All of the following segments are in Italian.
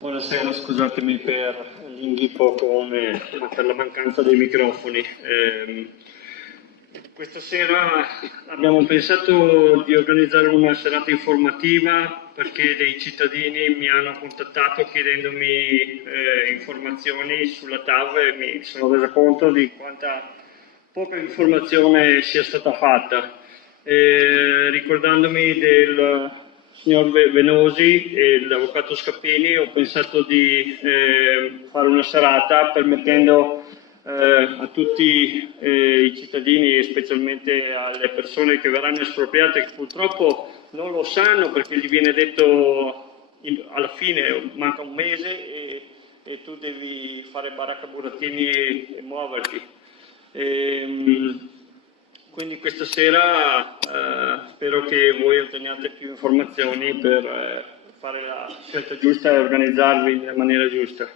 Buonasera, scusatemi per l'inghippo per la mancanza dei microfoni. Questa sera abbiamo pensato di organizzare una serata informativa perché dei cittadini mi hanno contattato chiedendomi informazioni sulla TAV e mi sono reso conto di quanta poca informazione sia stata fatta. Ricordandomi del signor Venosi e l'avvocato Scappini, ho pensato di fare una serata permettendo a tutti i cittadini e specialmente alle persone che verranno espropriate, che purtroppo non lo sanno perché gli viene detto alla fine manca un mese e tu devi fare baracca burattini e muoverti. Quindi questa sera spero che voi otteniate più informazioni per fare la scelta giusta e organizzarvi nella maniera giusta.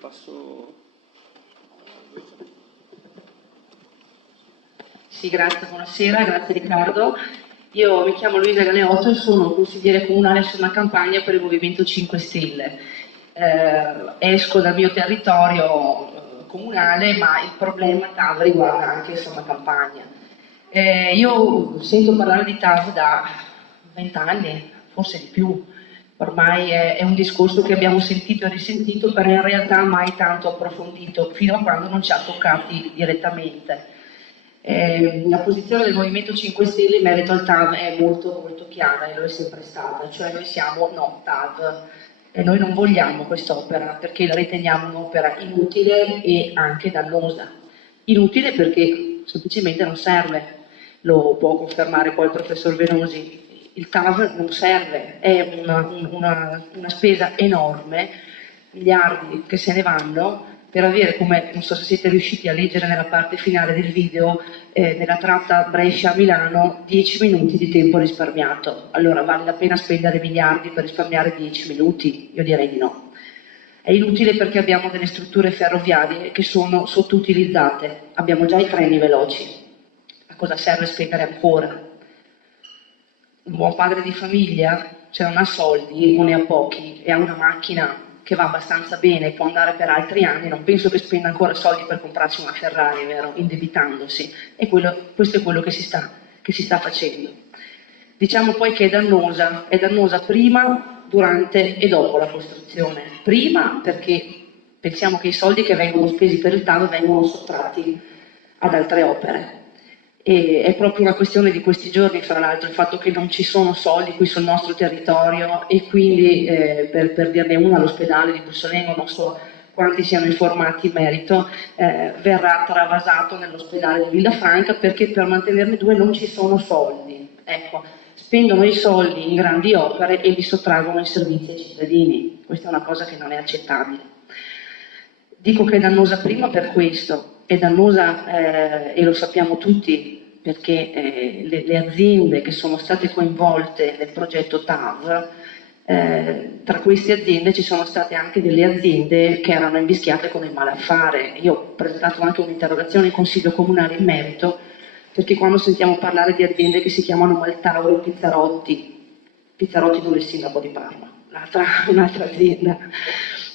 Passo. Sì, grazie, buonasera, grazie Riccardo. Io mi chiamo Luisa Galeotto e sono consigliere comunale su una campagna per il Movimento 5 Stelle. Esco dal mio territorio comunale, ma il problema TAV riguarda anche insomma campagna. Io sento parlare di TAV da 20 anni, forse di più. Ormai è un discorso che abbiamo sentito e risentito, però in realtà mai tanto approfondito, fino a quando non ci ha toccati direttamente. La posizione del Movimento 5 Stelle in merito al TAV è molto, molto chiara e lo è sempre stata, cioè noi siamo no TAV e noi non vogliamo quest'opera perché la riteniamo un'opera inutile e anche dannosa. Inutile perché semplicemente non serve, lo può confermare poi il professor Venosi. Il TAV non serve, è una spesa enorme, miliardi che se ne vanno per avere, come non so se siete riusciti a leggere nella parte finale del video, nella tratta Brescia-Milano, 10 minuti di tempo risparmiato. Allora vale la pena spendere miliardi per risparmiare 10 minuti? Io direi di no. È inutile perché abbiamo delle strutture ferroviarie che sono sottoutilizzate, abbiamo già i treni veloci, a cosa serve spendere ancora? Un buon padre di famiglia, se non ha soldi o ne ha pochi e ha una macchina che va abbastanza bene, può andare per altri anni, non penso che spenda ancora soldi per comprarsi una Ferrari, vero? Indebitandosi. E questo è quello che si sta facendo. Diciamo poi che è dannosa prima, durante e dopo la costruzione. Prima perché pensiamo che i soldi che vengono spesi per il TAV vengono sottratti ad altre opere. E è proprio una questione di questi giorni, fra l'altro, il fatto che non ci sono soldi qui sul nostro territorio e quindi, per dirne una, l'ospedale di Bussolengo, non so quanti siano informati in merito, verrà travasato nell'ospedale di Villafranca perché per mantenerne due non ci sono soldi. Ecco, spendono i soldi in grandi opere e li sottraggono ai servizi ai cittadini. Questa è una cosa che non è accettabile. Dico che è dannosa prima per questo, è dannosa e lo sappiamo tutti perché le aziende che sono state coinvolte nel progetto TAV, tra queste aziende ci sono state anche delle aziende che erano invischiate con il malaffare. Io ho presentato anche un'interrogazione in Consiglio Comunale in merito perché quando sentiamo parlare di aziende che si chiamano Maltauro, Pizzarotti non è il sindaco di Parma, un'altra azienda,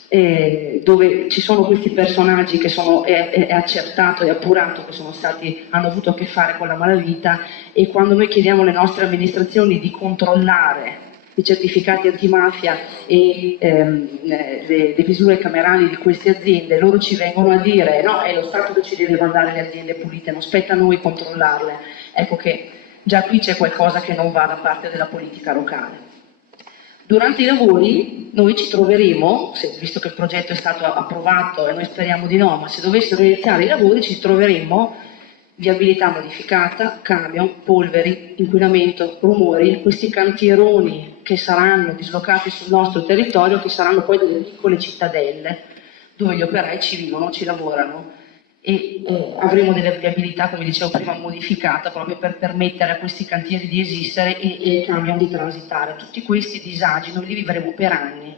dove ci sono questi personaggi che è accertato e appurato che hanno avuto a che fare con la malavita, e quando noi chiediamo alle nostre amministrazioni di controllare i certificati antimafia e le misure camerali di queste aziende, loro ci vengono a dire no, è lo Stato che ci deve mandare le aziende pulite, non spetta a noi controllarle. Ecco che già qui c'è qualcosa che non va da parte della politica locale. Durante i lavori noi ci troveremo, visto che il progetto è stato approvato e noi speriamo di no, ma se dovessero iniziare i lavori ci troveremo viabilità modificata, camion, polveri, inquinamento, rumori, questi cantieroni che saranno dislocati sul nostro territorio, che saranno poi delle piccole cittadelle dove gli operai ci vivono, ci lavorano e avremo delle viabilità, come dicevo prima, modificata proprio per permettere a questi cantieri di esistere e ai camion di transitare. Tutti questi disagi noi li vivremo per anni.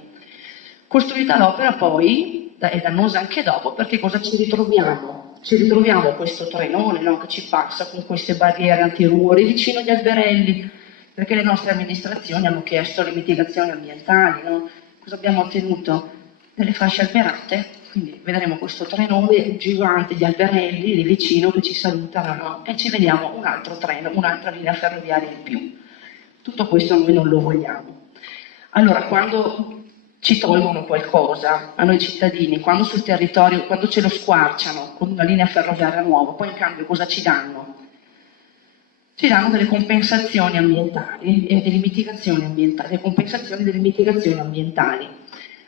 Costruita l'opera poi è dannosa anche dopo, perché cosa ci ritroviamo? Ci ritroviamo questo trenone, no, che ci passa con queste barriere antirumore vicino agli alberelli, perché le nostre amministrazioni hanno chiesto le mitigazioni ambientali, no? cosa abbiamo ottenuto? Delle fasce alberate, quindi vedremo questo trenone, un gigante di alberelli lì vicino che ci salutano, no? E ci vediamo un altro treno, un'altra linea ferroviaria in più. Tutto questo noi non lo vogliamo. Allora, quando ci tolgono qualcosa, a noi cittadini, quando sul territorio, quando ce lo squarciano con una linea ferroviaria nuova, poi in cambio cosa ci danno? Ci danno delle compensazioni ambientali e delle mitigazioni ambientali, le compensazioni delle mitigazioni ambientali.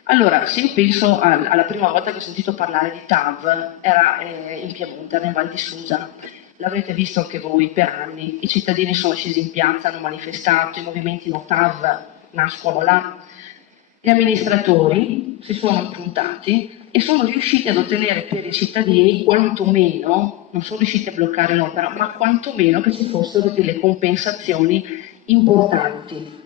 Allora, se io penso alla prima volta che ho sentito parlare di TAV, era in Piemonte, era in Val di Susa. L'avrete visto anche voi per anni, i cittadini sono scesi in piazza, hanno manifestato, i movimenti no TAV nascono là. Gli amministratori si sono impuntati e sono riusciti ad ottenere per i cittadini quantomeno, non sono riusciti a bloccare l'opera, ma quantomeno che ci fossero delle compensazioni importanti.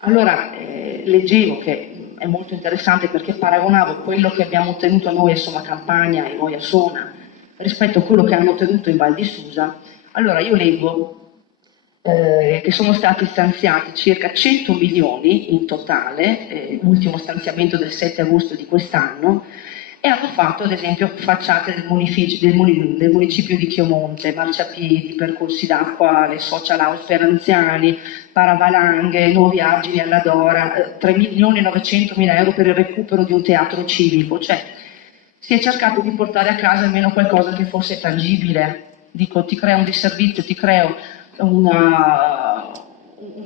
Allora, leggevo che è molto interessante perché paragonavo quello che abbiamo ottenuto noi a Somma Campagna e voi a Sona rispetto a quello che hanno ottenuto in Val di Susa. Allora io leggo che sono stati stanziati circa 100 milioni in totale, l'ultimo stanziamento del 7 agosto di quest'anno, e hanno fatto ad esempio facciate del municipio di Chiomonte, marciapiedi, percorsi d'acqua, le social house per anziani, paravalanghe, nuovi argini alla Dora, 3 milioni e 900 mila euro per il recupero di un teatro civico, cioè si è cercato di portare a casa almeno qualcosa che fosse tangibile. Dico, ti creo un disservizio, ti creo un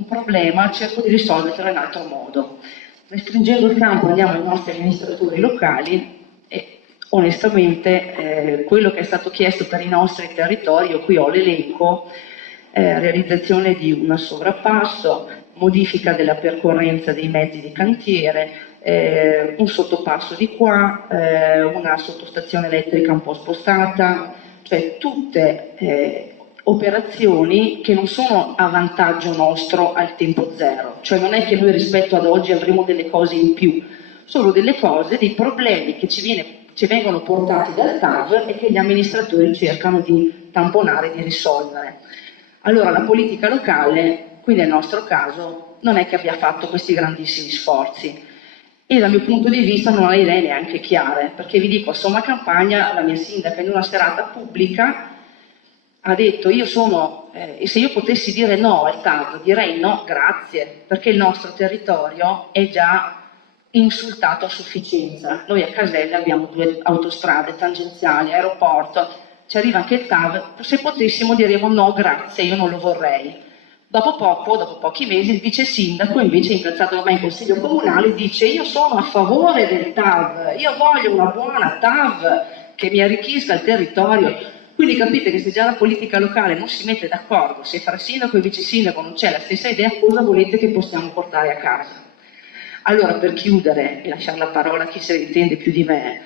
problema, cerco di risolverlo in altro modo. Restringendo il campo andiamo ai nostri amministratori locali e onestamente quello che è stato chiesto per i nostri territori, io qui ho l'elenco, realizzazione di un sovrappasso, modifica della percorrenza dei mezzi di cantiere, un sottopasso di qua, una sottostazione elettrica un po' spostata, cioè tutte operazioni che non sono a vantaggio nostro al tempo zero, cioè non è che noi rispetto ad oggi avremo delle cose in più, sono delle cose, dei problemi che ci vengono portati dal TAV e che gli amministratori cercano di tamponare e di risolvere. Allora la politica locale, qui nel nostro caso, non è che abbia fatto questi grandissimi sforzi e dal mio punto di vista non ha le idee neanche chiare, perché vi dico, a Somma Campagna la mia sindaca in una serata pubblica ha detto io sono, e se io potessi dire no al TAV direi no, grazie, perché il nostro territorio è già insultato a sufficienza. Noi a Caselle abbiamo 2 autostrade tangenziali, aeroporto, ci arriva anche il TAV, se potessimo diremo no grazie, io non lo vorrei. Dopo pochi mesi, il vice sindaco invece incazzato da me in consiglio comunale dice io sono a favore del TAV, io voglio una buona TAV che mi arricchisca il territorio. Quindi capite che se già la politica locale non si mette d'accordo, se fra sindaco e vice sindaco non c'è la stessa idea, cosa volete che possiamo portare a casa? Allora, per chiudere e lasciare la parola a chi se ne intende più di me,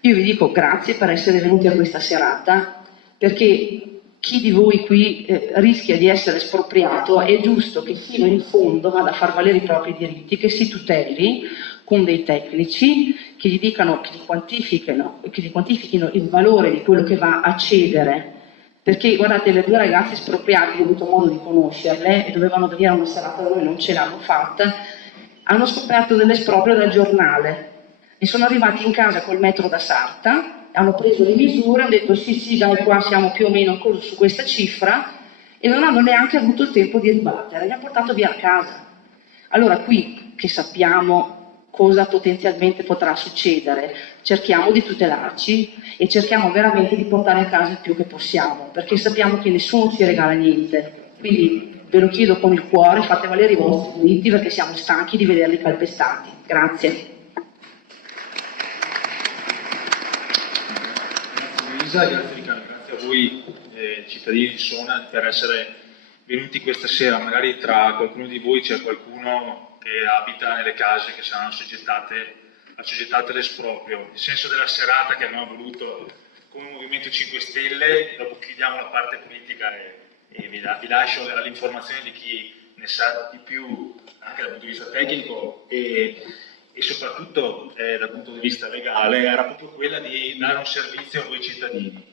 io vi dico grazie per essere venuti a questa serata, perché chi di voi qui rischia di essere espropriato, è giusto che fino in fondo vada a far valere i propri diritti, che si tuteli con dei tecnici che gli dicano, che gli quantifichino il valore di quello che va a cedere. Perché guardate, le 2 ragazze espropriate, io ho avuto modo di conoscerle e dovevano venire a una serata da noi, non ce l'hanno fatta, hanno scoperto dell'esproprio dal giornale e sono arrivati in casa col metro da Sarta, hanno preso le misure, hanno detto sì dai qua siamo più o meno su questa cifra e non hanno neanche avuto il tempo di ribattere, li hanno portato via a casa. Allora qui che sappiamo cosa potenzialmente potrà succedere, cerchiamo di tutelarci e cerchiamo veramente di portare a casa il più che possiamo, perché sappiamo che nessuno ci regala niente, quindi ve lo chiedo con il cuore, fate valere i vostri diritti perché siamo stanchi di vederli calpestati. Grazie. Luisa, grazie Riccardo, grazie a voi cittadini di Sona per essere venuti questa sera. Magari tra qualcuno di voi c'è qualcuno che abita nelle case che saranno assoggettate all'esproprio. Il senso della serata che abbiamo voluto come Movimento 5 Stelle, dopo chiudiamo la parte politica e vi lascio all'informazione di chi ne sa di più anche dal punto di vista tecnico e soprattutto dal punto di vista legale, era proprio quella di dare un servizio a voi cittadini.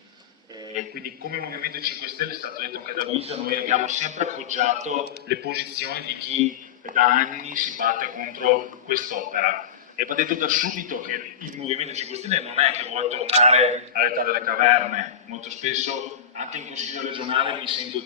Quindi come Movimento 5 Stelle, è stato detto anche da Luisa, noi abbiamo sempre appoggiato le posizioni di chi da anni si batte contro quest'opera. e va detto da subito che il Movimento 5 Stelle non è che vuole tornare all'età delle caverne. Molto spesso anche in Consiglio regionale mi sento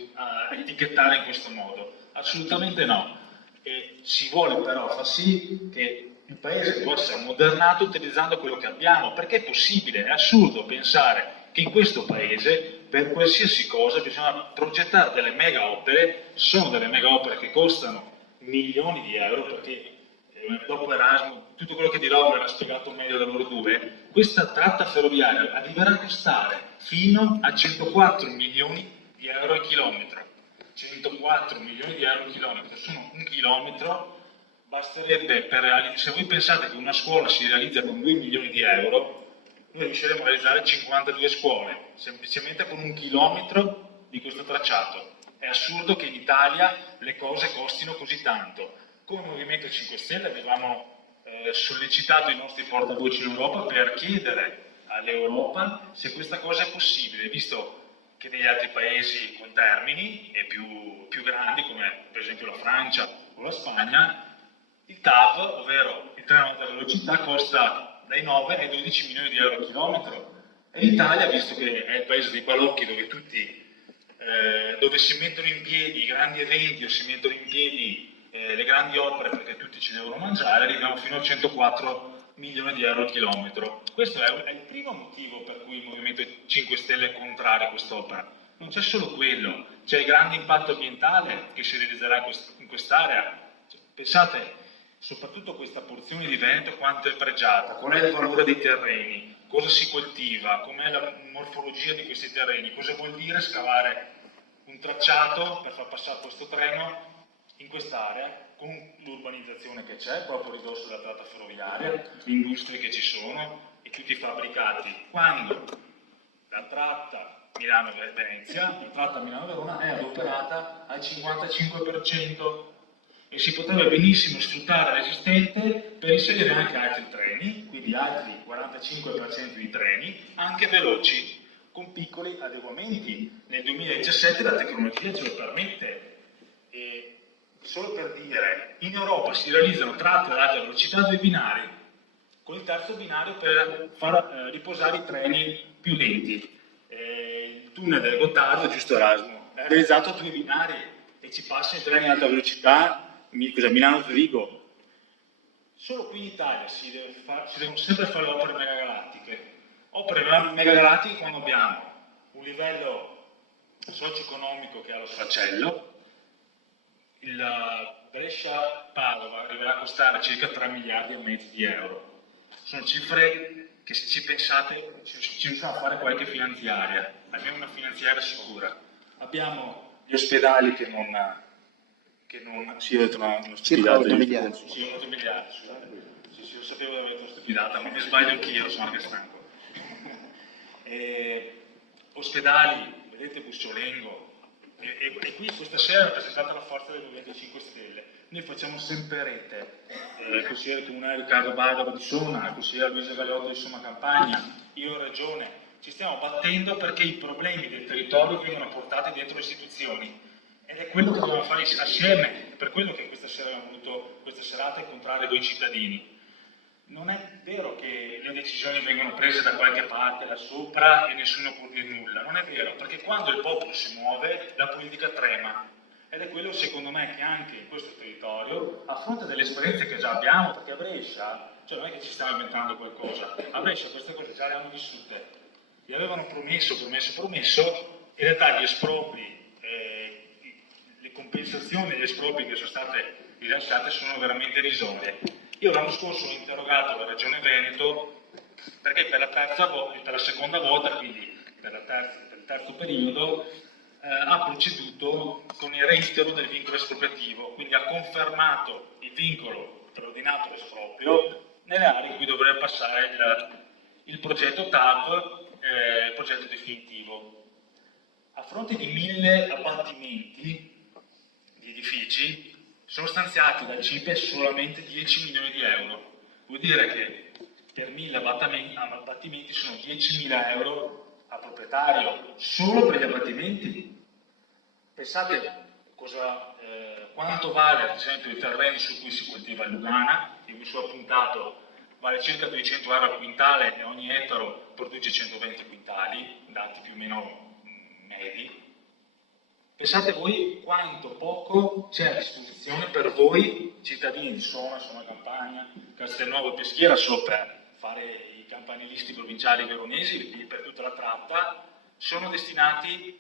etichettare in questo modo. Assolutamente no. E si vuole però far sì che il paese possa modernato utilizzando quello che abbiamo, perché è possibile, è assurdo pensare che in questo paese per qualsiasi cosa bisogna progettare delle mega opere. Sono delle mega opere che costano milioni di euro, perché dopo Erasmus, tutto quello che dirò verrà spiegato meglio da loro due. Questa tratta ferroviaria arriverà a costare fino a 104 milioni di euro al chilometro. 104 milioni di euro al chilometro, sono un chilometro. Basterebbe, se voi pensate che una scuola si realizza con 2 milioni di euro, noi riusciremo a realizzare 52 scuole, semplicemente con un chilometro di questo tracciato. È assurdo che in Italia le cose costino così tanto. Come Movimento 5 Stelle avevamo sollecitato i nostri portavoce in Europa per chiedere all'Europa se questa cosa è possibile, visto che negli altri paesi con termini e più grandi, come per esempio la Francia o la Spagna, il TAV, ovvero il treno ad alta velocità, costa dai 9 ai 12 milioni di euro al chilometro. E l'Italia, visto che è il paese dei balocchi dove si mettono in piedi i grandi eventi o si mettono in piedi le grandi opere perché tutti ci devono mangiare, arriviamo fino a 104 milioni di euro al chilometro. Questo è il primo motivo per cui il Movimento 5 Stelle è contrario a quest'opera. Non c'è solo quello, c'è il grande impatto ambientale che si realizzerà in quest'area. Pensate, soprattutto questa porzione di Veneto quanto è pregiata, qual è il valore dei terreni, cosa si coltiva, com'è la morfologia di questi terreni, cosa vuol dire scavare un tracciato per far passare questo treno in quest'area, con l'urbanizzazione che c'è, proprio a ridosso della tratta ferroviaria, le industrie che ci sono e tutti i fabbricati. Quando la tratta Milano-Venezia, la tratta Milano-Verona è adoperata al 55%, e si potrebbe benissimo sfruttare l'esistente per inserire anche altri treni, quindi altri 45% di treni, anche veloci, con piccoli adeguamenti. Nel 2017 la tecnologia ce lo permette. E solo per dire, in Europa si realizzano tratte ad alta velocità a 2 binari, con il terzo binario per far riposare i treni più lenti. Il tunnel del Gottardo, giusto Erasmo, è realizzato a 2 binari e ci passano i treni ad alta velocità. Milano-Zurigo. Solo qui in Italia si devono sempre fare opere megagalattiche. Opere megagalattiche quando abbiamo un livello socio-economico che ha lo sfaccello. Il Brescia-Padova arriverà a costare circa 3 miliardi e mezzo di euro. Sono cifre che, se ci pensate, ci riusciamo a fare qualche finanziaria, almeno una finanziaria sicura. Abbiamo gli ospedali che non sì, ho detto una circa stupidata. 8 miliardi. Sì, 8 miliardi, scusate. Sì, lo sapevo di aver detto una stupidata, ma mi sbaglio anch'io, sono anche stanco. Ospedali, vedete Busciolengo, e qui questa sera è rappresentata la forza del Movimento 5 Stelle. Noi facciamo sempre rete, il consigliere comunale Riccardo Barbaro di Sona, il consigliere Luisa Galeotto di Soma Campagna, io in Regione, ci stiamo battendo perché i problemi del territorio vengano portati dentro le istituzioni. Ed è quello che dobbiamo fare assieme, per quello che questa sera abbiamo voluto questa serata incontrare voi cittadini. Non è vero che le decisioni vengono prese da qualche parte là sopra e nessuno può dire nulla, non è vero, perché quando il popolo si muove la politica trema. Ed è quello, secondo me, che anche in questo territorio, a fronte delle esperienze che già abbiamo, perché a Brescia, cioè non è che ci stiamo inventando qualcosa, a Brescia queste cose già le hanno vissute. Gli avevano promesso, in realtà gli espropri, le compensazioni degli espropri che sono state rilasciate sono veramente irrisorie. Io l'anno scorso ho interrogato la Regione Veneto perché per la seconda volta, quindi per il terzo periodo, ha proceduto con il reitero del vincolo espropriativo, quindi ha confermato il vincolo preordinato all'esproprio nelle aree in cui dovrebbe passare il progetto TAV, il progetto definitivo. A fronte di 1000 abbattimenti di edifici, sono stanziati dal CIPE solamente 10 milioni di euro. Vuol dire che per 1000 abbattimenti sono 10.000 euro a proprietario, solo per gli abbattimenti. Pensate quanto vale ad esempio il terreno su cui si coltiva il Lugana, che mi sono appuntato vale circa 200 euro al quintale e ogni ettaro produce 120 quintali, dati più o meno medi. Pensate voi quanto poco c'è a disposizione per voi, cittadini di Sona, Campania, Castelnuovo e Peschiera, solo per fare i campanilisti provinciali veronesi, per tutta la tratta, sono destinati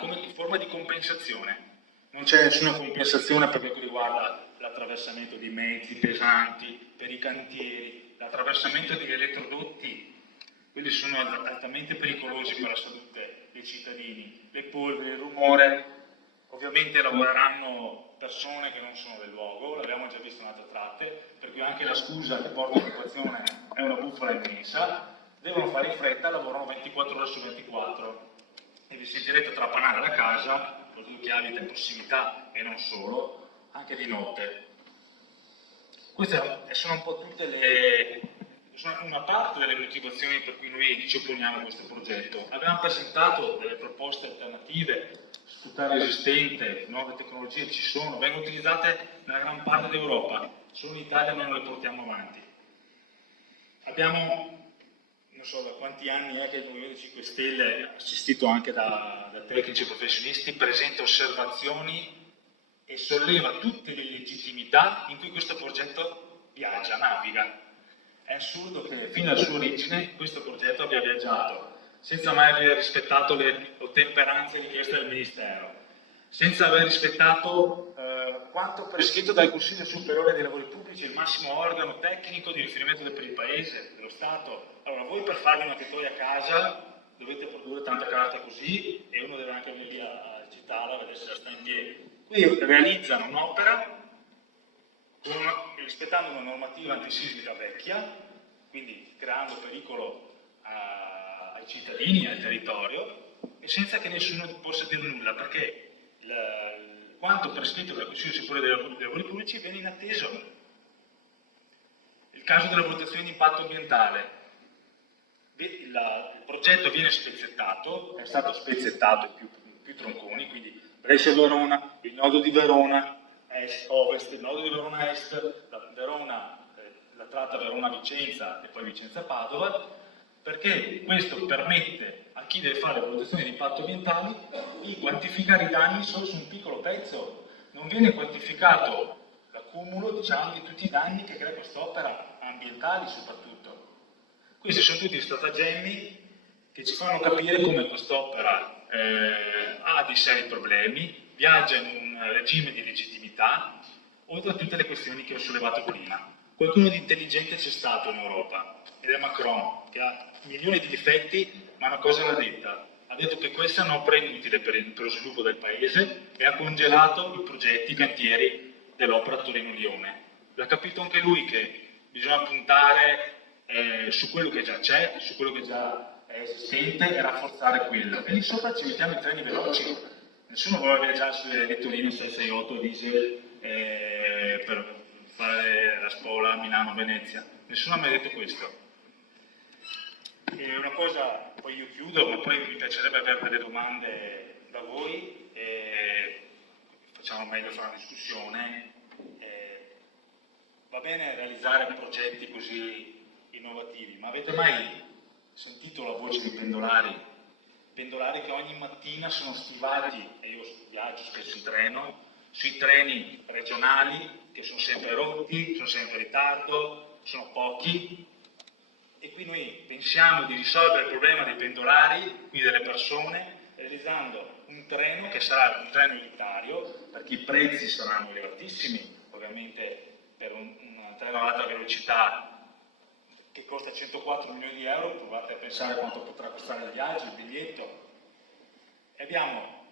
come forma di compensazione. Non c'è nessuna compensazione per quanto riguarda l'attraversamento di mezzi pesanti, per i cantieri, l'attraversamento degli elettrodotti, quelli sono altamente pericolosi per la salute dei cittadini, le polveri, il rumore. Ovviamente lavoreranno persone che non sono del luogo, l'abbiamo già visto in altre tratte, per cui anche la scusa che porta all'occupazione è una bufala immensa, devono fare in fretta, lavorano 24 ore su 24 e vi sentirete trapanare da casa, soprattutto chi abita in prossimità e non solo, anche di notte. Queste sono un po' tutte una parte delle motivazioni per cui noi ci opponiamo a questo progetto. Abbiamo presentato delle proposte alternative, sfruttare l'esistente, nuove tecnologie ci sono, vengono utilizzate nella gran parte d'Europa, solo in Italia non le portiamo avanti. Abbiamo, non so da quanti anni è che il Movimento 5 Stelle, assistito anche da tecnici professionisti, presenta osservazioni e solleva tutte le illegittimità in cui questo progetto viaggia, naviga. È assurdo che fin dalla sua origine questo progetto abbia viaggiato senza mai aver rispettato le ottemperanze richieste dal Ministero, senza aver rispettato quanto prescritto dal Consiglio Superiore dei Lavori Pubblici, il massimo organo tecnico di riferimento per il Paese, dello Stato. Allora, voi per farvi una tettoia a casa dovete produrre tanta carta così e uno deve anche venire lì a citarla a vedere se la sta in piedi. Qui realizzano un'opera rispettando una normativa antisismica vecchia, quindi creando pericolo ai cittadini e al territorio, e senza che nessuno possa dire nulla, perché quanto prescritto dal Consiglio Superiore dei Lavori Pubblici viene inatteso. Il caso della valutazione di impatto ambientale. Il progetto viene spezzettato, è stato spezzettato in più tronconi, quindi Brescia-Verona, il nodo di Verona, est-ovest, il nodo di Verona est, la tratta Verona-Vicenza e poi Vicenza-Padova, perché questo permette a chi deve fare valutazioni di impatto ambientali di quantificare i danni solo su un piccolo pezzo. Non viene quantificato l'accumulo, diciamo, di tutti i danni che crea quest'opera, ambientali soprattutto. Questi sono tutti stratagemmi che ci fanno capire come quest'opera ha dei seri problemi, viaggia in un regime di legittimità, oltre a tutte le questioni che ho sollevato prima. Qualcuno di intelligente c'è stato in Europa, ed è Macron, che ha milioni di difetti, ma una cosa l'ha detta. Ha detto che questa è un'opera inutile per lo sviluppo del Paese e ha congelato i progetti, i cantieri dell'opera Torino-Lione. L'ha capito anche lui che bisogna puntare su quello che già c'è, su quello che già è esistente e rafforzare quello. E lì sopra ci mettiamo i treni veloci. Nessuno vuole viaggiare sulle lettoline 668 diesel per fare la spola Milano-Venezia. Nessuno ha mai detto questo. E una cosa, poi io chiudo, ma poi mi piacerebbe avere delle domande da voi, facciamo meglio fare una discussione. Va bene realizzare progetti così innovativi, ma avete mai sentito la voce dei pendolari? Pendolari che ogni mattina sono stivati, e io viaggio spesso in treno, sui treni regionali che sono sempre rotti, sono sempre in ritardo, sono pochi, e qui noi pensiamo di risolvere il problema dei pendolari, quindi delle persone, realizzando un treno che sarà un treno elitario, perché i prezzi saranno elevatissimi, ovviamente per un treno ad alta velocità che costa 104 milioni di euro, provate a pensare quanto potrà costare il viaggio, il biglietto. E abbiamo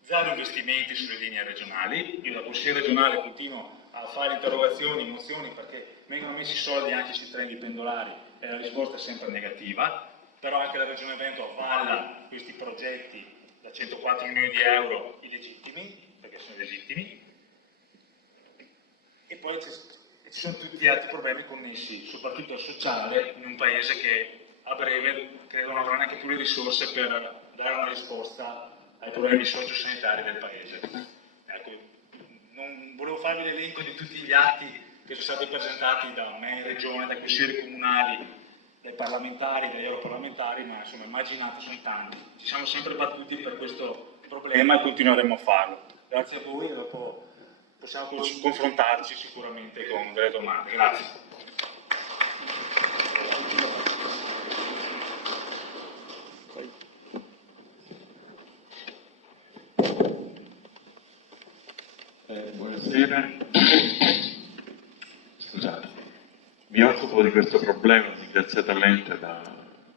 zero investimenti sulle linee regionali. Io da consigliere regionale continuo a fare interrogazioni, mozioni, perché vengono messi soldi anche sui treni pendolari e la risposta è sempre negativa, però anche la Regione Veneto avvalla questi progetti da 104 milioni di euro illegittimi, perché sono legittimi, e poi ci sono tutti gli altri problemi connessi, soprattutto al sociale, in un paese che a breve credo non avrà neanche più le risorse per dare una risposta ai problemi sociosanitari del paese. Ecco, non volevo farvi l'elenco di tutti gli atti che sono stati presentati da me in regione, dai consiglieri comunali, dai parlamentari, dagli europarlamentari, ma insomma immaginate, sono tanti. Ci siamo sempre battuti per questo problema e continueremo a farlo. Grazie a voi e dopo possiamo confrontarci sicuramente con delle domande. Grazie. Buonasera, scusate, mi occupo di questo problema disgraziatamente da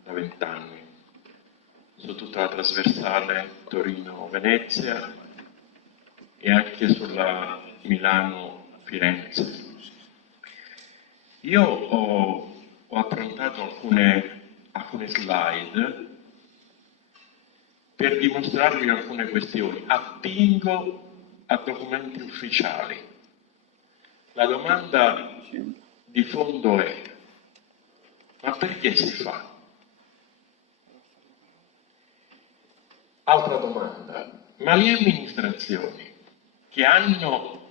20 anni, su tutta la trasversale Torino-Venezia e anche sulla Milano-Firenze. Io ho approntato alcune slide per dimostrarvi alcune questioni. Attingo a documenti ufficiali. La domanda di fondo è: ma perché si fa? Altra domanda: ma le amministrazioni che hanno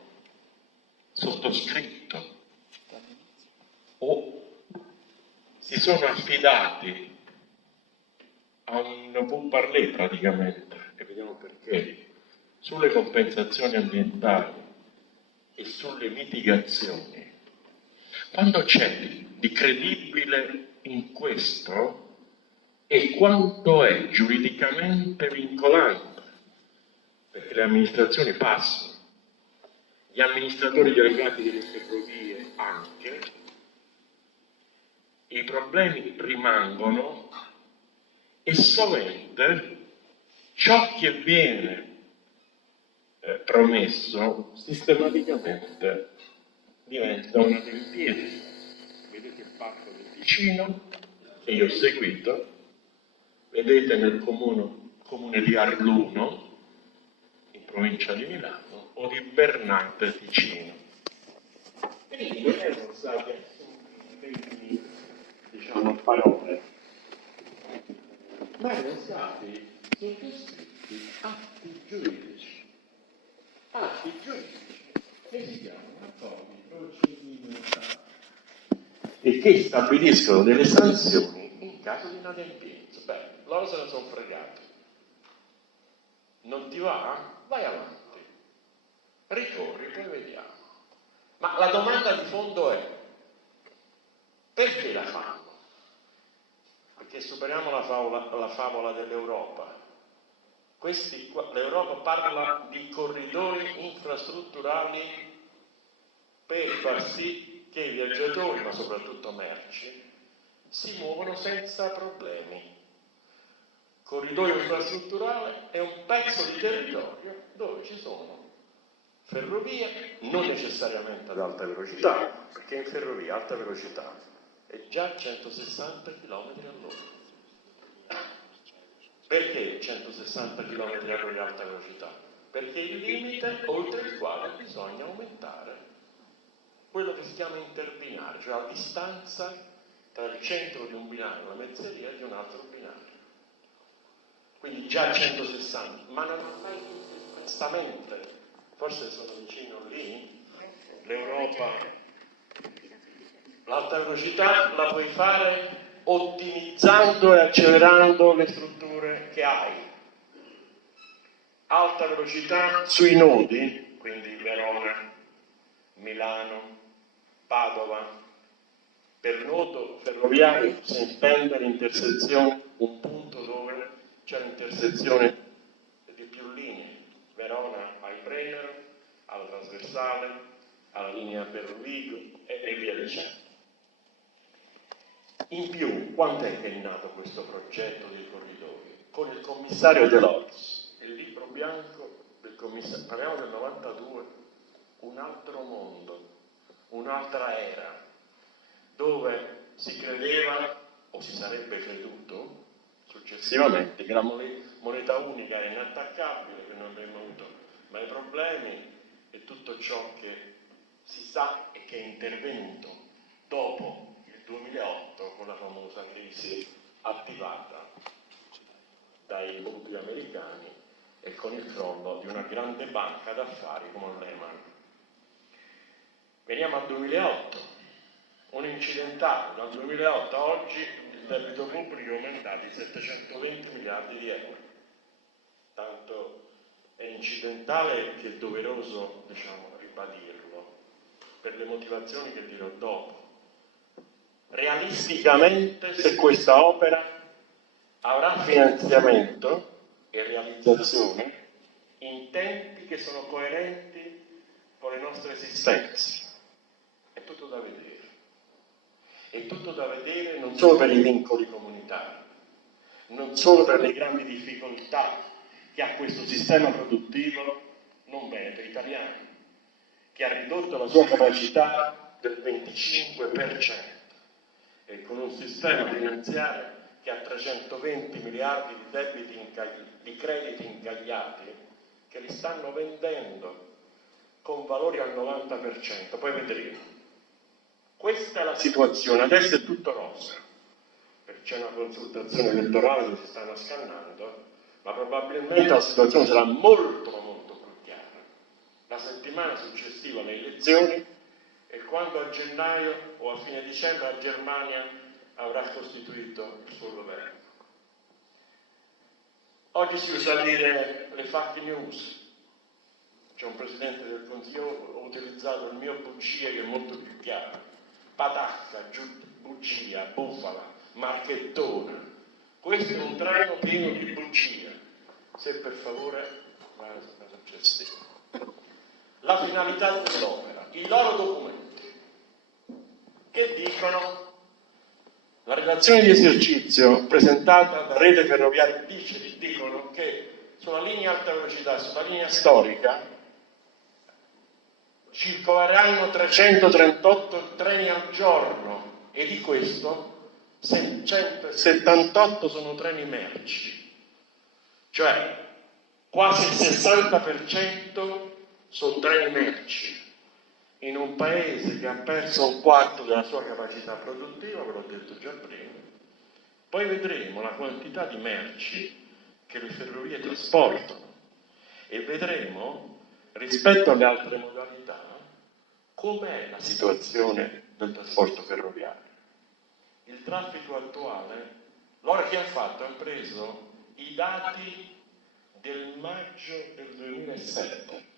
sottoscritto o si sono affidati a un pourparlers praticamente, e vediamo perché, sulle compensazioni ambientali e sulle mitigazioni, quando c'è di credibile in questo e quanto è giuridicamente vincolante, perché le amministrazioni passano, gli amministratori delegati delle ferrovie anche, i problemi rimangono e sovente ciò che viene promesso sistematicamente diventa una tempietà. Vedete il parco del Ticino che io ho seguito, vedete nel comune di Arluno in provincia di Milano o di Bernate Ticino. Quindi non erano stati assunti, diciamo, parole, ma erano stati sottoscritti atti giuridici che si chiamano accordi procedimentali e che stabiliscono delle sanzioni in caso di inadempienza. Beh, loro se ne sono fregati. Non ti va? Vai avanti. Ricorri, poi vediamo. Ma la domanda di fondo è: perché la fanno? Perché superiamo la favola dell'Europa. L'Europa parla di corridoi infrastrutturali per far sì che i viaggiatori, ma soprattutto merci, si muovono senza problemi. Corridoio infrastrutturale è un pezzo di territorio dove ci sono ferrovie, non necessariamente ad alta velocità, perché in ferrovia alta velocità è già 160 km all'ora. Perché 160 km all'ora di alta velocità? Perché è il limite oltre il quale bisogna aumentare quello che si chiama interbinario, cioè la distanza tra il centro di un binario, la mezzeria, e di un altro binario. Quindi già 160, ma non ha mai espressamente, forse sono vicino lì, l'Europa, l'alta velocità la puoi fare ottimizzando e accelerando le strutture che hai. Alta velocità sui nodi, quindi Verona, Milano, Padova. Per nodo ferroviario si intende l'intersezione, un punto dove c'è l'intersezione di più linee, Verona al Brennero, alla trasversale, alla linea per Rovigo e via dicendo. In più, quando è che è nato questo progetto dei corridoi? Con il commissario Delors, il libro bianco del commissario, parliamo del 92, un altro mondo, un'altra era, dove si credeva, o si sarebbe creduto, successivamente, che la moneta unica è inattaccabile, che non avremmo avuto mai problemi, e tutto ciò che si sa e che è intervenuto dopo il 2008 con la famosa crisi attivata dai gruppi americani e con il crollo di una grande banca d'affari come Lehman. Veniamo al 2008, un incidentale, dal 2008 a oggi il debito pubblico è aumentato di 720 miliardi di euro. Tanto è incidentale che è doveroso, ribadirlo, per le motivazioni che dirò dopo. Realisticamente, se questa opera avrà finanziamento e realizzazione in tempi che sono coerenti con le nostre esistenze, è tutto da vedere. È tutto da vedere non solo per i vincoli comunitari, non solo per le grandi difficoltà che ha questo sistema produttivo non veneto italiano, che ha ridotto la sua capacità del 25%, e con un sistema finanziario che ha 320 miliardi di debiti di crediti incagliati, che li stanno vendendo con valori al 90%, poi vedremo. Questa è la situazione, adesso è tutto rosa, perché c'è una consultazione elettorale che si stanno scannando, ma probabilmente la situazione sarà molto più chiara la settimana successiva alle elezioni e quando a gennaio o a fine dicembre la Germania avrà costituito il suo governo. Oggi si usa dire le fake news. C'è un Presidente del Consiglio, ho utilizzato il mio bugie che è molto più chiaro. Patacca, bugia, bufala, marchettona. Questo è un treno pieno di bugie. Se per favore va successivo. La finalità dell'opera, i loro documenti, che dicono. La relazione di esercizio presentata da Rete Ferroviaria dicono che sulla linea alta velocità, sulla linea storica, circoleranno 338 treni al giorno e di questo 678 sono treni merci, cioè quasi il 60% sono treni merci in un paese che ha perso un quarto della sua capacità produttiva, ve l'ho detto già prima. Poi vedremo la quantità di merci che le ferrovie trasportano e vedremo, rispetto alle altre modalità, com'è la situazione del trasporto ferroviario. Il traffico attuale, loro che hanno fatto, hanno preso i dati del maggio del 2007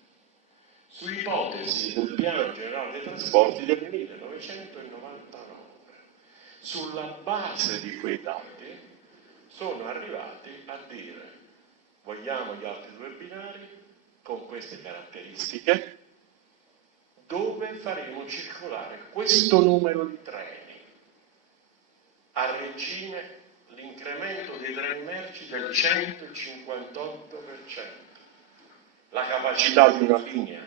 su ipotesi del piano generale dei trasporti del 1999. Sulla base di quei dati sono arrivati a dire: vogliamo gli altri due binari con queste caratteristiche, dove faremo circolare questo numero di treni. A regime l'incremento dei treni merci del 158%. La capacità di una linea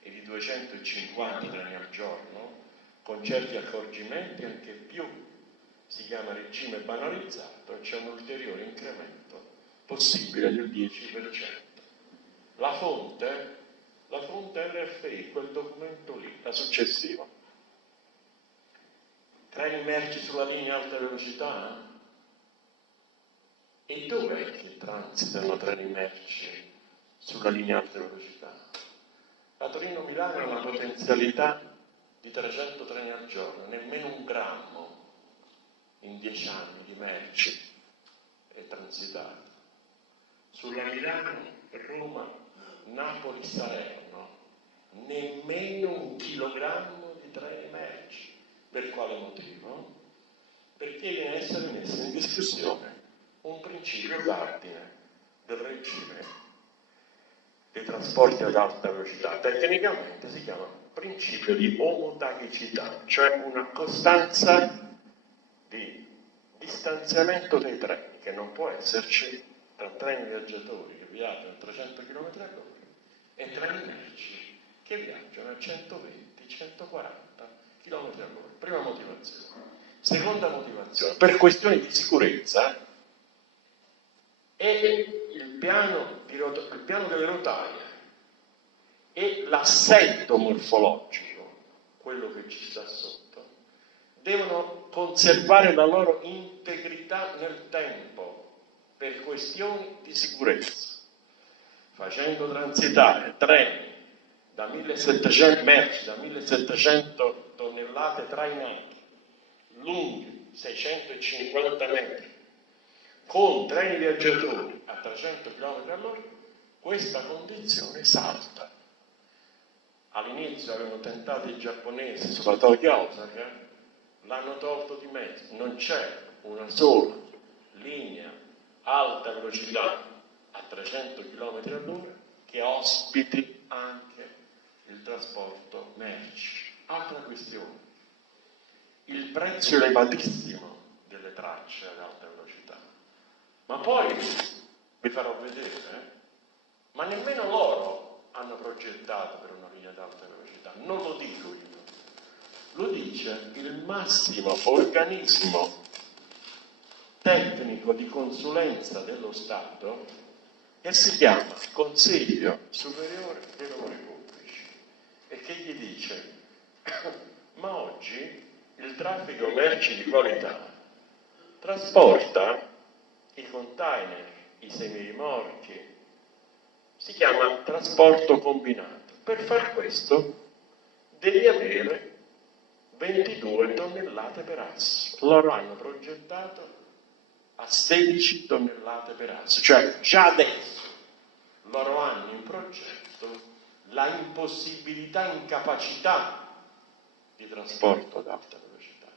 è di 250 treni al giorno, con certi accorgimenti anche più. Si chiama regime banalizzato e c'è un ulteriore incremento possibile del 10%. La fonte RFI, quel documento lì, la successiva. Treni merci sulla linea alta velocità? E dov'è che transitano treni merci sulla linea alta velocità? La Torino-Milano ha una potenzialità di 300 treni al giorno, nemmeno un grammo in 10 anni di merci è transitato. Sulla Milano-Roma, Napoli-Salerno, nemmeno un chilogrammo di treni merci. Per quale motivo? Perché viene a essere messo in discussione un principio cardine del regime dei trasporti ad alta velocità. Tecnicamente si chiama principio di omotagicità, cioè una costanza di distanziamento dei treni, che non può esserci tra treni viaggiatori che viaggiano a 300 km all'ora e treni merci che viaggiano a 120-140 km all'ora. Prima motivazione. Seconda motivazione, per questioni di sicurezza, è il piano delle rotaie e l'assetto morfologico, quello che ci sta sotto, devono conservare la loro integrità nel tempo per questioni di sicurezza, facendo transitare treni da 1700 merci, da 1700 tonnellate trainate, lunghi 650 metri, con treni viaggiatori a 300 km all'ora, questa condizione salta. All'inizio avevano tentato i giapponesi, soprattutto Osaka, l'hanno tolto di mezzo. Non c'è una sola linea alta velocità a 300 km all'ora che ospiti anche il trasporto merci. Altra questione, il prezzo elevatissimo delle tracce ad alta velocità. Ma poi vi farò vedere, ma nemmeno loro hanno progettato per una linea ad alta velocità, non lo dico io, lo dice il massimo organismo tecnico di consulenza dello Stato, che si chiama Consiglio Superiore dei Lavori Pubblici, e che gli dice: ma oggi il traffico merci di qualità trasporta i container, i semirimorchi, si chiama trasporto combinato. Per far questo devi avere 22 tonnellate per asso. Loro hanno progettato a 16 tonnellate per asso, cioè già adesso loro hanno in progetto la impossibilità, incapacità di trasporto ad alta velocità.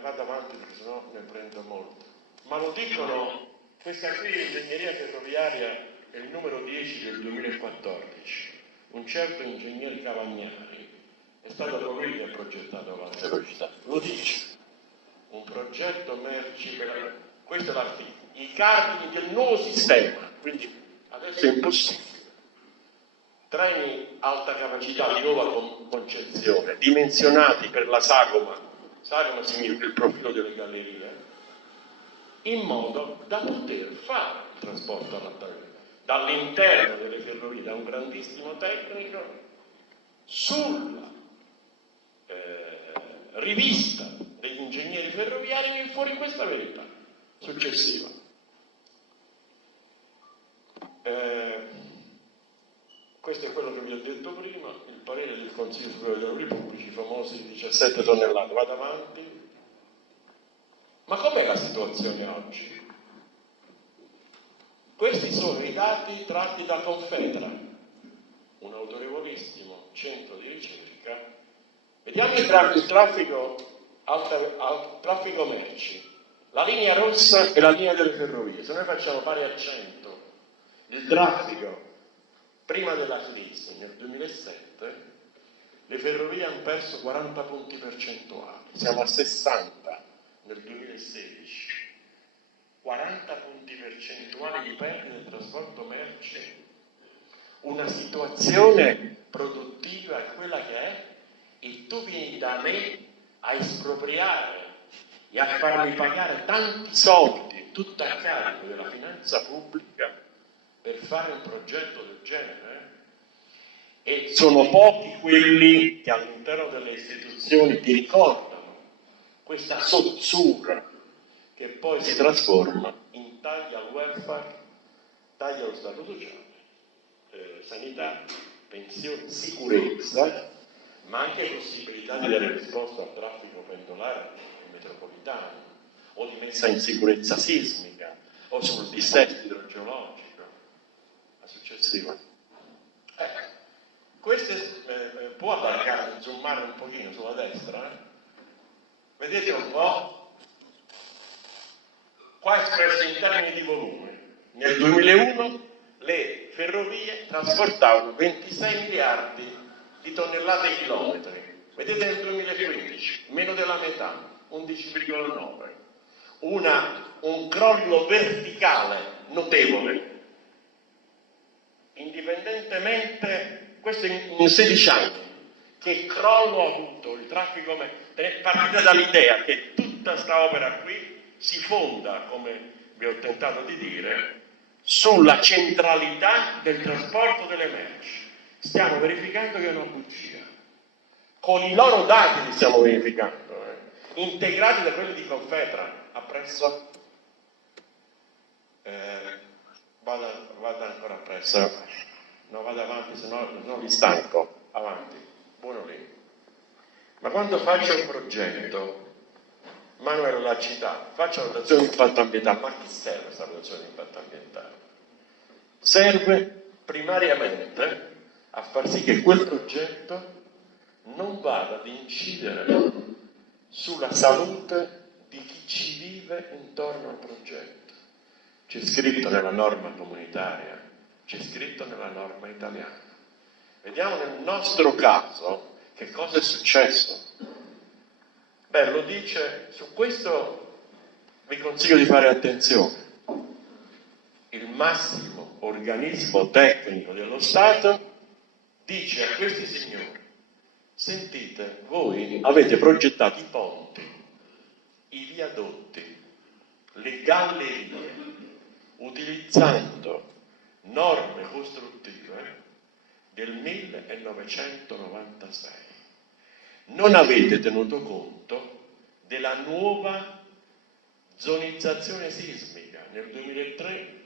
Vado avanti perché sennò ne prendo molto. Ma lo dicono, questa qui è l'ingegneria ferroviaria, è il numero 10 del 2014. Un certo ingegnere Cavagnari è stato colui che ha progettato l'alta velocità. Lo dice, un progetto merci per... Questo è l'articolo. I cardini del nuovo sistema, quindi adesso è impossibile. Treni alta capacità di nuova concezione, dimensionati per la sagoma significa il profilo delle gallerie, in modo da poter fare il trasporto all'alta velocità dall'interno delle ferrovie, da un grandissimo tecnico, sulla rivista degli ingegneri ferroviari, viene fuori questa verità successiva. Questo è quello che vi ho detto prima, il parere del Consiglio Superiore dei Lavori Pubblici, i famosi 17 tonnellate. Vado avanti. Ma com'è la situazione oggi? Questi sono i dati tratti da Confetra, un autorevolissimo centro di ricerca. Vediamo il traffico merci, la linea rossa e la linea delle ferrovie. Se noi facciamo pari a 100 il traffico prima della crisi, nel 2007, le ferrovie hanno perso 40 punti percentuali, siamo a 60 nel 2016. 40 punti percentuali di perdita del trasporto merci. Una situazione produttiva è quella che è, e tu vieni da me a espropriare e a farmi pagare tanti soldi, tutto a carico della finanza pubblica, per fare un progetto del genere? E sono pochi quelli che all'interno delle istituzioni ti ricordano questa sozzura che poi si trasforma in tagli al welfare, tagli allo stato sociale, sanità, pensioni, sicurezza, ma anche possibilità di dare risposta al traffico pendolare e metropolitano, o di messa in sicurezza sismica, o sul dissesto idrogeologico. La successiva. Questo può allargare, zoomare un pochino sulla destra? Vedete un po'? Qua è espresso in termini di volume. Nel 2001 le ferrovie trasportavano 26 miliardi di tonnellate chilometri. Vedete nel 2015, meno della metà, 11,9. Un crollo verticale notevole. Indipendentemente, questo in 16 anni, che crollo ha avuto il traffico, partite dall'idea che tutta questa opera qui si fonda, come vi ho tentato di dire, sulla centralità del trasporto delle merci. Stiamo verificando che è una bugia. Con i loro dati li stiamo verificando, integrati da quelli di Confetra, a prezzo vada ancora presto, no, vado avanti, se no non vi stanco, avanti, buono lì. Ma quando faccio un progetto, Manuel l'ha citato, faccio la valutazione di impatto ambientale, ma a chi serve questa valutazione di impatto ambientale? Serve primariamente a far sì che quel progetto non vada ad incidere sulla salute di chi ci vive intorno al progetto. C'è scritto nella norma comunitaria, c'è scritto nella norma italiana. Vediamo nel nostro caso che cosa è successo. Beh, lo dice, su questo vi consiglio di fare attenzione. Il massimo organismo tecnico dello Stato dice a questi signori: sentite, voi avete progettato i ponti, i viadotti, le gallerie, utilizzando norme costruttive del 1996. Non avete tenuto conto della nuova zonizzazione sismica. Nel 2003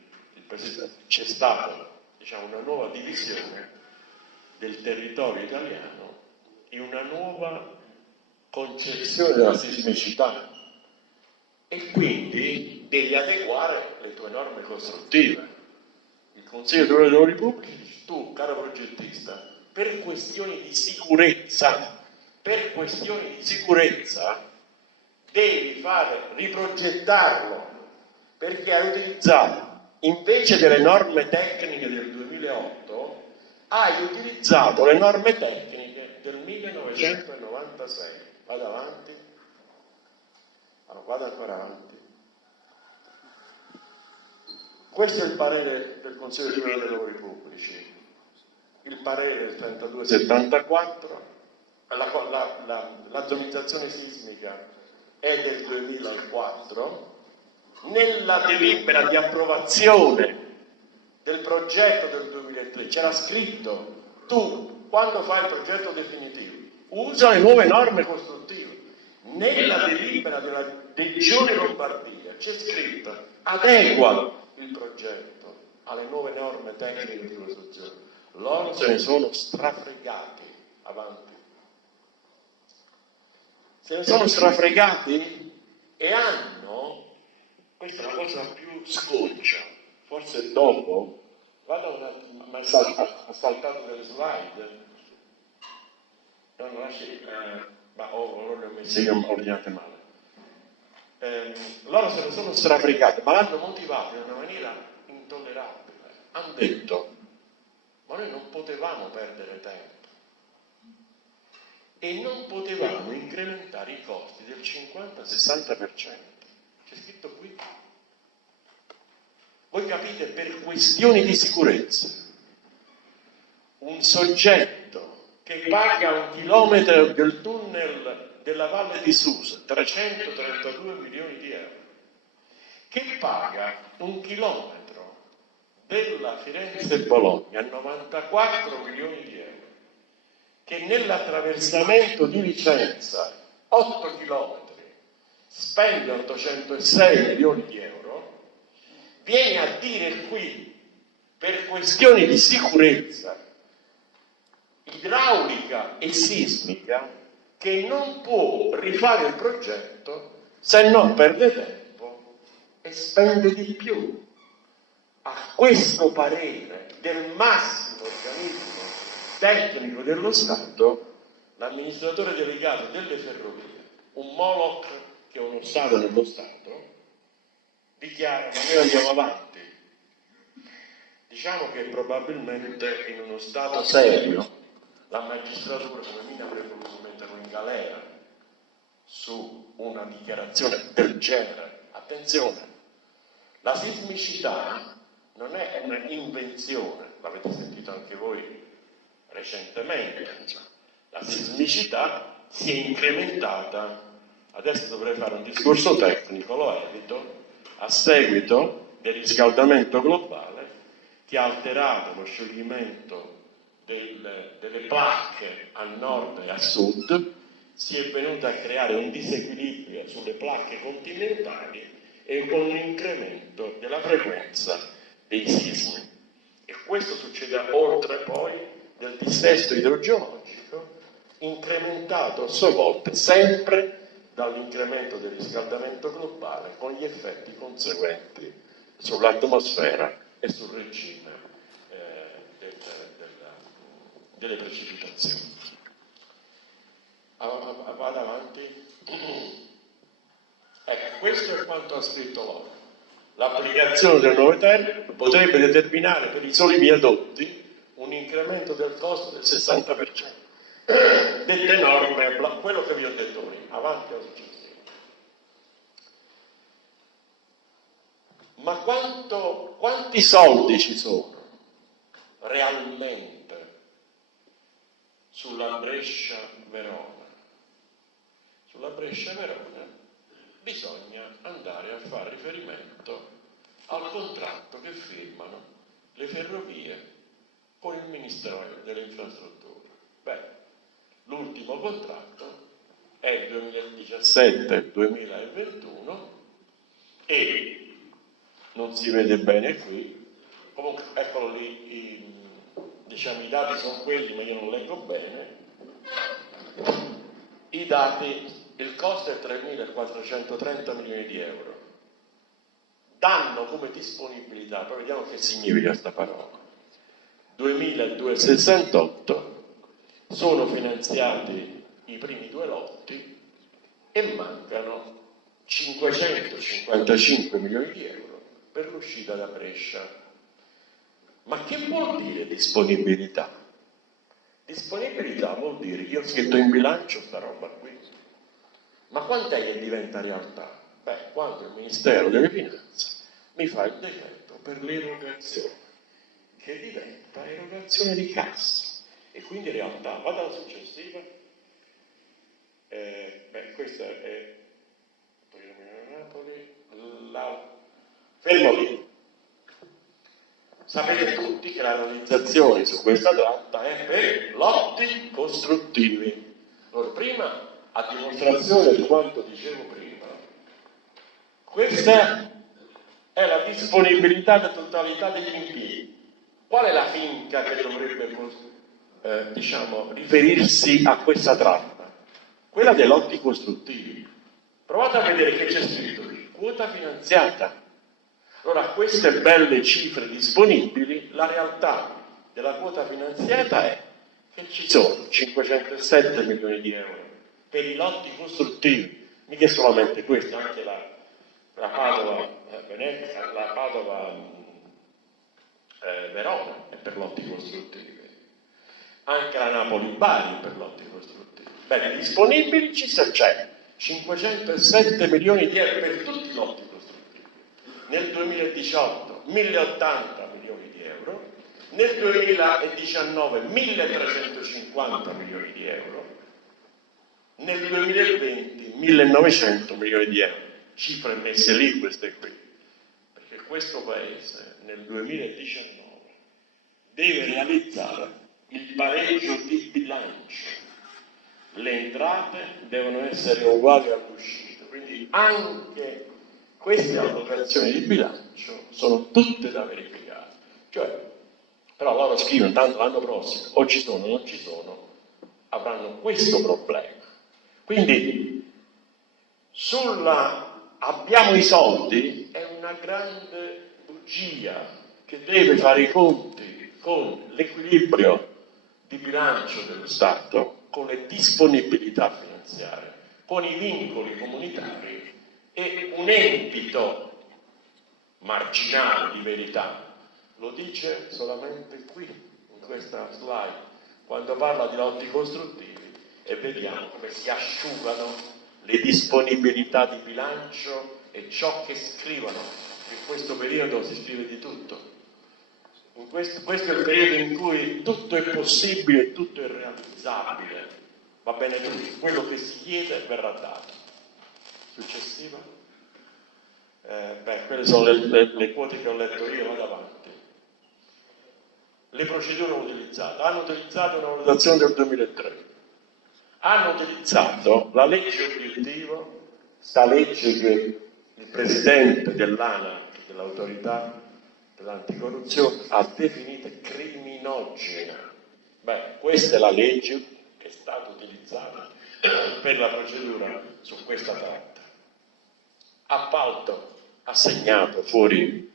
c'è stata, una nuova divisione del territorio italiano in una nuova concezione della sismicità e quindi devi adeguare le tue norme costruttive. Il Consiglio dei lavori pubblici, tu, caro progettista, per questioni di sicurezza, devi fare riprogettarlo, perché hai utilizzato, invece delle norme tecniche del 2008, hai utilizzato le norme tecniche del 1996. Vado avanti? Allora, vado ancora avanti. Questo è il parere del Consiglio Superiore dei Lavori Pubblici. Il parere del 3274, la zonizzazione sismica è del 2004. Nella delibera di approvazione del progetto del 2003 c'era scritto: tu, quando fai il progetto definitivo, usa le nuove norme costruttive. Nella delibera della Regione Lombardia c'è scritto: adegua il progetto alle nuove norme tecniche di costruzione. Loro se ne sono strafregati. Avanti. Se ne sono strafregati e hanno, questa è la cosa più sconcia, forse dopo, vado un attimo, ma ha saltato delle slide, non lasci, ma loro le ho messe io ordinate male. Loro se ne sono strafregati, ma l'hanno motivato in una maniera intollerabile. Hanno detto: ma noi non potevamo perdere tempo e non potevamo incrementare i costi del 50-60%. C'è scritto qui. Voi capite, per questioni di sicurezza, un soggetto che paga un chilometro del tunnel della Valle di Susa, 332 milioni di euro, che paga un chilometro della Firenze-Bologna, 94 milioni di euro, che nell'attraversamento di Vicenza, 8 chilometri, spende 806 milioni di euro, viene a dire qui, per questioni di sicurezza idraulica e sismica, che non può rifare il progetto se non perde tempo e spende di più. A questo parere del massimo organismo tecnico dello Stato, l'amministratore delegato delle ferrovie, un Moloch che è uno Stato nello Stato, dichiara: ma noi andiamo avanti. Diciamo che probabilmente in uno Stato serio la magistratura come me avrebbe voluto metterlo in galera su una dichiarazione del genere. Attenzione, la sismicità non è un'invenzione, l'avete sentito anche voi recentemente. La sismicità si è incrementata, adesso dovrei fare un discorso tecnico, lo evito, a seguito del riscaldamento globale che ha alterato lo scioglimento delle placche a nord e a sud, si è venuto a creare un disequilibrio sulle placche continentali e con un incremento della frequenza dei sismi. E questo succede oltre poi del dissesto idrogeologico, incrementato a sua volta sempre dall'incremento del riscaldamento globale, con gli effetti conseguenti sull'atmosfera e sul regime delle precipitazioni. Vado avanti. Ecco, questo è quanto ha scritto loro. L'applicazione del nuovo termine potrebbe determinare per i soli viadotti un incremento del costo del 60%. Dette norme, quello che vi ho detto prima, avanti o successivo. Ma quanti soldi ci sono realmente sulla Brescia-Verona? Sulla Brescia-Verona bisogna andare a fare riferimento al contratto che firmano le ferrovie con il Ministero delle Infrastrutture. Beh, l'ultimo contratto è il 2017-2021 e non si vede bene qui, comunque eccolo lì, diciamo i dati sono quelli ma io non leggo bene, i dati, il costo è 3.430 milioni di euro, danno come disponibilità, poi vediamo che significa questa parola, 2.268, sono finanziati i primi due lotti e mancano 555 milioni di euro per l'uscita da Brescia. Ma che vuol dire disponibilità? Disponibilità vuol dire che io ho scritto in bilancio sta roba qui. Ma quant'è che diventa realtà? Beh, quando il Ministero delle Finanze mi fa il decreto per l'erogazione, che diventa erogazione di cassa. E quindi in realtà, vado alla successiva. Questa è Napoli, fermo lì. Sapete tutti che la realizzazione su questa tratta è per lotti costruttivi. Allora, prima, a dimostrazione di quanto dicevo prima, questa è la disponibilità della totalità degli impieghi. Qual è la finca che dovrebbe riferirsi a questa tratta? Quella dei lotti costruttivi. Provate a vedere che c'è scritto qui, quota finanziata. Allora, a queste belle cifre disponibili, la realtà della quota finanziata è che ci sono 507 milioni di euro per i lotti costruttivi, mica solamente questi, anche la Padova-Venezia, la Padova-Verona è per lotti costruttivi, anche la Napoli-Bari per lotti costruttivi. Bene, disponibili c'è 507 milioni di euro per tutti i lotti costruttivi. Nel 2018 1080 milioni di euro, nel 2019 1350 milioni di euro, nel 2020 1900 milioni di euro, cifre messe lì queste qui, perché questo Paese nel 2019 deve realizzare il pareggio di bilancio, le entrate devono essere uguali all'uscita, quindi anche queste allocazioni di bilancio sono tutte da verificare. Però loro scrivono tanto l'anno prossimo, o ci sono o non ci sono, avranno questo problema. Quindi abbiamo i soldi è una grande bugia che deve fare i conti con l'equilibrio di bilancio dello Stato, con le disponibilità finanziarie, con i vincoli comunitari e un empito marginale di verità. Lo dice solamente qui, in questa slide, quando parla di lotti costruttivi, e vediamo come si asciugano le disponibilità di bilancio e ciò che scrivono. In questo periodo si scrive di tutto. Questo è il periodo in cui tutto è possibile e tutto è realizzabile. Va bene tutto, quello che si chiede verrà dato. Successiva? Quelle sono le quote che ho letto io, vado avanti. Le procedure utilizzate. Hanno utilizzato una valutazione del 2003. Hanno utilizzato la legge obiettivo, sta legge che il presidente dell'ANAC, dell'autorità dell'anticorruzione ha definito criminogena. Beh, questa è la legge che è stata utilizzata per la procedura su questa tratta. Appalto assegnato fuori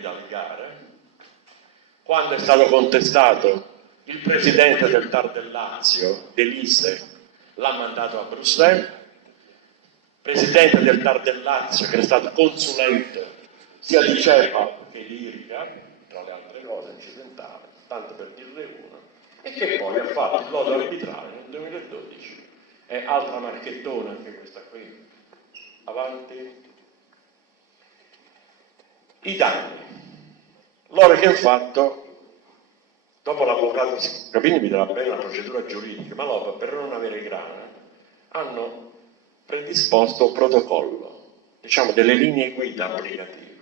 dalle gare. Quando è stato contestato, il presidente del TAR del Lazio, Delise, l'ha mandato a Bruxelles. Presidente del TAR del Lazio, che è stato consulente sia di CEPA che di IRCA, tra le altre cose incidentali, tanto per dirne uno, e che poi ha fatto il lodo arbitrale nel 2012. È altra marchettona anche questa qui. Avanti. I danni. Loro che hanno fatto, dopo l'avvocato Capini vi darà bene la procedura giuridica, ma loro per non avere grana hanno predisposto un protocollo, diciamo delle linee guida applicative.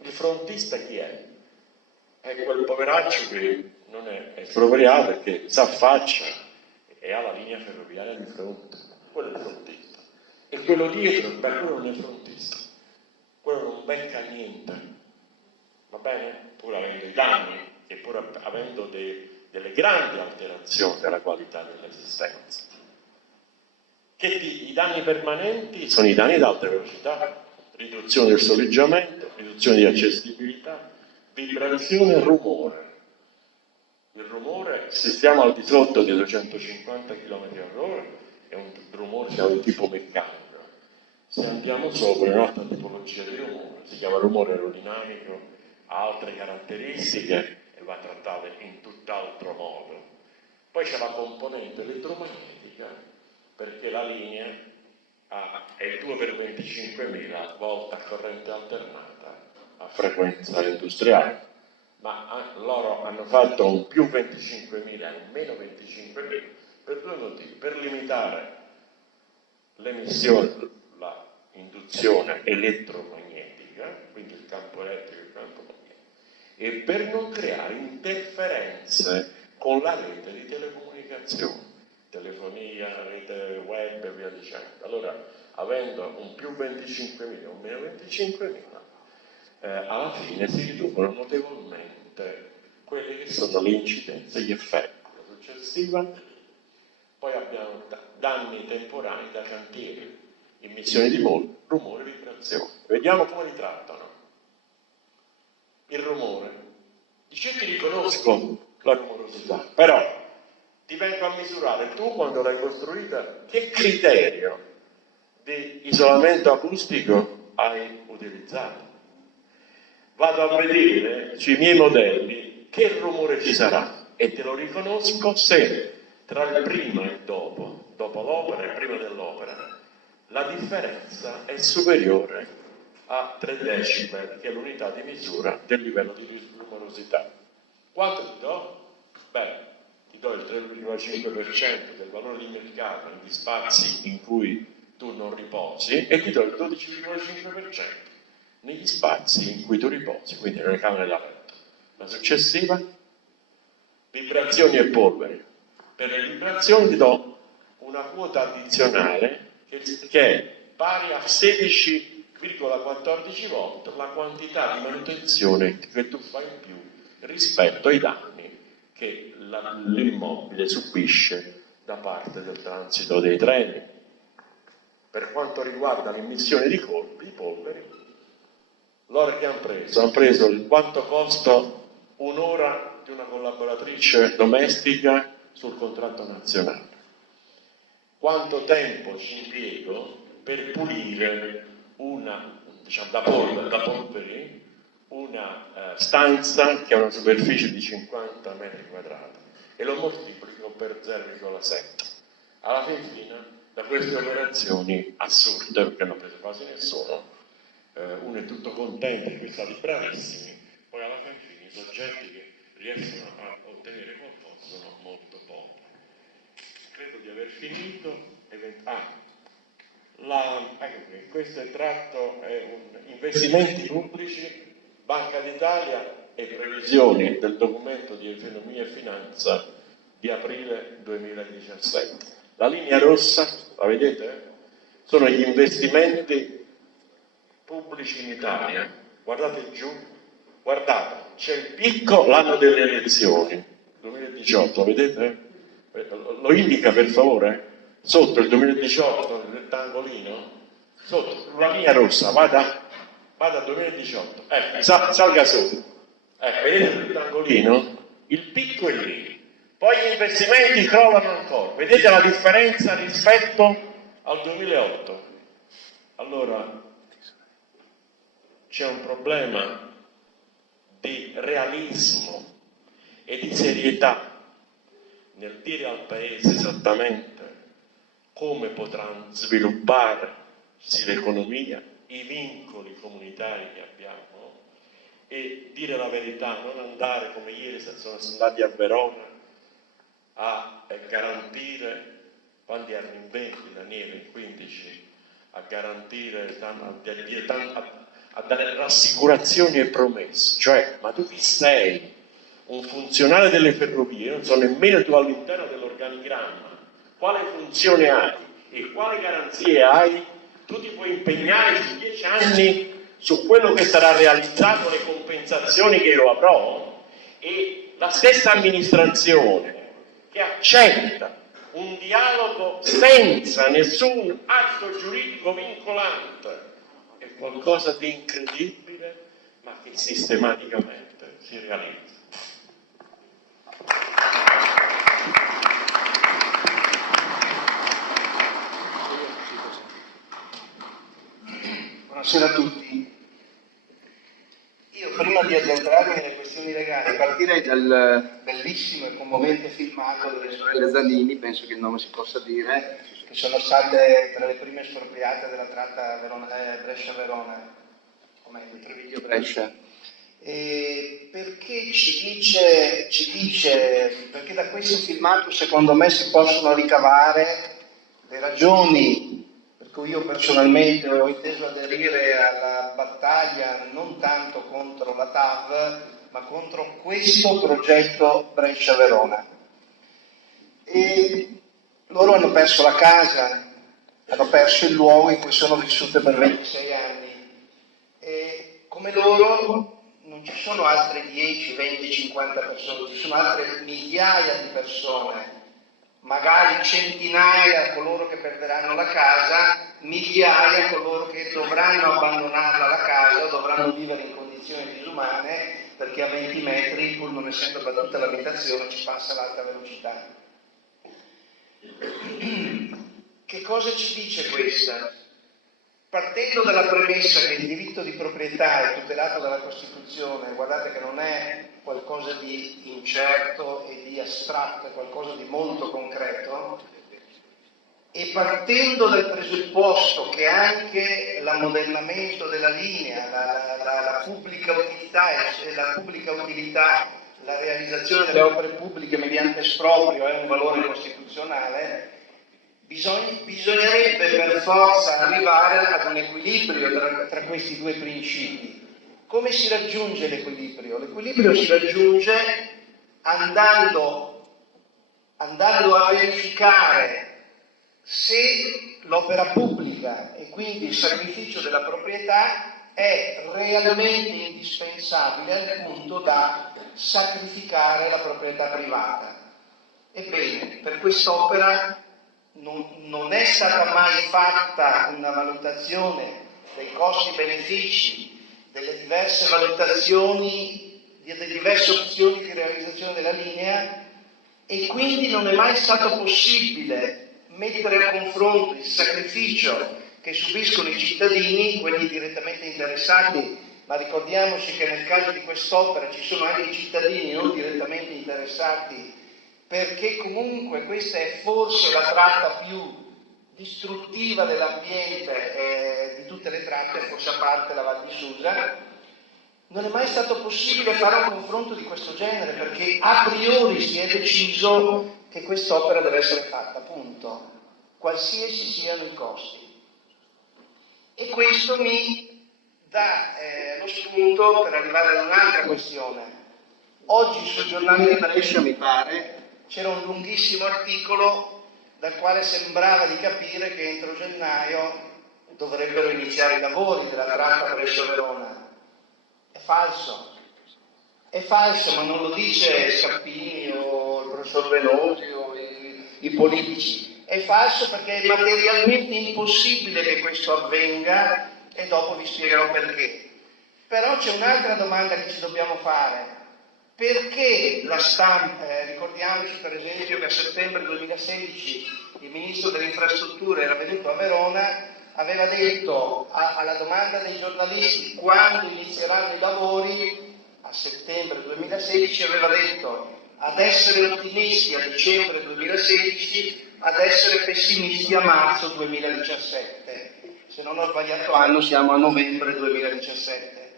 Il frontista chi è? È quel poveraccio che non è espropriato e che s'affaccia e ha la linea ferroviaria di fronte. Quello è il frontista. E quello dietro, beh, quello non è frontista. Quello non becca niente. Va bene? Pur avendo i danni e pur avendo delle grandi alterazioni della qualità dell'esistenza. I danni permanenti sono i danni ad alta velocità, riduzione del soleggiamento, riduzione di accessibilità, vibrazione e rumore. Il rumore, se stiamo al di sotto di 250 km/h, è un rumore siamo di tipo meccanico. Se andiamo sopra è un'altra tipologia di rumore, si chiama rumore aerodinamico, ha altre caratteristiche e va trattato in tutt'altro modo. Poi c'è la componente elettromagnetica, perché la linea è 2 per 25.000 volta a corrente alternata a frequenza industriale, ma loro hanno fatto un più 25.000 e un meno 25.000 per due motivi: per limitare l'emissione, la induzione elettromagnetica, quindi il campo elettrico e il campo magnetico, e per non creare interferenze con la rete di telecomunicazione, telefonia, rete web e via dicendo. Allora, avendo un più 25.000 e un meno 25.000, alla fine si riducono notevolmente quelle che sono le incidenze e gli effetti. La successiva, poi abbiamo danni temporanei da cantieri, emissioni di rumore e vibrazione. Vediamo come li trattano. Il rumore. Dice: ti riconosco la rumorosità, però ti vengo a misurare tu quando l'hai costruita, che criterio di isolamento acustico hai utilizzato. Vado a vedere sui miei modelli che rumore ci sarà e te lo riconosco se tra il prima e dopo l'opera e prima dell'opera, la differenza è superiore a 3 decibel, che è l'unità di misura del livello di rumorosità. Quanto ti do? Beh, ti do il 3,5% del valore di mercato negli spazi in cui tu non riposi e ti do il 12,5% negli spazi in cui tu riposi, quindi nelle camere da letto. La successiva? Vibrazioni e polveri. Per le vibrazioni ti do una quota addizionale che è pari a 16,14 volte la quantità di manutenzione che tu fai in più rispetto ai danni che l'immobile subisce da parte del transito dei treni. Per quanto riguarda l'emissione di polveri, loro che hanno preso quanto costa un'ora di una collaboratrice domestica sul contratto nazionale. Quanto tempo ci impiego per pulire da polveri, una stanza che ha una superficie di 50 metri quadrati e lo moltiplico per 0,7. Alla fine, da queste operazioni assurde, perché non ho preso quasi nessuno, uno è tutto contento di questi stati bravissimi, poi alla fine i soggetti che riescono a ottenere qualcosa sono molto pochi. Credo di aver finito. Questo è tratto, investimenti pubblici, Banca d'Italia e previsioni del documento di economia e finanza di aprile 2017. La linea rossa, la vedete? Sono gli investimenti pubblici in Italia. Guardate giù, guardate, c'è il picco l'anno delle elezioni, 2018, vedete? Lo indica per favore? Sotto il 2018, il rettangolino, sotto la linea rossa, vada al 2018, ecco, salga su, ecco, vedete il rettangolino? Il picco è lì, poi gli investimenti crollano ancora, vedete la differenza rispetto al 2008? Allora, c'è un problema di realismo e di serietà nel dire al Paese esattamente come potrà svilupparsi l'economia, i vincoli comunitari che abbiamo, e dire la verità, non andare come ieri sono andati a Verona a garantire, quando erano in 20, Daniele, in 15, a garantire, a dare rassicurazioni e promesse, cioè, ma tu chi sei? Un funzionario delle ferrovie, non so nemmeno tu all'interno dell'organigramma, quale funzione hai e quali garanzie hai? Tu ti puoi impegnare su 10 anni su quello che sarà realizzato, le compensazioni che io avrò, e la stessa amministrazione che accetta un dialogo senza nessun atto giuridico vincolante è qualcosa di incredibile, ma che sistematicamente si realizza. Buonasera a tutti. Io prima di addentrarmi nelle questioni legali partirei dal bellissimo e commovente filmato delle sorelle Zanini, penso che il nome si possa dire, che sono state tra le prime espropriate della tratta Brescia-Verona, o meglio Treviglio-Brescia. Perché perché da questo filmato secondo me si possono ricavare le ragioni per cui io personalmente ho inteso aderire alla battaglia non tanto contro la TAV, ma contro questo progetto Brescia-Verona. E loro hanno perso la casa, hanno perso il luogo in cui sono vissute per 26 anni. E come loro non ci sono altre 10, 20, 50 persone, ci sono altre migliaia di persone, magari centinaia coloro che perderanno la casa, migliaia coloro che dovranno abbandonarla la casa, dovranno vivere in condizioni disumane perché a 20 metri, pur non essendo battuta l'abitazione, ci passa l'alta velocità. Che cosa ci dice questa? Partendo dalla premessa che il diritto di proprietà è tutelato dalla Costituzione, guardate che non è qualcosa di incerto e di astratto, è qualcosa di molto concreto, e partendo dal presupposto che anche l'ammodernamento della linea, la pubblica utilità, la realizzazione delle opere pubbliche mediante esproprio è un valore costituzionale, bisognerebbe per forza arrivare ad un equilibrio tra questi due principi. Come si raggiunge l'equilibrio? L'equilibrio si raggiunge andando a verificare se l'opera pubblica e quindi il sacrificio della proprietà è realmente indispensabile al punto da sacrificare la proprietà privata. Ebbene, per quest'opera non è stata mai fatta una valutazione dei costi-benefici, delle diverse valutazioni, delle diverse opzioni di realizzazione della linea, e quindi non è mai stato possibile mettere a confronto il sacrificio che subiscono i cittadini, quelli direttamente interessati, ma ricordiamoci che nel caso di quest'opera ci sono anche i cittadini non direttamente interessati, perché comunque questa è forse la tratta più distruttiva dell'ambiente di tutte le tratte, forse a parte la Val di Susa. Non è mai stato possibile fare un confronto di questo genere, perché a priori si è deciso che quest'opera deve essere fatta, punto, qualsiasi siano i costi. E questo mi dà lo spunto per arrivare ad un'altra questione. Oggi sul giornale di Brescia, mi pare, c'era un lunghissimo articolo dal quale sembrava di capire che entro gennaio dovrebbero iniziare i lavori della tratta Brescia-Verona. È falso. È falso, ma non lo dice Scappini o il professor Venosi o i politici. È falso perché è materialmente impossibile che questo avvenga e dopo vi spiegherò perché. Però c'è un'altra domanda che ci dobbiamo fare. Perché la stampa, ricordiamoci per esempio che a settembre 2016 il ministro delle infrastrutture era venuto a Verona, aveva detto alla domanda dei giornalisti quando inizieranno i lavori, a settembre 2016 aveva detto ad essere ottimisti a dicembre 2016, ad essere pessimisti a marzo 2017. Se non ho sbagliato anno siamo a novembre 2017.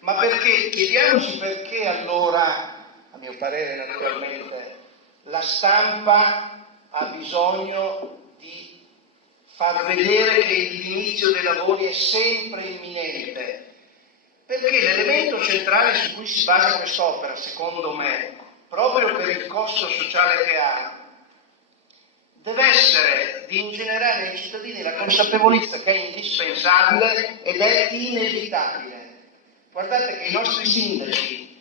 Ma perché? Chiediamoci perché allora, a mio parere naturalmente, la stampa ha bisogno di far vedere che l'inizio dei lavori è sempre imminente. Perché l'elemento centrale su cui si basa quest'opera, secondo me, proprio per il costo sociale che ha, deve essere di ingenerare nei cittadini la consapevolezza che è indispensabile ed è inevitabile. Guardate che i nostri sindaci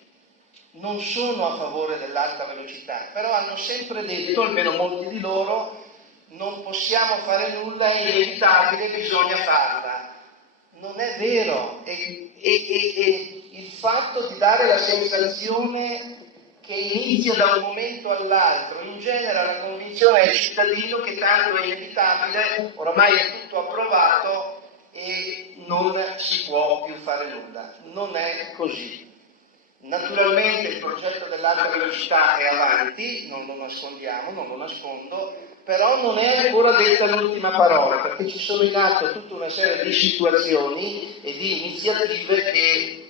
non sono a favore dell'alta velocità, però hanno sempre detto, almeno molti di loro, non possiamo fare nulla, è inevitabile, bisogna farla. Non è vero, e il fatto di dare la sensazione che inizia da un momento all'altro ingenera la convinzione al cittadino che tanto è inevitabile, oramai è tutto approvato e non si può più fare nulla. Non è così. Naturalmente il progetto dell'alta velocità è avanti, non lo nascondiamo, non lo nascondo, però non è ancora detta l'ultima parola, perché ci sono in atto tutta una serie di situazioni e di iniziative che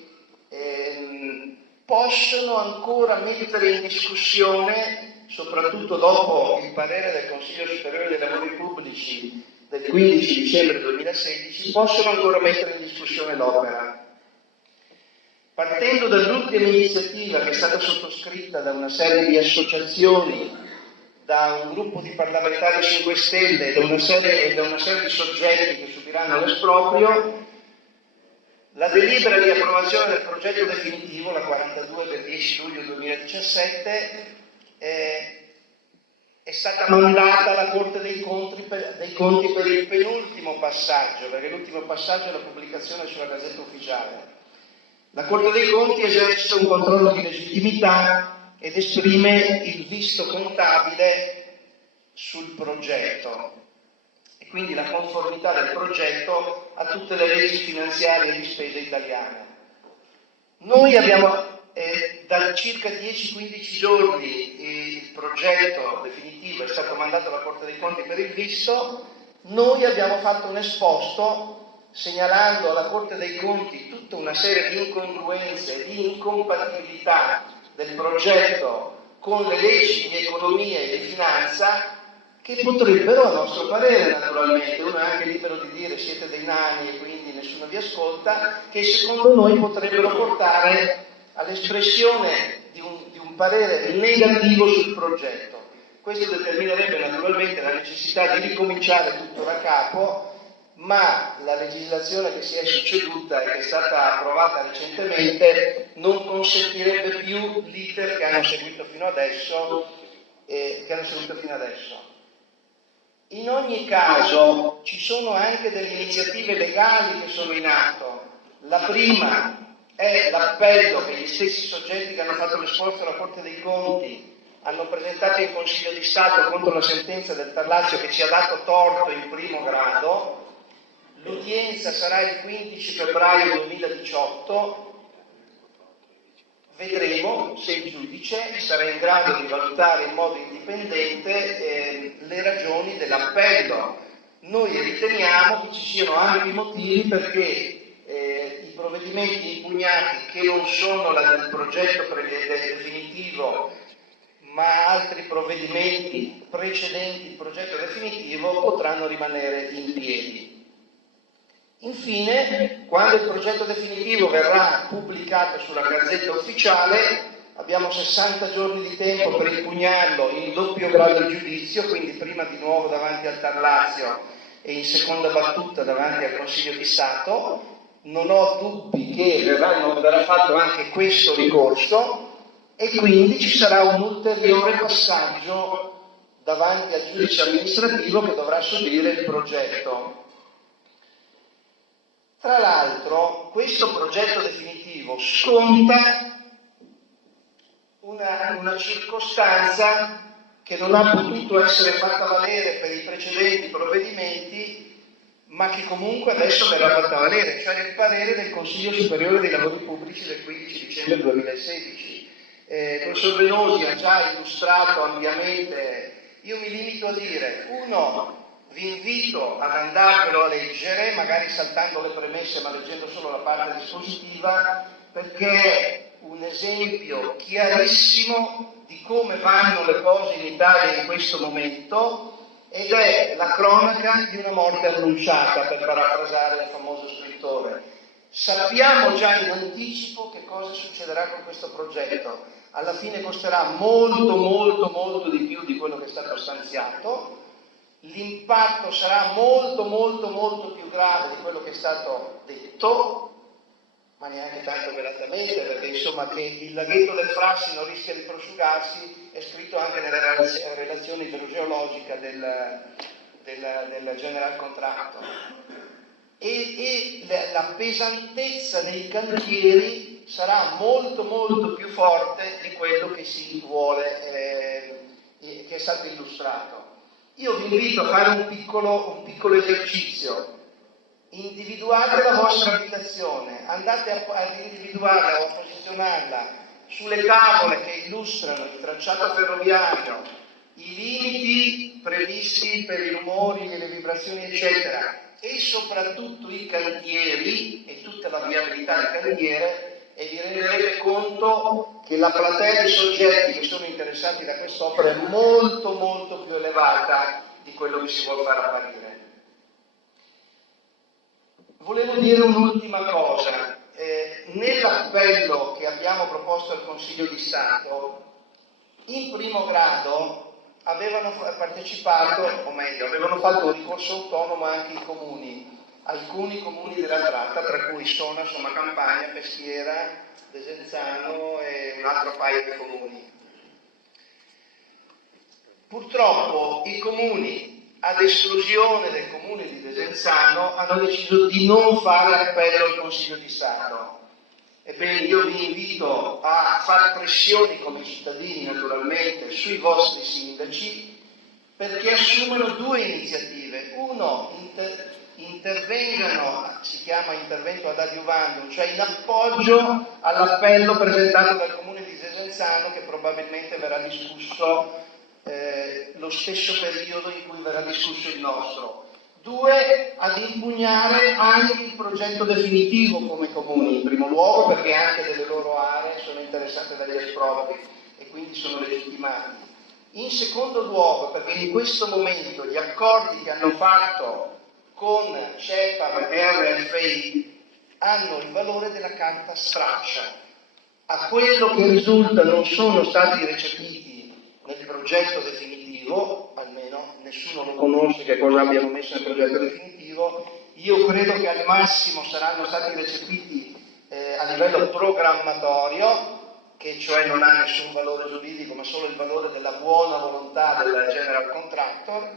possono ancora mettere in discussione, soprattutto dopo il parere del Consiglio Superiore dei Lavori Pubblici del 15 dicembre 2016, possono ancora mettere in discussione l'opera. Partendo dall'ultima iniziativa che è stata sottoscritta da una serie di associazioni, da un gruppo di parlamentari 5 Stelle e da una serie di soggetti che subiranno l'esproprio, la delibera di approvazione del progetto definitivo, la 42 del 10 luglio 2017, è stata mandata alla Corte dei Conti per il penultimo passaggio, perché l'ultimo passaggio è la pubblicazione sulla Gazzetta Ufficiale. La Corte dei Conti esercita un controllo di legittimità ed esprime il visto contabile sul progetto e quindi la conformità del progetto a tutte le leggi finanziarie di spesa italiane. Noi abbiamo da circa 10-15 giorni il progetto definitivo è stato mandato alla Corte dei Conti per il visto, noi abbiamo fatto un esposto segnalando alla Corte dei Conti tutta una serie di incongruenze, di incompatibilità del progetto con le leggi di economia e di finanza che potrebbero, a nostro parere naturalmente, uno è anche libero di dire siete dei nani e quindi nessuno vi ascolta, che secondo noi potrebbero portare all'espressione di un parere negativo sul progetto. Questo determinerebbe naturalmente la necessità di ricominciare tutto da capo, ma la legislazione che si è succeduta e che è stata approvata recentemente non consentirebbe più l'iter che hanno seguito fino adesso. In ogni caso ci sono anche delle iniziative legali che sono in atto. La prima è l'appello che gli stessi soggetti che hanno fatto l'esposto alla Corte dei Conti hanno presentato in Consiglio di Stato contro la sentenza del Tarlazio che ci ha dato torto in primo grado. L'udienza sarà il 15 febbraio 2018. Vedremo se il giudice sarà in grado di valutare in modo indipendente le ragioni dell'appello. Noi riteniamo che ci siano ampi motivi perché i provvedimenti impugnati, che non sono del progetto definitivo, ma altri provvedimenti precedenti il progetto definitivo, potranno rimanere in piedi. Infine, quando il progetto definitivo verrà pubblicato sulla Gazzetta Ufficiale, abbiamo 60 giorni di tempo per impugnarlo in doppio grado di giudizio, quindi prima di nuovo davanti al Tarlazio e in seconda battuta davanti al Consiglio di Stato. Non ho dubbi che verrà fatto anche questo ricorso e quindi ci sarà un ulteriore passaggio davanti al giudice amministrativo che dovrà subire il progetto. Tra l'altro, questo progetto definitivo sconta una circostanza che non ha potuto essere fatta valere per i precedenti provvedimenti, ma che comunque adesso verrà fatta valere, cioè il parere del Consiglio Superiore dei Lavori Pubblici del 15 dicembre 2016. Il professor Venosi ha già illustrato ampiamente, io mi limito a dire, uno, vi invito ad andarvelo a leggere, magari saltando le premesse ma leggendo solo la parte dispositiva, perché è un esempio chiarissimo di come vanno le cose in Italia in questo momento ed è la cronaca di una morte annunciata, per parafrasare un famoso scrittore. Sappiamo già in anticipo che cosa succederà con questo progetto. Alla fine costerà molto di più di quello che è stato stanziato, l'impatto sarà molto più grave di quello che è stato detto, ma neanche tanto velatamente, perché insomma che il laghetto del Frassi non rischia di prosciugarsi è scritto anche nella relazione idrogeologica del General Contractor. E la pesantezza dei cantieri sarà molto più forte di quello che si vuole, che è stato illustrato. Io vi invito a fare un piccolo esercizio. Individuate la vostra abitazione, andate ad individuarla o a posizionarla sulle tavole che illustrano il tracciato ferroviario, i limiti previsti per i rumori e le vibrazioni eccetera e soprattutto i cantieri e tutta la viabilità del cantiere e vi renderete conto che la platea di soggetti che sono interessati da quest'opera è molto più elevata di quello che si vuole far apparire. Volevo dire un'ultima cosa. Nell'appello che abbiamo proposto al Consiglio di Stato, in primo grado avevano partecipato, o meglio, avevano fatto un ricorso autonomo anche i comuni, alcuni comuni della tratta, tra cui Sona, Somma Campagna, Peschiera, Desenzano e un altro paio di comuni. Purtroppo i comuni, ad esclusione del comune di Desenzano, hanno deciso di non fare appello al Consiglio di Stato. Ebbene, io vi invito a fare pressioni come cittadini, naturalmente, sui vostri sindaci, perché assumano due iniziative. Uno, intervengano, si chiama intervento ad adiuvandum, cioè in appoggio all'appello presentato dal comune di Desenzano, che probabilmente verrà discusso lo stesso periodo in cui verrà discusso il nostro. Due, ad impugnare anche il progetto definitivo come comuni, in primo luogo perché anche delle loro aree sono interessate dagli espropri e quindi sono legittimati. In secondo luogo perché in questo momento gli accordi che hanno fatto con CEPAM e RFI hanno il valore della carta straccia. A quello che risulta non sono stati recepiti nel progetto definitivo, almeno nessuno lo conosce che cosa abbiano messo nel progetto definitivo, io credo che al massimo saranno stati recepiti a livello programmatorio, che cioè non ha nessun valore giuridico ma solo il valore della buona volontà del General Contractor,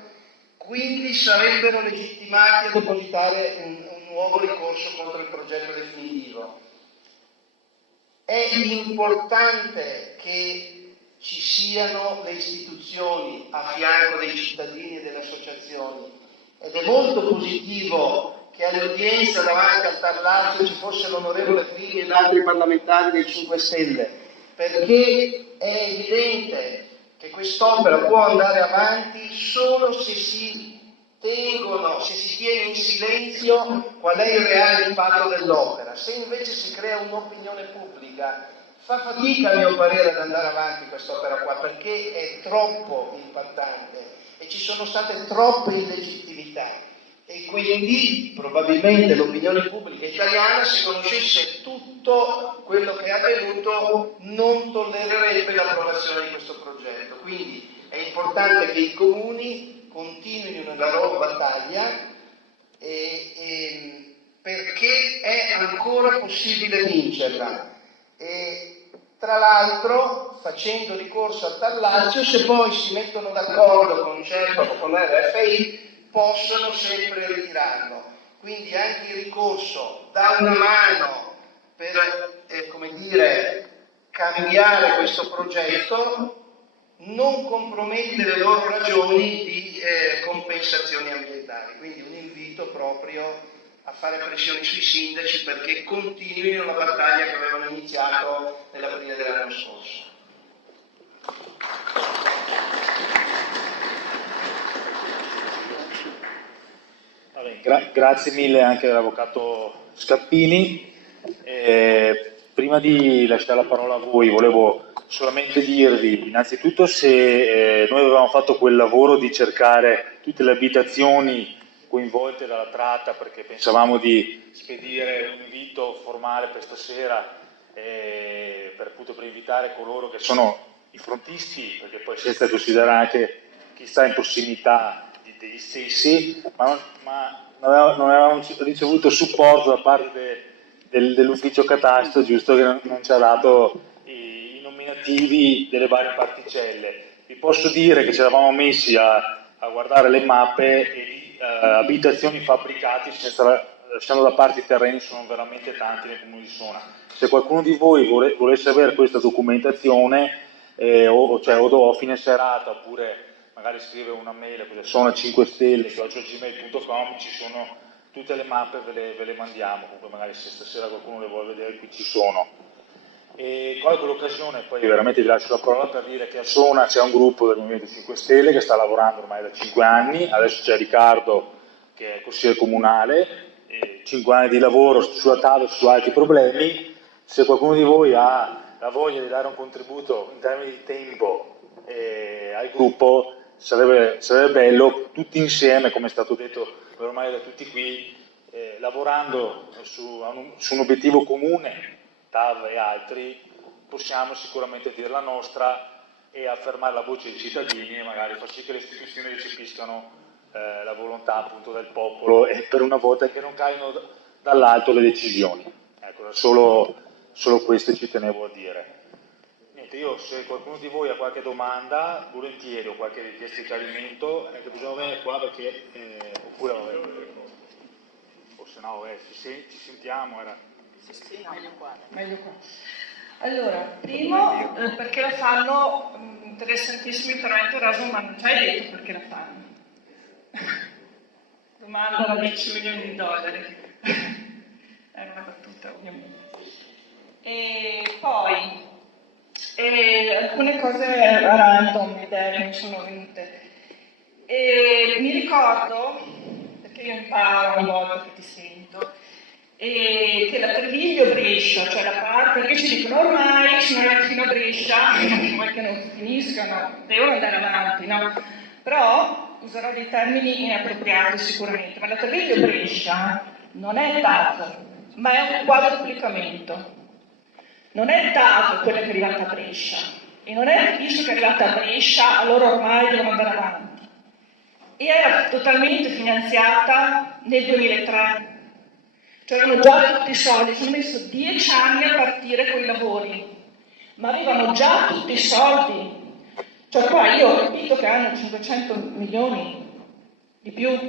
quindi sarebbero legittimati a depositare un nuovo ricorso contro il progetto definitivo. È importante che ci siano le istituzioni a fianco dei cittadini e delle associazioni ed è molto positivo che all'udienza davanti al TAR Lazio ci fosse l'onorevole Crimi ed altri parlamentari dei 5 Stelle, perché è evidente che quest'opera può andare avanti solo se si tiene in silenzio qual è il reale impatto dell'opera. Se invece si crea un'opinione pubblica, fa fatica a mio parere ad andare avanti quest'opera qua, perché è troppo impattante e ci sono state troppe illegittimità e quindi probabilmente l'opinione pubblica italiana, se conoscesse tutto quello che è avvenuto, non tollererebbe l'approvazione di questo progetto. Quindi è importante che i comuni continuino nella loro battaglia perché è ancora possibile vincerla. E tra l'altro facendo ricorso al TAR Lazio, se poi si mettono d'accordo con CEPA o con l'RFI, possono sempre ritirarlo. Quindi anche il ricorso dà una mano per, come dire, cambiare questo progetto, non compromette le loro ragioni di compensazioni ambientali. Quindi un invito proprio a fare pressioni sui sindaci perché continuino la battaglia che avevano iniziato nell'aprile dell'anno scorso. Grazie mille anche all'avvocato Scappini. Prima di lasciare la parola a voi volevo solamente dirvi innanzitutto se noi avevamo fatto quel lavoro di cercare tutte le abitazioni coinvolte dalla tratta, perché pensavamo di spedire un invito formale per stasera per invitare coloro che sono i frontisti, perché poi senza considerare anche chi sta in prossimità degli stessi, ma non avevamo ricevuto supporto da parte dell'ufficio catasto, giusto, che non ci ha dato i nominativi delle varie particelle. Vi posso dire che ci eravamo messi a guardare le mappe e abitazioni fabbricate lasciando da parte i terreni sono veramente tanti nel comune di Sona. Se qualcuno di voi volesse avere questa documentazione o a fine serata oppure magari scrive una mail a sona5stelle@gmail.com, ci sono tutte le mappe, ve le mandiamo, comunque magari se stasera qualcuno le vuole vedere qui ci sono. E colgo l'occasione, poi veramente vi lascio la parola per dire che a Sona c'è un gruppo del Movimento 5 Stelle che sta lavorando ormai da 5 anni, adesso c'è Riccardo che è consigliere comunale, 5 anni di lavoro sulla tavola su altri problemi. Se qualcuno di voi ha la voglia di dare un contributo in termini di tempo al gruppo, sarebbe bello tutti insieme, come è stato detto ormai da tutti qui, lavorando su un obiettivo comune, TAV e altri, possiamo sicuramente dire la nostra e affermare la voce dei cittadini e magari far sì che le istituzioni recepiscano la volontà appunto del popolo e per una volta che non caiono dall'alto le decisioni. Ecco, solo questo ci tenevo a dire. Niente, io se qualcuno di voi ha qualche domanda, volentieri, o qualche richiesta di chiarimento, che bisogna venire qua perché, oppure o se no ci sentiamo. Sì, meglio qua. Allora, primo, perché la fanno, interessantissimo intervento Raso, ma non ci hai detto perché la fanno. Domanda da 10 milioni di dollari. È una battuta, ovviamente. E poi, alcune cose random, idee che mi sono venute. Mi ricordo, perché io imparo ogni volta che ti sento, che la Treviglio-Brescia, cioè la parte che ci dicono ormai sono arrivati fino a Brescia, ma che non finiscano, devono andare avanti, no? Però userò dei termini inappropriati sicuramente, ma la Treviglio-Brescia non è TAV, ma è un quadruplicamento. Non è TAV quella che è arrivata a Brescia, e non è visto che è arrivata a Brescia, allora ormai devono andare avanti. E era totalmente finanziata nel 2003. C'erano già tutti i soldi, ci hanno messo 10 anni a partire con i lavori, ma avevano già tutti i soldi. Cioè qua io ho capito che hanno 500 milioni di più, 1,8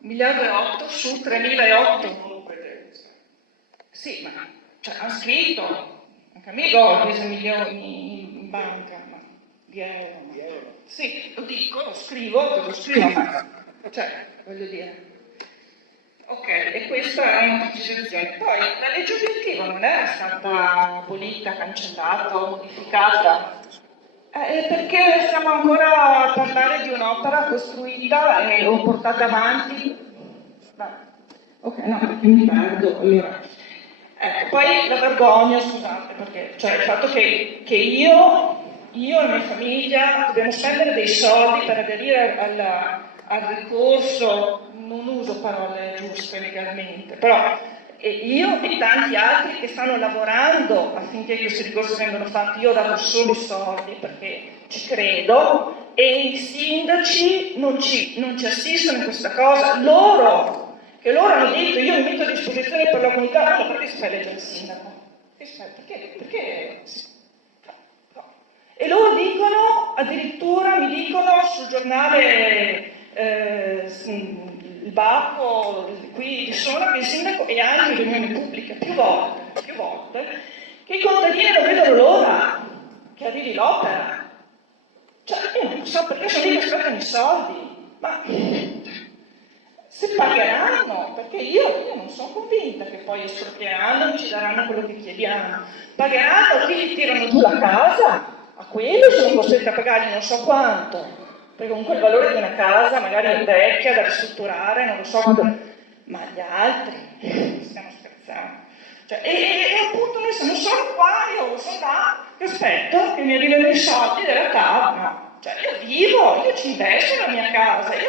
miliardi su 3.008. Sì, ma hanno scritto, anche a me ho preso milioni in banca, ma di euro. Sì, lo dico, lo scrivo, ma cioè, voglio dire. Ok, e questa è una precisazione. Poi la legge obiettivo non era stata abolita, cancellata o modificata, perché stiamo ancora a parlare di un'opera costruita o portata avanti. Ok, no, perché mi perdo, allora. Ecco, poi la vergogna, scusate, perché cioè il fatto che io e la mia famiglia dobbiamo spendere dei soldi per aderire al ricorso, non uso parole giuste legalmente, però io e tanti altri che stanno lavorando affinché questi ricorsi vengano fatti. Io ho dato solo i soldi perché ci credo e i sindaci non ci assistono in questa cosa. Loro hanno detto io mi metto a disposizione per la comunità, ma perché si fa eleggere il sindaco? Perché E loro dicono, addirittura mi dicono sul giornale il Bacco qui di Sona, che il sindaco e anche in riunione pubblica più volte, che i contadini non vedono l'ora che arrivi l'opera. Cioè, io non so perché sono lì che aspettano i soldi, ma se pagheranno, perché io non sono convinta che poi espropieranno e ci daranno quello che chiediamo. Pagheranno chi gli tirano giù la casa, a quello sono costretti a pagargli non so quanto, perché comunque il valore di una casa magari è vecchia, da ristrutturare, non lo so quanto, ma gli altri, stiamo scherzando. Cioè, e appunto noi siamo solo qua, io sono là, che aspetto che mi arrivino i soldi della casa, no. Cioè, io vivo, io ci investo nella mia casa, io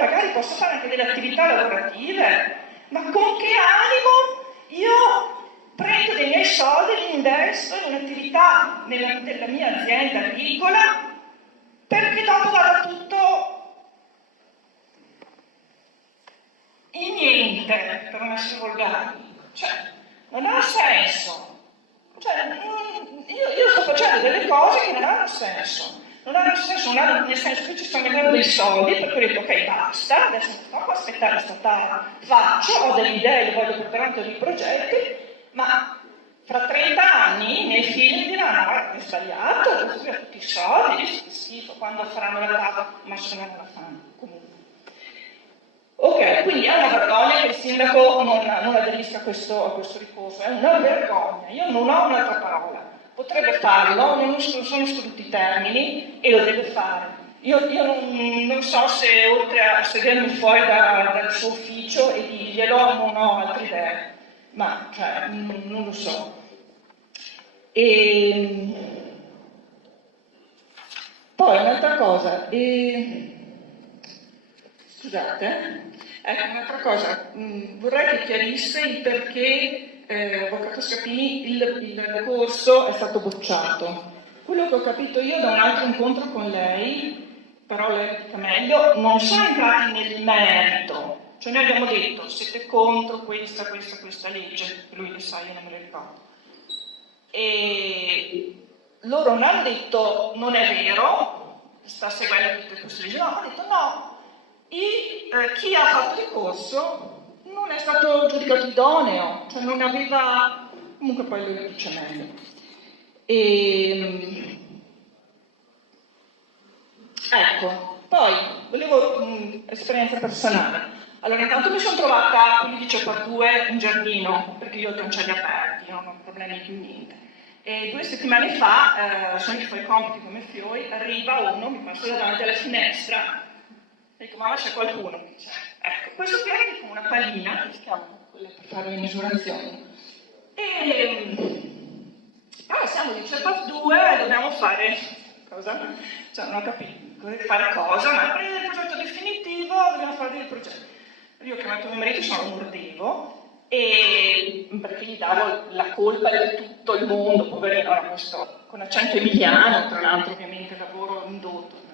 magari posso fare anche delle attività lavorative, ma con che animo io prendo dei miei soldi e li investo in un'attività della mia azienda agricola, perché dopo vada tutto in niente, per non essere volgari. Cioè, non ha senso. Cioè, io sto facendo delle cose che non hanno senso. Non hanno senso, nel senso che ci stanno mettendo dei soldi, per cui ho detto ok, basta, adesso non sto a aspettare statale, faccio, ho delle idee, le voglio portare avanti dei progetti, ma fra 30 anni i miei figli mi diranno guarda, è sbagliato, ho tutti i soldi, che schifo, quando faranno la tavola, ma se no non la fanno, comunque. Ok, quindi è una vergogna che il sindaco non aderisca a questo ricorso, è una vergogna, io non ho un'altra parola. Potrebbe farlo, non sono scaduti i termini e lo deve fare. Io non so se oltre a sedermi fuori dal suo ufficio e dirglielo non ho altre idee, ma cioè, non lo so. E poi un'altra cosa, scusate, ecco un'altra cosa, vorrei che chiarisse il perché Avvocato Scapini il corso è stato bocciato. Quello che ho capito io da un altro incontro con lei, però lei dica meglio, non sono entrati nel merito, cioè noi abbiamo detto siete contro questa legge, lui le sa, io non me le ricordo. E loro non hanno detto non è vero, sta seguendo tutte queste leggi, no, hanno detto no, chi ha fatto il corso non è stato giudicato idoneo, cioè non aveva, comunque poi lui lo dice meglio. Ecco, poi volevo esperienza personale. Allora intanto mi sono trovata con il CEPA2 in giardino, perché io ho i cancelli aperti, non ho problemi più niente. E 2 settimane fa, sono che fai i compiti come fioi, arriva uno, mi passa davanti alla finestra, e dico ma c'è qualcuno? Ecco, questo qui è con una pallina, che si chiama quelle per fare le misurazioni. E siamo di CEPA2 e dobbiamo fare cosa? Cioè non ho capito fare cosa, ma per il progetto definitivo dobbiamo fare dei progetti. Io ho chiamato mio marito, sono mordevo, e perché gli davo la colpa di tutto il mondo, poverino, era questo con accento emiliano, tra l'altro ovviamente lavoro indotto.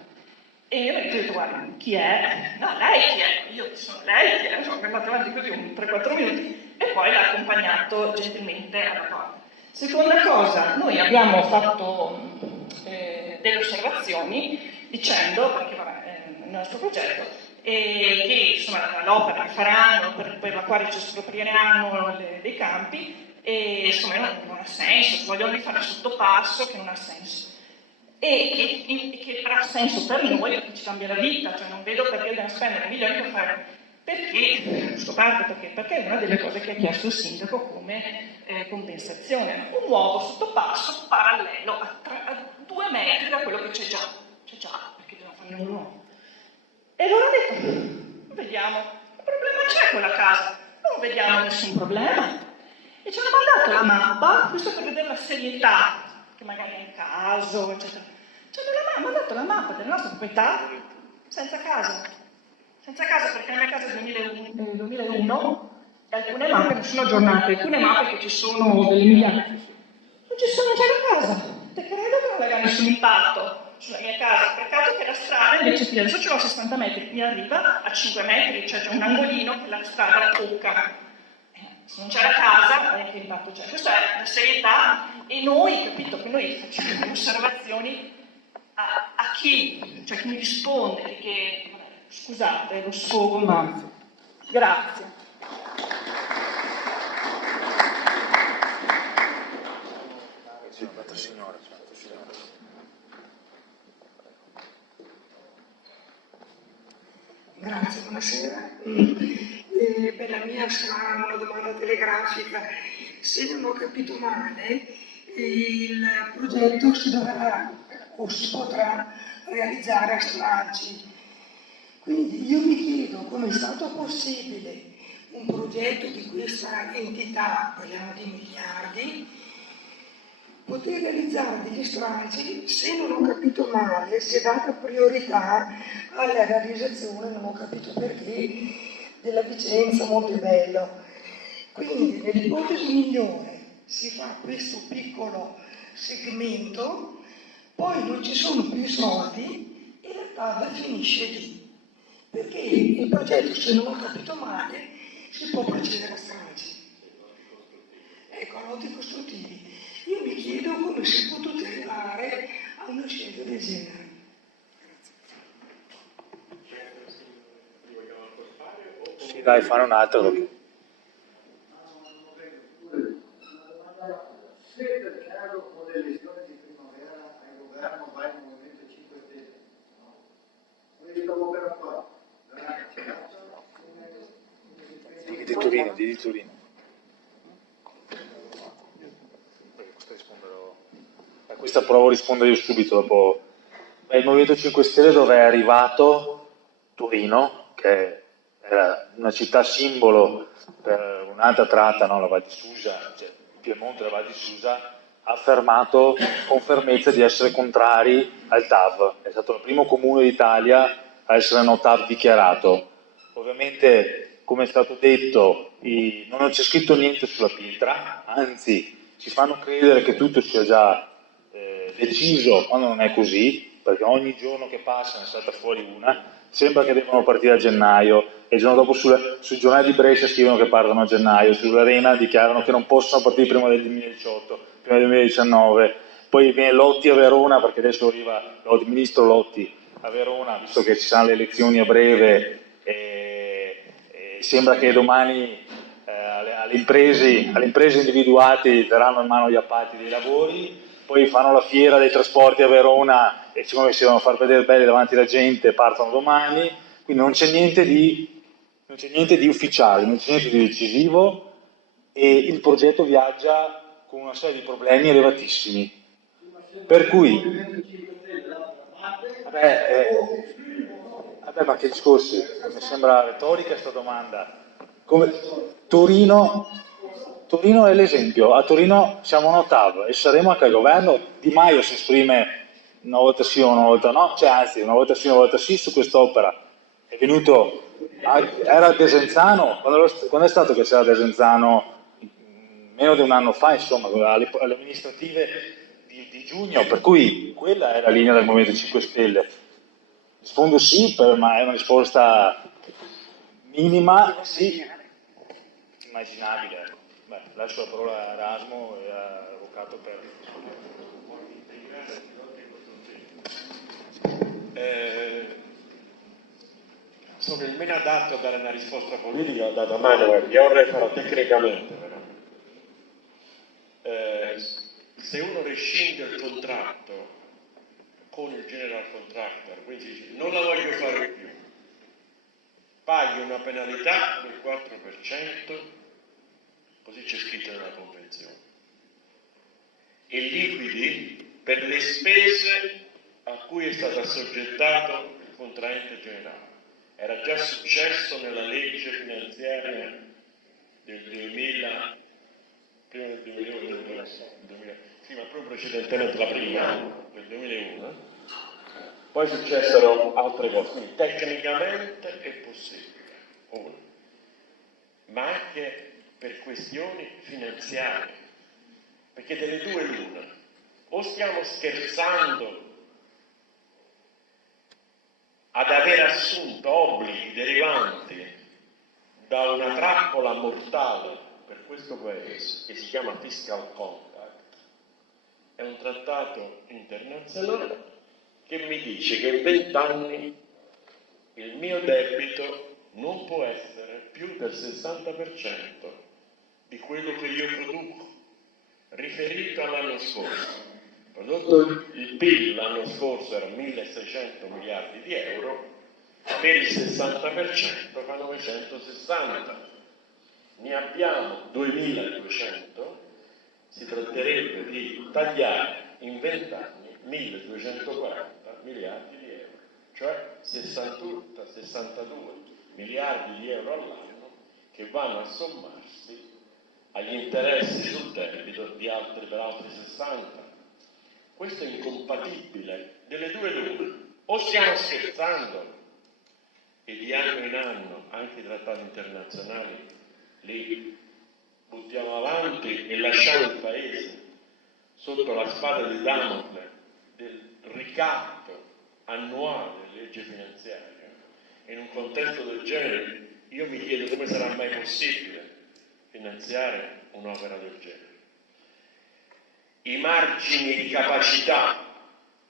E io mi ho detto, guarda, chi è? No, lei chi è? Io sono lei chi è? Sono andato avanti così un 3-4 minuti e poi l'ha accompagnato gentilmente alla porta. Seconda cosa, noi abbiamo fatto delle osservazioni dicendo, perché vabbè, il nostro progetto, che insomma l'opera che faranno, per la quale ci esproprieranno dei campi, e insomma non ha senso, vogliono rifare sottopasso che non ha senso. E che avrà senso per noi perché ci cambia la vita, cioè non vedo perché dobbiamo spendere milioni per fare. Perché? Perché è una delle cose che ha chiesto il sindaco come compensazione. Un nuovo sottopasso parallelo a 2 metri da quello che c'è già. C'è già, perché dobbiamo farne uno nuovo. E allora ho detto, vediamo, che problema c'è con la casa? Non vediamo nessun problema. E ci hanno mandato la mappa, questo per vedere la serietà, che magari è un caso, eccetera. Ci hanno mandato la mappa della nostra proprietà senza casa. Senza casa perché la mia casa è del 2001 e alcune mappe non sono aggiornate, alcune mappe che ci sono delle migliaia. Non ci sono già la casa. Te credo che non avrà nessun impatto sulla mia casa. Peccato che la strada invece qui adesso ce l'ho a 60 metri, mi arriva a 5 metri, cioè c'è un angolino che la strada la tocca. Se non c'è la casa, che impatto c'è? Questa è la serietà e noi, capito, che noi facciamo delle osservazioni a chi, cioè chi mi risponde, scusate lo sfogo, ma grazie. Grazie, buonasera. La mia sarà una domanda telegrafica. Se non ho capito male, il progetto si dovrà o si potrà realizzare a stralci. Quindi io mi chiedo come è stato possibile un progetto di questa entità, parliamo di miliardi, poter realizzare degli stralci. Se non ho capito male, si è data priorità alla realizzazione, non ho capito perché, della Vicenza Montebello. Quindi nell'ipotesi migliore si fa questo piccolo segmento, poi non ci sono più i soldi e la TAV finisce lì. Perché il progetto, se non ho capito male, si può procedere a stralci. Ecco, a noti costruttivi. Io mi chiedo come si è potuto arrivare a una scelta del genere. Sì, dai, fare un altro. Se per caso con le elezioni di primavera al governo va il Movimento 5 Stelle, no? Questo governo qua verrà cancellato? Di Torino, di Torino. Questa provo a rispondere io subito dopo. Il Movimento 5 Stelle dove è arrivato Torino, che era una città simbolo per un'altra tratta, no? La Val di Susa, cioè Piemonte e la Val di Susa, ha affermato con fermezza di essere contrari al TAV. È stato il primo comune d'Italia a essere no TAV dichiarato. Ovviamente, come è stato detto, non c'è scritto niente sulla pietra, anzi ci fanno credere che tutto sia già deciso quando non è così, perché ogni giorno che passa ne salta fuori una. Sembra che devono partire a gennaio e il giorno dopo sui giornali di Brescia scrivono che partono a gennaio, sull'Arena dichiarano che non possono partire prima del 2018, prima del 2019, poi viene Lotti a Verona, perché adesso arriva il ministro Lotti a Verona, visto che ci saranno le elezioni a breve, e sembra che domani alle imprese individuate daranno in mano gli appalti dei lavori. Poi fanno la fiera dei trasporti a Verona e siccome si devono far vedere belli davanti alla gente partono domani, quindi non c'è niente di ufficiale, non c'è niente di decisivo e il progetto viaggia con una serie di problemi elevatissimi. Per cui, ma che discorsi, mi sembra retorica questa domanda. Torino è l'esempio, a Torino siamo un ottavo e saremo anche al governo. Di Maio si esprime una volta sì o una volta no, cioè anzi una volta sì una volta sì su quest'opera. È venuto, era a Desenzano, quando è stato che c'era a Desenzano? Meno di un anno fa, insomma, alle amministrative di giugno, per cui quella è la linea del Movimento 5 Stelle. Rispondo sì, ma è una risposta minima, sì, immaginabile. Beh, lascio la parola a Erasmo e all'avvocato per... Sono il meno adatto a dare una risposta politica da domani, io vorrei farlo tecnicamente. Se uno rescinde il contratto con il general contractor, quindi dice non la voglio fare più, paghi una penalità del 4%, così c'è scritto nella convenzione, e liquidi per le spese a cui è stato assoggettato il contraente generale. Era già successo nella legge finanziaria del 2000, prima del 2001, sì, ma proprio precedentemente la prima, del 2001. Poi successero altre cose, quindi tecnicamente è possibile, uno, ma anche per questioni finanziarie, perché delle due l'una, o stiamo scherzando ad aver assunto obblighi derivanti da una trappola mortale per questo Paese, che si chiama Fiscal Compact, è un trattato internazionale che mi dice che in 20 anni il mio debito non può essere più del 60% di quello che io produco, riferito all'anno scorso. Prodotto il PIL l'anno scorso era 1.600 miliardi di euro, per il 60% fa 960. Ne abbiamo 2.200, si tratterebbe di tagliare in 20 anni 1.240 miliardi di euro, cioè 62 miliardi di euro all'anno che vanno a sommarsi agli interessi sul debito per altri 60. Questo è incompatibile, delle due l'una. O stiamo scherzando e di anno in anno anche i trattati internazionali li buttiamo avanti e lasciamo il Paese sotto la spada di Damocle del ricatto annuale delle leggi finanziarie. In un contesto del genere io mi chiedo come sarà mai possibile finanziare un'opera del genere. I margini di capacità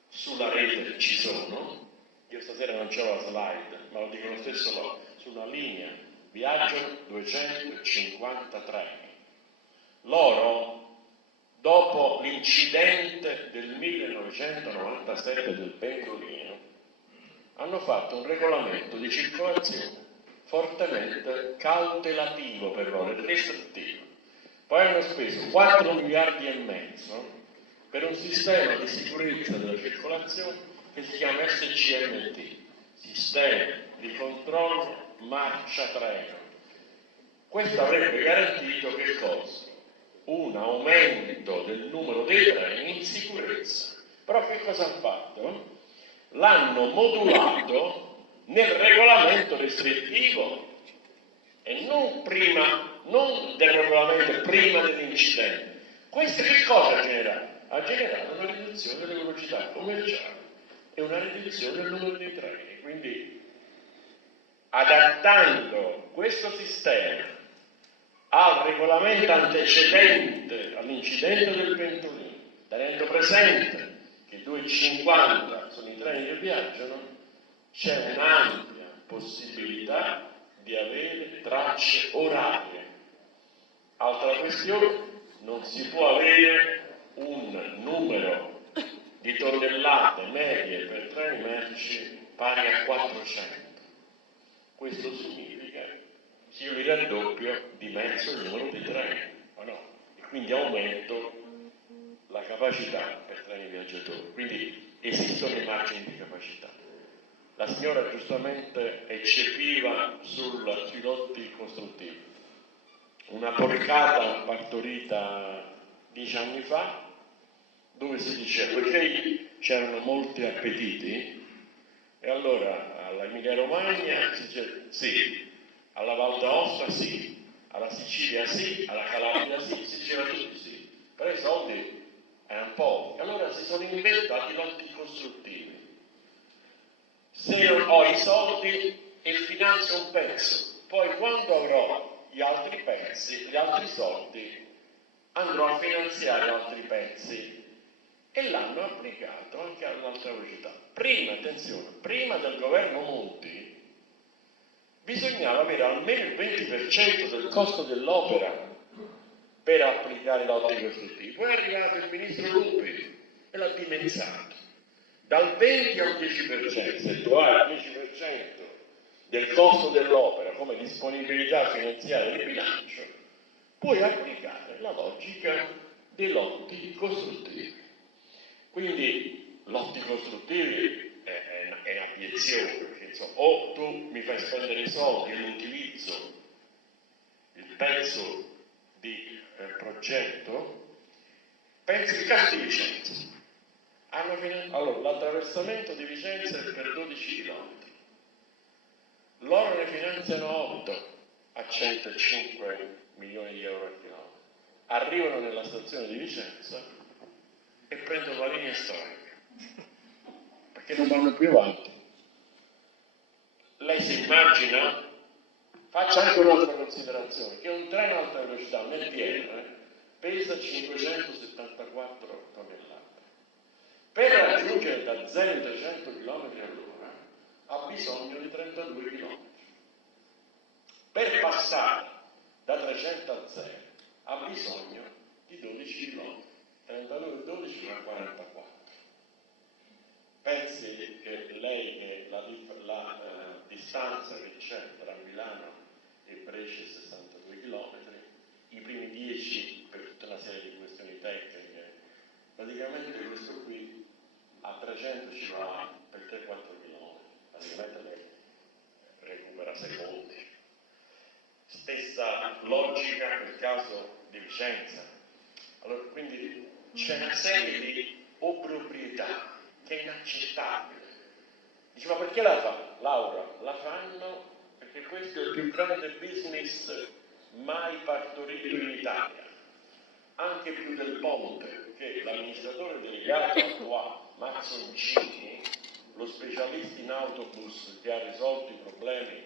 sulla rete ci sono. Io stasera non c'ho la slide, ma lo dico lo stesso loro. Sulla linea viaggiano 250 treni. Loro, dopo l'incidente del 1997 del pendolino, hanno fatto un regolamento di circolazione fortemente cautelativo per loro, restrittivo. Poi hanno speso 4 miliardi e mezzo per un sistema di sicurezza della circolazione che si chiama SCMT, Sistema di Controllo Marcia Treno. Questo avrebbe garantito che cosa? Un aumento del numero dei treni in sicurezza. Però che cosa hanno fatto? L'hanno modulato nel regolamento restrittivo e non del regolamento prima dell'incidente. Questo che cosa ha generato? Ha generato una riduzione delle velocità commerciali e una riduzione del numero dei treni. Quindi, adattando questo sistema al regolamento antecedente all'incidente del Pentolino, tenendo presente che 2,50 sono i treni che viaggiano, c'è un'ampia possibilità di avere tracce orarie. Altra questione, non si può avere un numero di tonnellate medie per treni merci pari a 400. Questo significa che io li raddoppio di mezzo il numero di treni, o no? E quindi aumento la capacità per treni viaggiatori. Quindi esistono i margini di capacità. La signora giustamente eccepiva sui lotti costruttivi. Una porcata partorita 10 anni fa, dove si diceva, perché c'erano molti appetiti, e allora alla Emilia Romagna si diceva sì, alla Val d'Aosta sì, alla Sicilia sì, alla Calabria sì, si diceva tutti sì, però i soldi erano pochi. Allora si sono inventati i lotti costruttivi. Se non ho i soldi e finanzio un pezzo, poi quando avrò gli altri pezzi, gli altri soldi, andrò a finanziare altri pezzi. E l'hanno applicato anche all'alta velocità. Prima, attenzione, prima del governo Monti bisognava avere almeno il 20% del costo dell'opera per applicare lotti costruttivi. Poi è arrivato il ministro Lupi e l'ha dimezzato. Dal 20 al 10%, se tu hai il 10% del costo dell'opera come disponibilità finanziaria di bilancio, puoi applicare la logica dei lotti costruttivi. Quindi lotti costruttivi è un'abiezione, perché insomma, o tu mi fai spendere i soldi e li utilizzo il pezzo di progetto, pensi il caso di Vicenza. Allora, l'attraversamento di Vicenza è per 12 km. Loro ne finanziano 8 a 105 milioni di euro al chilometro. Arrivano nella stazione di Vicenza e prendono la linea storica, perché non vanno più avanti. Lei si immagina Faccio anche un'altra considerazione, che un treno a alta velocità nel PR pesa 574 tonnellate. Per raggiungere da 0 a 300 km all'ora ha bisogno di 32 km. Per passare da 300 a 0 ha bisogno di 12 km. 32 e 12 fa 44. Pensi che lei che la distanza che c'è tra Milano e Brescia è 62 km, i primi 10 per tutta una serie di questioni tecniche, praticamente questo qui a 300 ci va per 3-4 km, praticamente lei recupera secondi. Stessa logica nel caso di Vicenza. Allora, quindi c'è una serie di obbrobrità che è inaccettabile. Dice, ma perché la fa? Laura, la fanno perché questo è il più grande business mai partorito in Italia, anche più del ponte, perché l'amministratore delegato attuale, Mazzoncini, lo specialista in autobus che ha risolto i problemi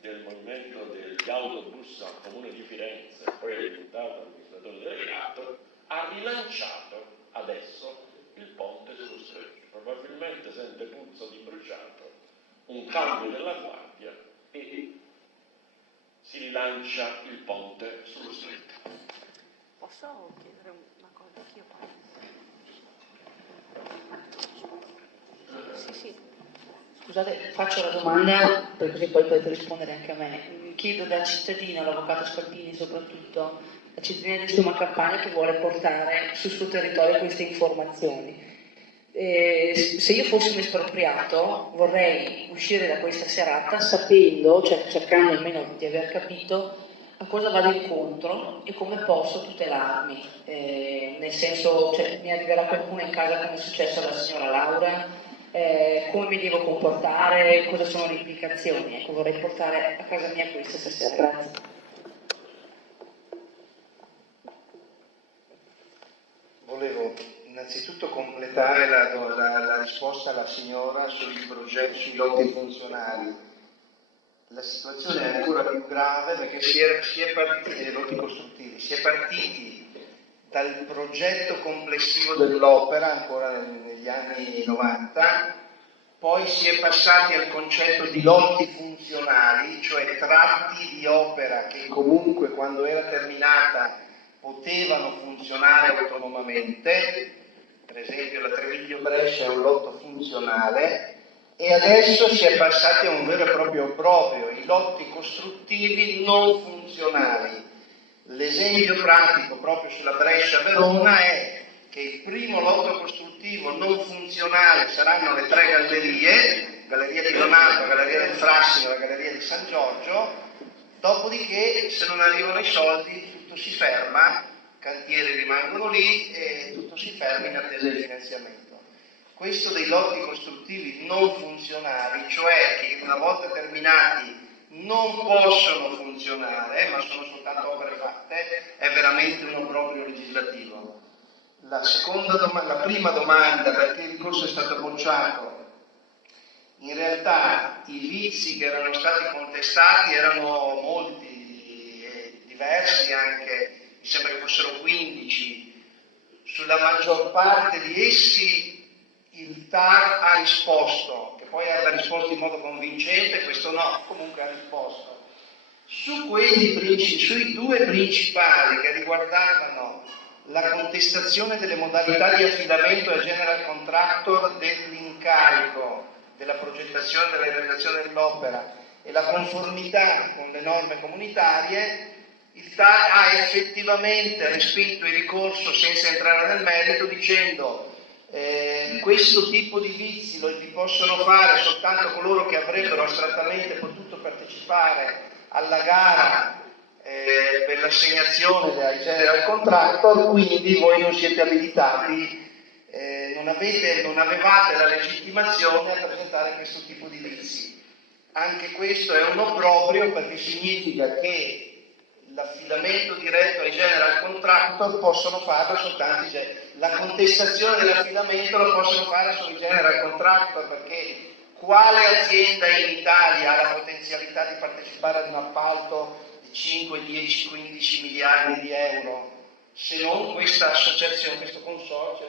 del movimento degli autobus al Comune di Firenze, poi è diventato amministratore delegato, ha rilanciato adesso il ponte sullo stretto. Probabilmente sente puzzo di bruciato, un cambio della guardia e si rilancia il ponte sullo stretto. Posso chiedere una cosa anch'io poi? Sì. Scusate, faccio la domanda per così poi potete rispondere anche a me. Chiedo da cittadino, all'avvocato Scarpini soprattutto, la cittadina di Somma Campania che vuole portare sul suo territorio queste informazioni. Se io fossi un espropriato vorrei uscire da questa serata sapendo, cioè cercando almeno di aver capito a cosa vado incontro e come posso tutelarmi. Nel senso, cioè, mi arriverà qualcuno in casa come è successo alla signora Laura, come mi devo comportare, cosa sono le implicazioni. Ecco, vorrei portare a casa mia questa stasera. Grazie. Volevo innanzitutto completare la risposta alla signora sui progetti, sui lotti funzionali. La situazione è ancora più grave perché si è partiti, lotti costruttivi, si è partiti dal progetto complessivo dell'opera ancora negli anni 90, poi si è passati al concetto di lotti funzionali, cioè tratti di opera che comunque quando era terminata potevano funzionare autonomamente, per esempio la Treviglio-Brescia è un lotto funzionale, e adesso si è passati a un vero e proprio obbrobrio, i lotti costruttivi non funzionali. L'esempio pratico proprio sulla Brescia-Verona è che il primo lotto costruttivo non funzionale saranno le 3 gallerie, Galleria di Donato, Galleria del Frassino e la Galleria di San Giorgio, dopodiché se non arrivano i soldi tutto si ferma, cantieri rimangono lì e tutto si ferma in attesa del finanziamento. Questo dei lotti costruttivi non funzionali, cioè che una volta terminati non possono funzionare, ma sono soltanto opere fatte, è veramente un obbrobrio legislativo. La prima domanda, perché il ricorso è stato bocciato, in realtà i vizi che erano stati contestati erano molti, diversi anche, mi sembra che fossero 15, sulla maggior parte di essi il TAR ha risposto, che poi ha risposto in modo convincente, questo no, comunque ha risposto. Sui 2 principali che riguardavano la contestazione delle modalità di affidamento al general contractor dell'incarico, della progettazione e della realizzazione dell'opera e la conformità con le norme comunitarie, il TAR ha effettivamente respinto il ricorso senza entrare nel merito dicendo questo tipo di vizi li possono fare soltanto coloro che avrebbero astrattamente potuto partecipare alla gara per l'assegnazione ai general contractor, quindi voi non siete abilitati, non avevate la legittimazione a presentare questo tipo di vizi. Anche questo è un obbrobrio perché significa che l'affidamento diretto ai general contractor possono farlo soltanto la contestazione dell'affidamento lo possono fare solo i general contractor, perché quale azienda in Italia ha la potenzialità di partecipare ad un appalto di 5, 10, 15 miliardi di euro, se non questa associazione, questo consorzio,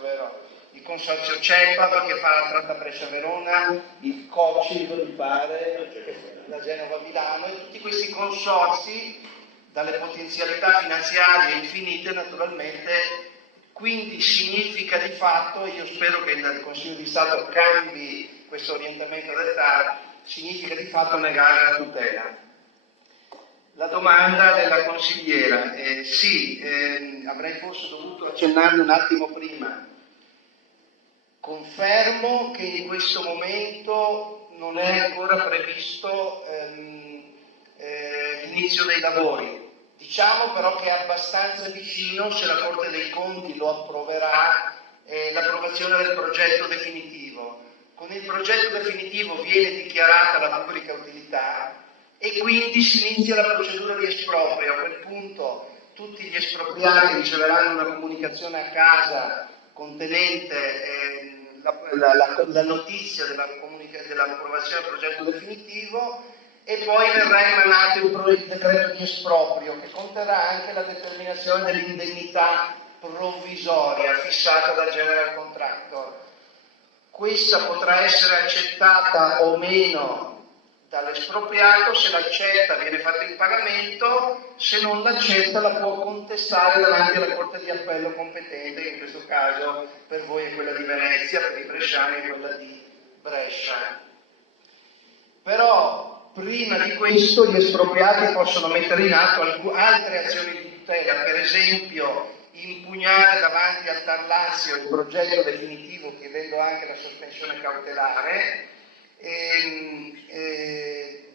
vero? Il consorzio CEPAV che fa la tratta Brescia-Verona, il COCIV mi pare, la Genova-Milano, e tutti questi consorzi dalle potenzialità finanziarie infinite naturalmente, quindi significa di fatto, io spero che il Consiglio di Stato cambi questo orientamento del TAR, significa di fatto negare la tutela. La domanda della consigliera, avrei forse dovuto accennarne un attimo prima. Confermo che in questo momento non è ancora previsto l'inizio dei lavori. Diciamo però che è abbastanza vicino, se la Corte dei Conti lo approverà, l'approvazione del progetto definitivo. Con il progetto definitivo viene dichiarata la pubblica utilità e quindi si inizia la procedura di esproprio. A quel punto tutti gli espropriati riceveranno una comunicazione a casa contenente la notizia dell'approvazione del progetto definitivo, e poi verrà emanato il decreto di esproprio che conterrà anche la determinazione dell'indennità provvisoria fissata dal General Contractor. Questa potrà essere accettata o meno dall'espropriato. Se l'accetta viene fatto il pagamento, se non l'accetta la può contestare davanti alla Corte di Appello competente, che in questo caso per voi è quella di Venezia, per i bresciani è quella di Brescia. Però prima di questo gli espropriati possono mettere in atto altre azioni di tutela, per esempio impugnare davanti al TAR Lazio il progetto definitivo chiedendo anche la sospensione cautelare. E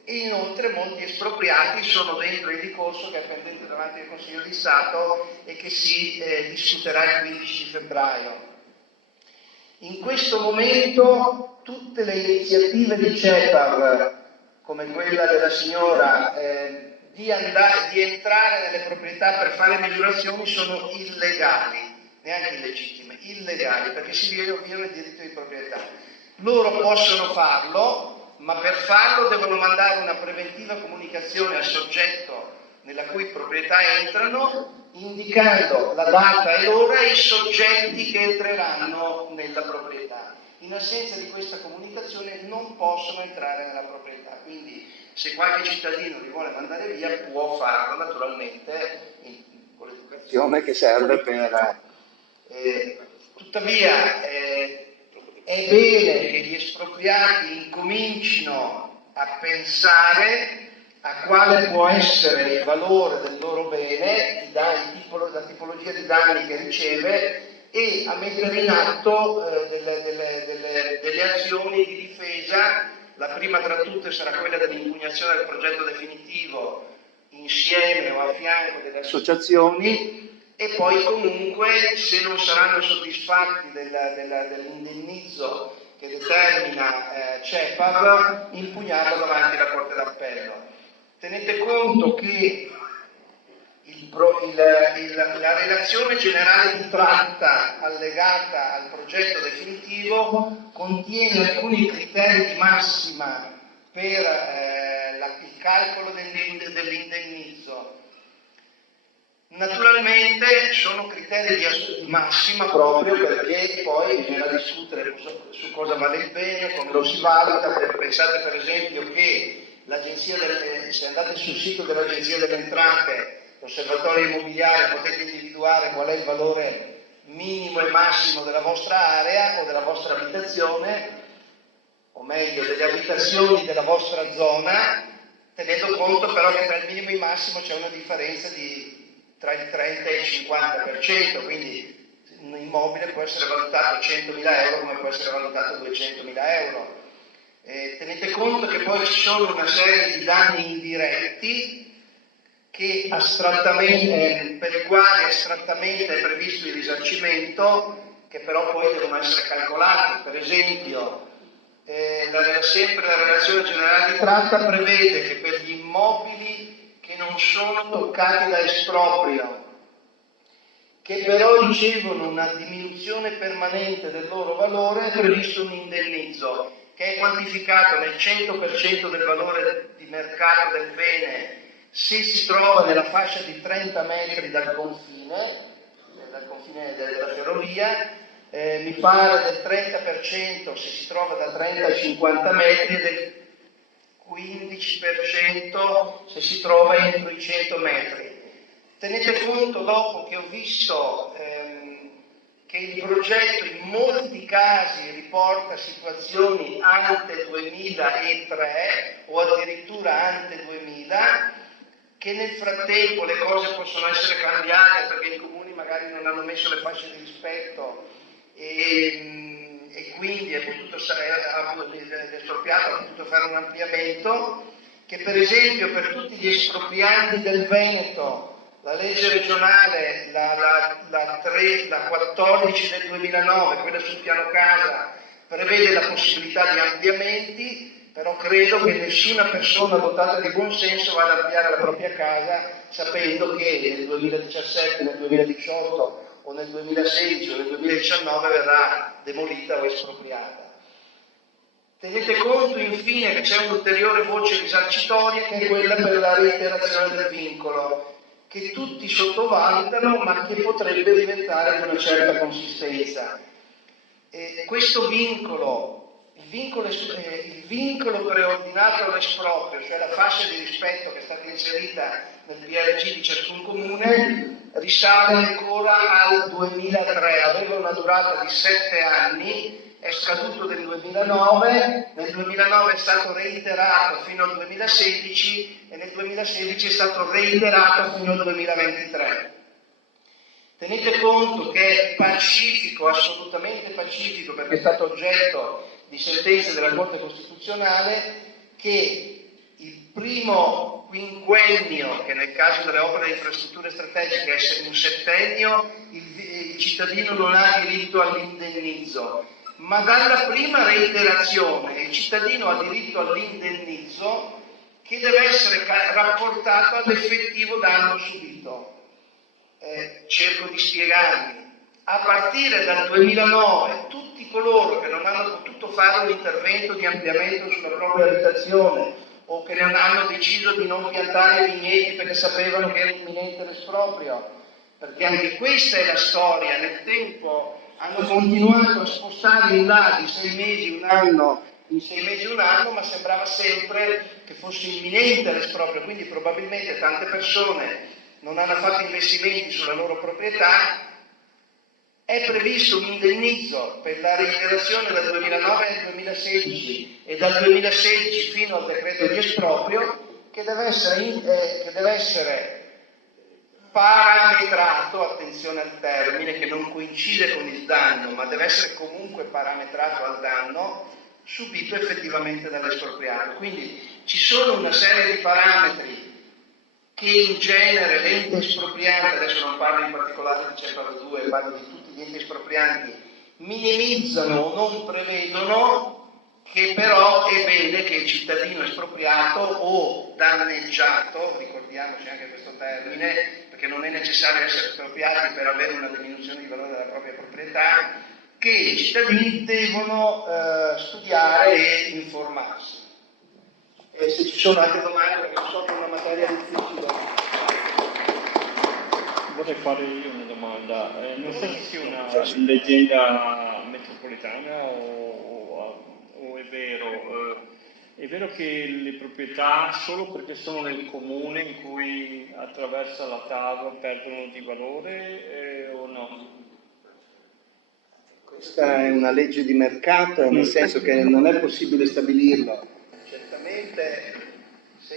inoltre molti espropriati sono dentro il ricorso che è pendente davanti al Consiglio di Stato e che si discuterà il 15 di febbraio. In questo momento tutte le iniziative di CEPAV, come quella della signora, di entrare nelle proprietà per fare misurazioni, sono illegali, neanche illegittime, illegali, perché si viola il diritto di proprietà. Loro possono farlo, ma per farlo devono mandare una preventiva comunicazione al soggetto nella cui proprietà entrano, indicando la data e l'ora e i soggetti che entreranno nella proprietà. In assenza di questa comunicazione non possono entrare nella proprietà, quindi se qualche cittadino li vuole mandare via può farlo naturalmente con l'educazione che serve per... tuttavia è bene che gli espropriati incomincino a pensare a quale può essere il valore del loro bene, la tipologia di danni che riceve, e a mettere in atto delle azioni di difesa. La prima tra tutte sarà quella dell'impugnazione del progetto definitivo insieme o a fianco delle associazioni, e poi comunque se non saranno soddisfatti dell'indennizzo che determina CEPAV, impugnarlo davanti alla Corte d'Appello. Tenete conto che la relazione generale di tratta allegata al progetto definitivo contiene alcuni criteri di massima per il calcolo dell'indennizzo. Naturalmente sono criteri di massima proprio perché poi bisogna discutere su cosa vale il bene, come lo si valuta. Pensate per esempio che se andate sul sito dell'Agenzia delle Entrate, l'osservatorio immobiliare, potete individuare qual è il valore minimo e massimo della vostra area o della vostra abitazione, o meglio delle abitazioni della vostra zona, tenendo conto però che tra il minimo e il massimo c'è una differenza tra il 30 e il 50%, quindi un immobile può essere valutato 100.000 euro come può essere valutato 200.000 euro. Tenete conto che poi ci sono una serie di danni indiretti per i quali astrattamente è previsto il risarcimento, che però poi devono essere calcolati. Per esempio, sempre la relazione generale di tratta prevede che per gli immobili che non sono toccati da esproprio, che però ricevono una diminuzione permanente del loro valore, è previsto un indennizzo. che è quantificato nel 100% del valore di mercato del bene se si trova nella fascia di 30 metri dal confine della ferrovia, mi pare del 30% se si trova da 30 a 50 metri e del 15% se si trova entro i 100 metri. Tenete conto dopo che ho visto che il progetto in molti casi riporta situazioni ante 2003 o addirittura ante 2000, che nel frattempo le cose possono essere cambiate perché i comuni magari non hanno messo le fasce di rispetto e quindi l'espropriato ha potuto fare un ampliamento, che per esempio per tutti gli espropriandi del Veneto la legge regionale, la 14 del 2009, quella sul piano casa, prevede la possibilità di ampliamenti, però credo che nessuna persona dotata di buon senso vada ad ampliare la propria casa sapendo che nel 2017, nel 2018 o nel 2016 o nel 2019 verrà demolita o espropriata. Tenete conto infine che c'è un'ulteriore voce risarcitoria che è quella per la reiterazione del vincolo, che tutti sottovalutano ma che potrebbe diventare di una certa consistenza. Questo vincolo, il vincolo preordinato all'esproprio, cioè la fascia di rispetto che è stata inserita nel PRG di ciascun comune, risale ancora al 2003, aveva una durata di 7 anni, è scaduto nel 2009, nel 2009 è stato reiterato fino al 2016 e nel 2016 è stato reiterato fino al 2023. Tenete conto che è pacifico, assolutamente pacifico, perché è stato oggetto di sentenze della Corte Costituzionale, che il primo quinquennio, che nel caso delle opere di infrastrutture strategiche è un settennio, il cittadino non ha diritto all'indennizzo. Ma dalla prima reiterazione il cittadino ha diritto all'indennizzo che deve essere rapportato all'effettivo danno subito. Cerco di spiegarmi. A partire dal 2009 tutti coloro che non hanno potuto fare un intervento di ampliamento sulla propria abitazione o che non hanno deciso di non piantare vigneti perché sapevano che era imminente l'esproprio, perché anche questa è la storia, nel tempo hanno continuato a spostare in là di 6 mesi, un anno, in 6 mesi, un anno, ma sembrava sempre che fosse imminente l'esproprio, quindi probabilmente tante persone non hanno fatto investimenti sulla loro proprietà. È previsto un indennizzo per la reiterazione dal 2009 al 2016 e dal 2016 fino al decreto di esproprio che deve essere parametrato, attenzione al termine, che non coincide con il danno, ma deve essere comunque parametrato al danno subito effettivamente dall'espropriato. Quindi ci sono una serie di parametri che in genere l'ente espropriante, adesso non parlo in particolare di Ceparo 2, parlo di tutti gli enti esproprianti, minimizzano o non prevedono, che però è bene che il cittadino espropriato o danneggiato, ricordiamoci anche questo termine, perché non è necessario essere espropriati per avere una diminuzione di valore della propria proprietà, che i cittadini devono studiare e informarsi. E se ci sono altre domande, perché so che è una materia difficile. Vorrei fare io una domanda. Non so se sia una leggenda metropolitana o è vero. È vero che le proprietà, solo perché sono nel comune in cui attraversa la TAV, perdono di valore o no? Questa è una legge di mercato, nel senso che non è possibile stabilirlo. Certamente se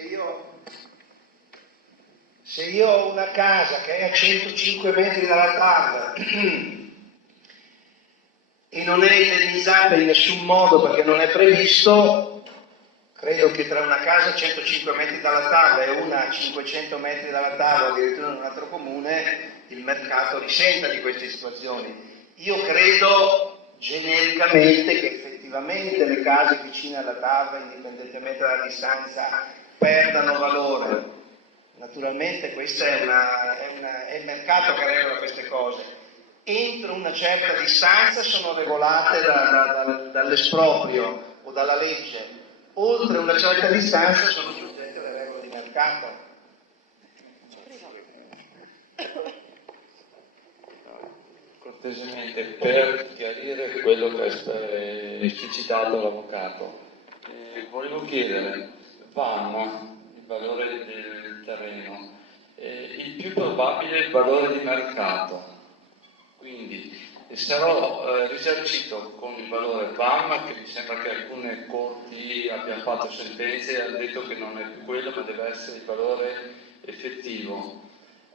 io ho una casa che è a 105 metri dalla TAV e non è indennizzata in nessun modo perché non è previsto, credo che tra una casa a 105 metri dalla TAV e una a 500 metri dalla TAV, addirittura in un altro comune, il mercato risenta di queste situazioni. Io credo genericamente che effettivamente le case vicine alla TAV, indipendentemente dalla distanza, perdano valore. Naturalmente questo è il mercato che regola queste cose. Entro una certa distanza sono regolate dall'esproprio o dalla legge oltre una certa distanza sono soggetti alle regole di mercato. Cortesemente, per chiarire quello che ha esplicitato l'avvocato, volevo chiedere, VAM, il valore del terreno, il più probabile il valore di mercato, quindi sarò risarcito con il valore VAM, che mi sembra che alcune corti abbiano fatto sentenze e hanno detto che non è più quello, ma deve essere il valore effettivo.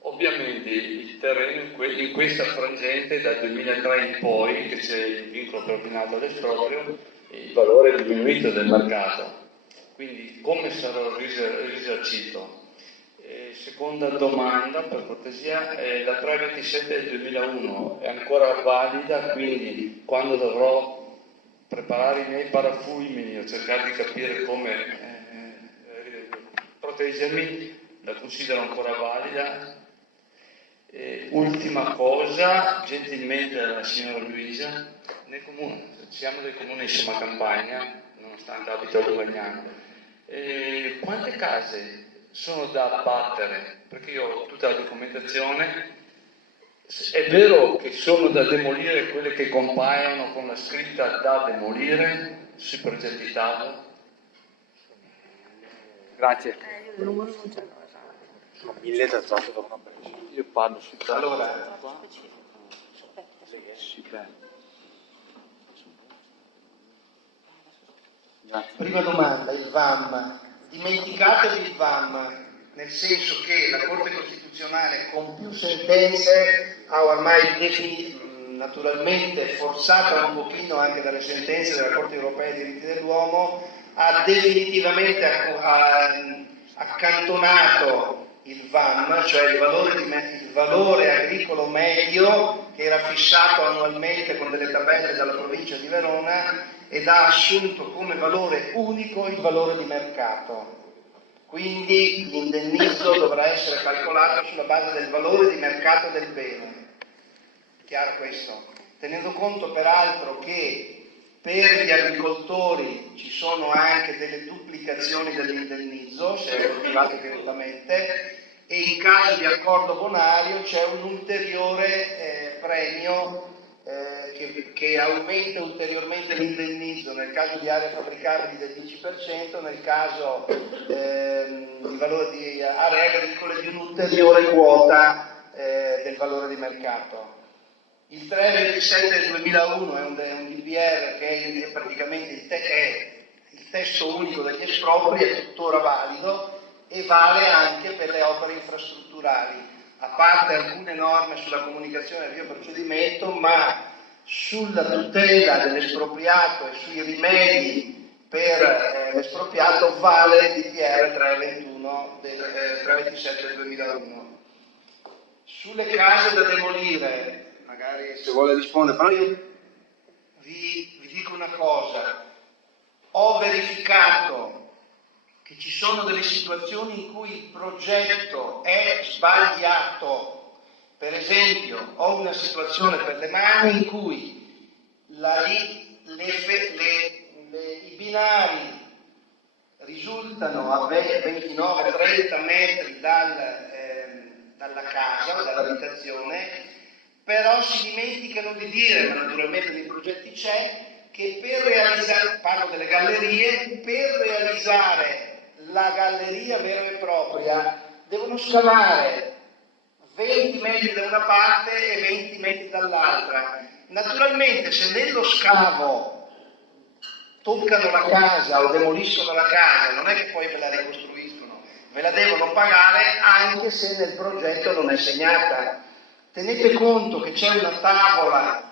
Ovviamente il terreno in questa frangente dal 2003 in poi, che c'è il vincolo preordinato all'esproprio, il valore è diminuito del mercato. Quindi come sarò risarcito? Seconda domanda, per cortesia, la 327 del 2001 è ancora valida, quindi quando dovrò preparare i miei parafulmini o cercare di capire come proteggermi, la considero ancora valida? Ultima cosa, gentilmente alla signora Luisa, nel comune, siamo del comune di Somma Campagna, nonostante abito a Lugagnano, quante case sono da abbattere? Perché io ho tutta la documentazione. È vero che sono da demolire quelle che compaiono con la scritta da demolire sui progetti TAV? Grazie. Sono 1000 tazzato da una presa. Io parlo su Allora, prima domanda, il VAM. Dimenticatevi il VAM, nel senso che la Corte Costituzionale con più sentenze ha ormai naturalmente forzata un pochino anche dalle sentenze della Corte Europea dei diritti dell'uomo, ha definitivamente accantonato il VAM, cioè il valore agricolo medio che era fissato annualmente con delle tabelle dalla provincia di Verona, ed ha assunto come valore unico il valore di mercato. Quindi l'indennizzo dovrà essere calcolato sulla base del valore di mercato del bene. Chiaro questo? Tenendo conto peraltro che per gli agricoltori ci sono anche delle duplicazioni dell'indennizzo, se è coltivato direttamente, e in caso di accordo bonario c'è un ulteriore premio che aumenta ulteriormente l'indennizzo nel caso di aree fabbricabili del 10%, nel caso di valore di aree agricole di un'ulteriore quota del valore di mercato. Il 327 del 2001 è un DPR che è praticamente il testo unico degli espropri, è tuttora valido e vale anche per le opere infrastrutturali, a parte alcune norme sulla comunicazione via procedimento, ma sulla tutela dell'espropriato e sui rimedi per l'espropriato vale il DPR 327 del 2001. Sulle case da demolire, magari se vuole rispondere, però io vi dico una cosa: ho verificato che ci sono delle situazioni in cui il progetto è sbagliato. Per esempio, ho una situazione per le mani in cui i binari risultano a 29-30 metri dalla casa o dall'abitazione, però si dimenticano di dire, ma naturalmente nei progetti c'è, che per realizzare, parlo delle gallerie, per realizzare la galleria vera e propria devono scavare 20 metri da una parte e 20 metri dall'altra. Naturalmente se nello scavo toccano la casa o demoliscono la casa, non è che poi ve la ricostruiscono, ve la devono pagare anche se nel progetto non è segnata. Tenete conto che c'è una tavola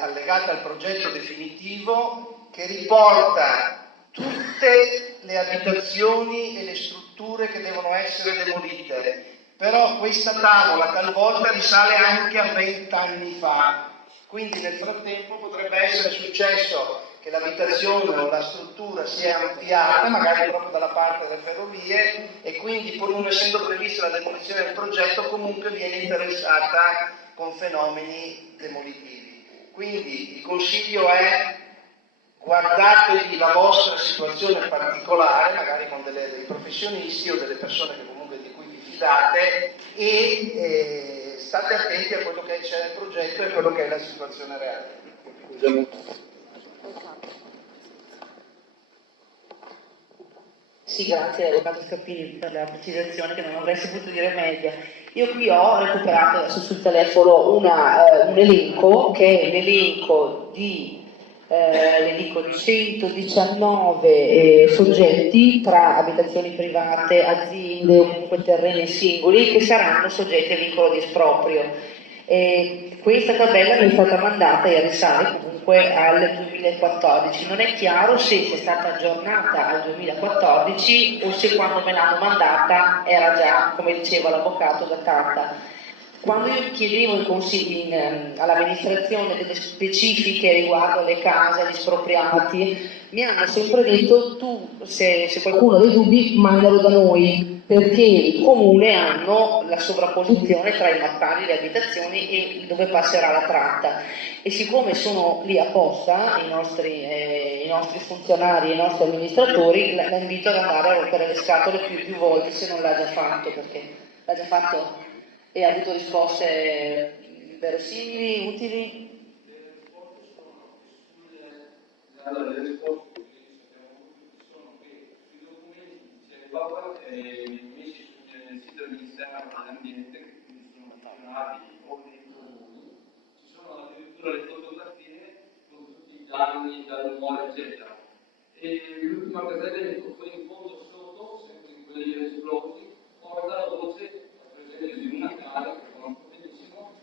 allegata al progetto definitivo che riporta tutte le abitazioni e le strutture che devono essere demolite, però questa tavola talvolta risale anche a 20 anni fa, quindi nel frattempo potrebbe essere successo che l'abitazione o la struttura si è ampliata, magari proprio dalla parte delle ferrovie, e quindi pur non essendo prevista la demolizione del progetto comunque viene interessata con fenomeni demolitivi. Quindi il consiglio è: guardatevi la vostra situazione particolare, magari con dei professionisti o delle persone che comunque di cui vi fidate, e state attenti a quello che c'è nel progetto e a quello che è la situazione reale. Sì, grazie Avvocato Scappini per la precisazione che non avrei saputo dire meglio. Io qui ho recuperato adesso sul telefono un elenco, che è l'elenco di 119 soggetti tra abitazioni private, aziende o comunque terreni singoli che saranno soggetti a vincolo di esproprio. Questa tabella mi è stata mandata e risale comunque al 2014. Non è chiaro se sia stata aggiornata al 2014 o se quando me l'hanno mandata era già, come diceva l'avvocato, datata. Quando io chiedevo all'amministrazione delle specifiche riguardo alle case, agli espropriati, mi hanno sempre detto: tu, se qualcuno ha dei dubbi, mandalo da noi, perché il comune hanno la sovrapposizione tra i mappali, le abitazioni e dove passerà la tratta. E siccome sono lì apposta i nostri funzionari, i nostri amministratori, la invito ad andare a rompere le scatole più volte se non l'ha già fatto, perché l'ha già fatto e ha avuto risposte verosimili, utili. Allora, le risposte che sono che sui documenti c'è Europa messi sul sito del Ministero dell'Ambiente, che quindi sono menzionati o dentro noi, ci sono addirittura le fotografie con tutti i danni dal rumore, eccetera. E l'ultima casella è poi in fondo sotto, sempre in quelli esplosi, porta la voce, per esempio, di una casa che conosco benissimo,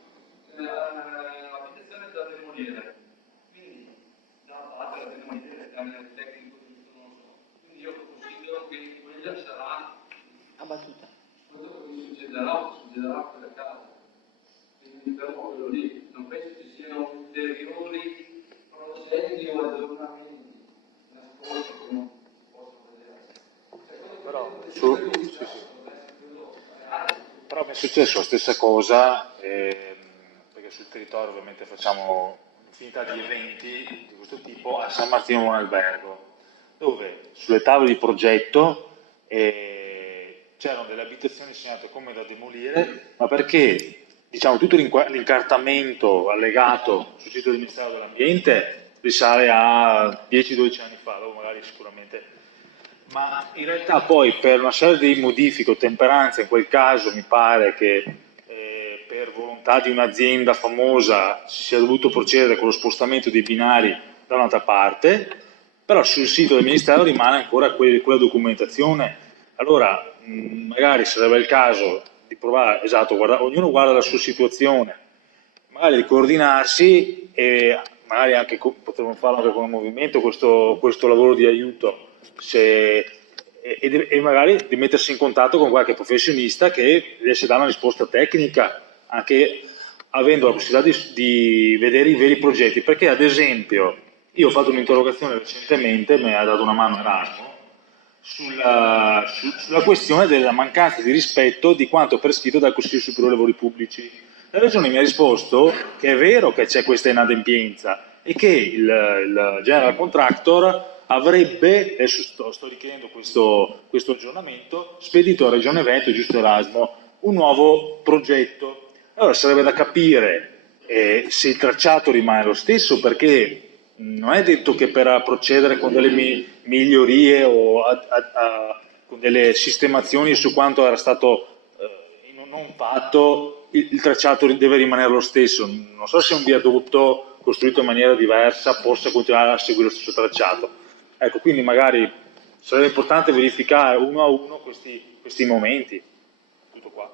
l'abitazione da demolire. Quindi da parte da demolire, nel tecnico giusto, non lo so. Quindi io considero che quella sarà abbattuta. Quello che mi succederà quella casa. Quindi mi fermo quello lì. Non penso ci siano ulteriori processi o aggiornamenti nascosti che non posso vedere. Però però mi è successo la stessa cosa, perché sul territorio ovviamente facciamo infinità di eventi di questo tipo a San Martino Buon Albergo, dove sulle tavole di progetto c'erano delle abitazioni segnate come da demolire, ma perché diciamo tutto l'incartamento allegato sul sito del Ministero dell'Ambiente risale a 10-12 anni fa, dopo magari sicuramente. Ma in realtà poi per una serie di modifiche o temperanze, in quel caso mi pare che per volontà di un'azienda famosa si sia dovuto procedere con lo spostamento dei binari da un'altra parte, però sul sito del Ministero rimane ancora quella documentazione. Allora magari sarebbe il caso di provare, esatto, ognuno guarda la sua situazione, magari di coordinarsi e magari anche potremmo farlo anche con il movimento questo lavoro di aiuto. E magari di mettersi in contatto con qualche professionista che riesce a dare una risposta tecnica, anche avendo la possibilità di vedere i veri progetti, perché ad esempio io ho fatto un'interrogazione recentemente, mi ha dato una mano Erasmo, sulla questione della mancanza di rispetto di quanto prescritto dal Consiglio Superiore dei Lavori Pubblici. La Regione mi ha risposto che è vero che c'è questa inadempienza e che il General Contractor avrebbe, adesso sto richiedendo questo aggiornamento, spedito a Regione Veneto, giusto Erasmo, un nuovo progetto. Allora sarebbe da capire se il tracciato rimane lo stesso, perché non è detto che per procedere con delle migliorie o con delle sistemazioni su quanto era stato non fatto, il tracciato deve rimanere lo stesso. Non so se un viadotto costruito in maniera diversa possa continuare a seguire lo stesso tracciato. Ecco, quindi magari sarebbe importante verificare uno a uno questi momenti. Tutto qua.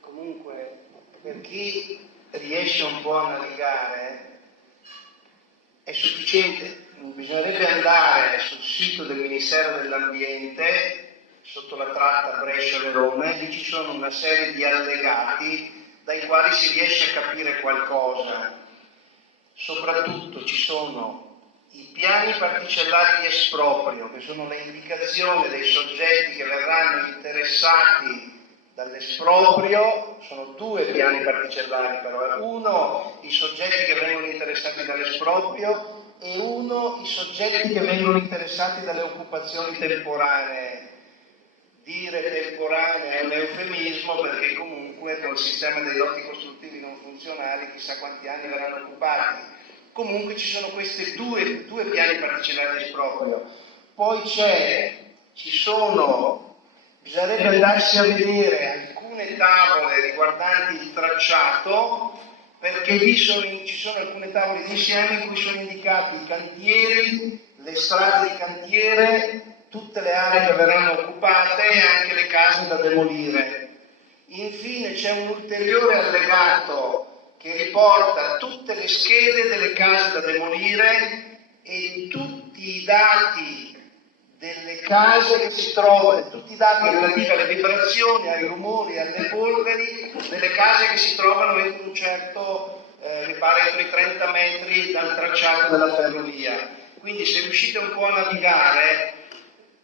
Comunque, per chi riesce un po' a navigare, è sufficiente, bisognerebbe andare sul sito del Ministero dell'Ambiente, sotto la tratta Brescia-Verona, lì ci sono una serie di allegati dai quali si riesce a capire qualcosa. Soprattutto ci sono i piani particellari di esproprio, che sono le indicazioni dei soggetti che verranno interessati dall'esproprio. Sono due piani particellari però, uno i soggetti che vengono interessati dall'esproprio, e uno i soggetti che vengono interessati dalle occupazioni temporanee. Dire temporanee è un eufemismo perché comunque col sistema dei lotti costruttivi non funzionali chissà quanti anni verranno occupati. Comunque ci sono questi due piani particolari di esproprio. Poi bisognerebbe andarsi a vedere alcune tavole riguardanti il tracciato, perché lì ci sono alcune tavole d'insieme in cui sono indicati i cantieri, le strade di cantiere, tutte le aree che verranno occupate e anche le case da demolire. Infine c'è un ulteriore allegato che riporta tutte le schede delle case da demolire e tutti i dati delle case che si trovano, tutti i dati relativi alle vibrazioni, ai rumori, alle polveri delle case che si trovano entro un certo, mi pare entro i 30 metri dal tracciato della ferrovia. Quindi se riuscite un po' a navigare,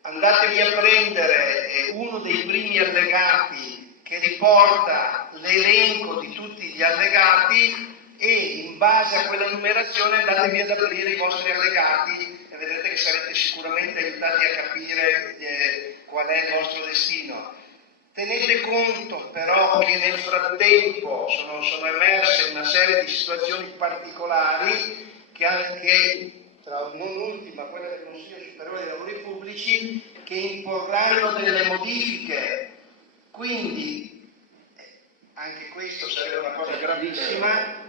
andatevi a prendere uno dei primi allegati che riporta l'elenco di tutti gli allegati e in base a quella numerazione andatevi ad aprire i vostri allegati e vedrete che sarete sicuramente aiutati a capire qual è il vostro destino. Tenete conto però che nel frattempo sono emerse una serie di situazioni particolari che anche, non ultima, quella del Consiglio Superiore dei Lavori Pubblici, che imporranno delle modifiche. Quindi, anche questo sarebbe una cosa gravissima,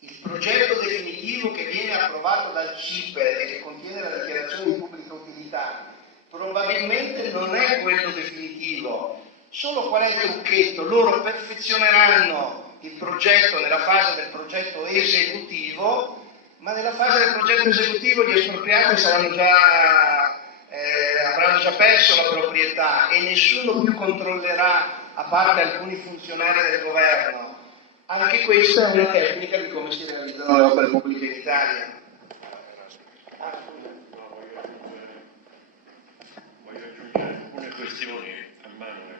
il progetto definitivo che viene approvato dal CIPE e che contiene la dichiarazione di pubblica utilità probabilmente non è quello definitivo. Solo qual è il trucchetto? Loro perfezioneranno il progetto nella fase del progetto esecutivo, ma nella fase del progetto esecutivo gli espropriati avranno già perso la proprietà e nessuno più controllerà, a parte alcuni funzionari del governo. Anche questa è una tecnica di come si realizzano le opere pubbliche in Italia. Voglio aggiungere alcune questioni a Manuel.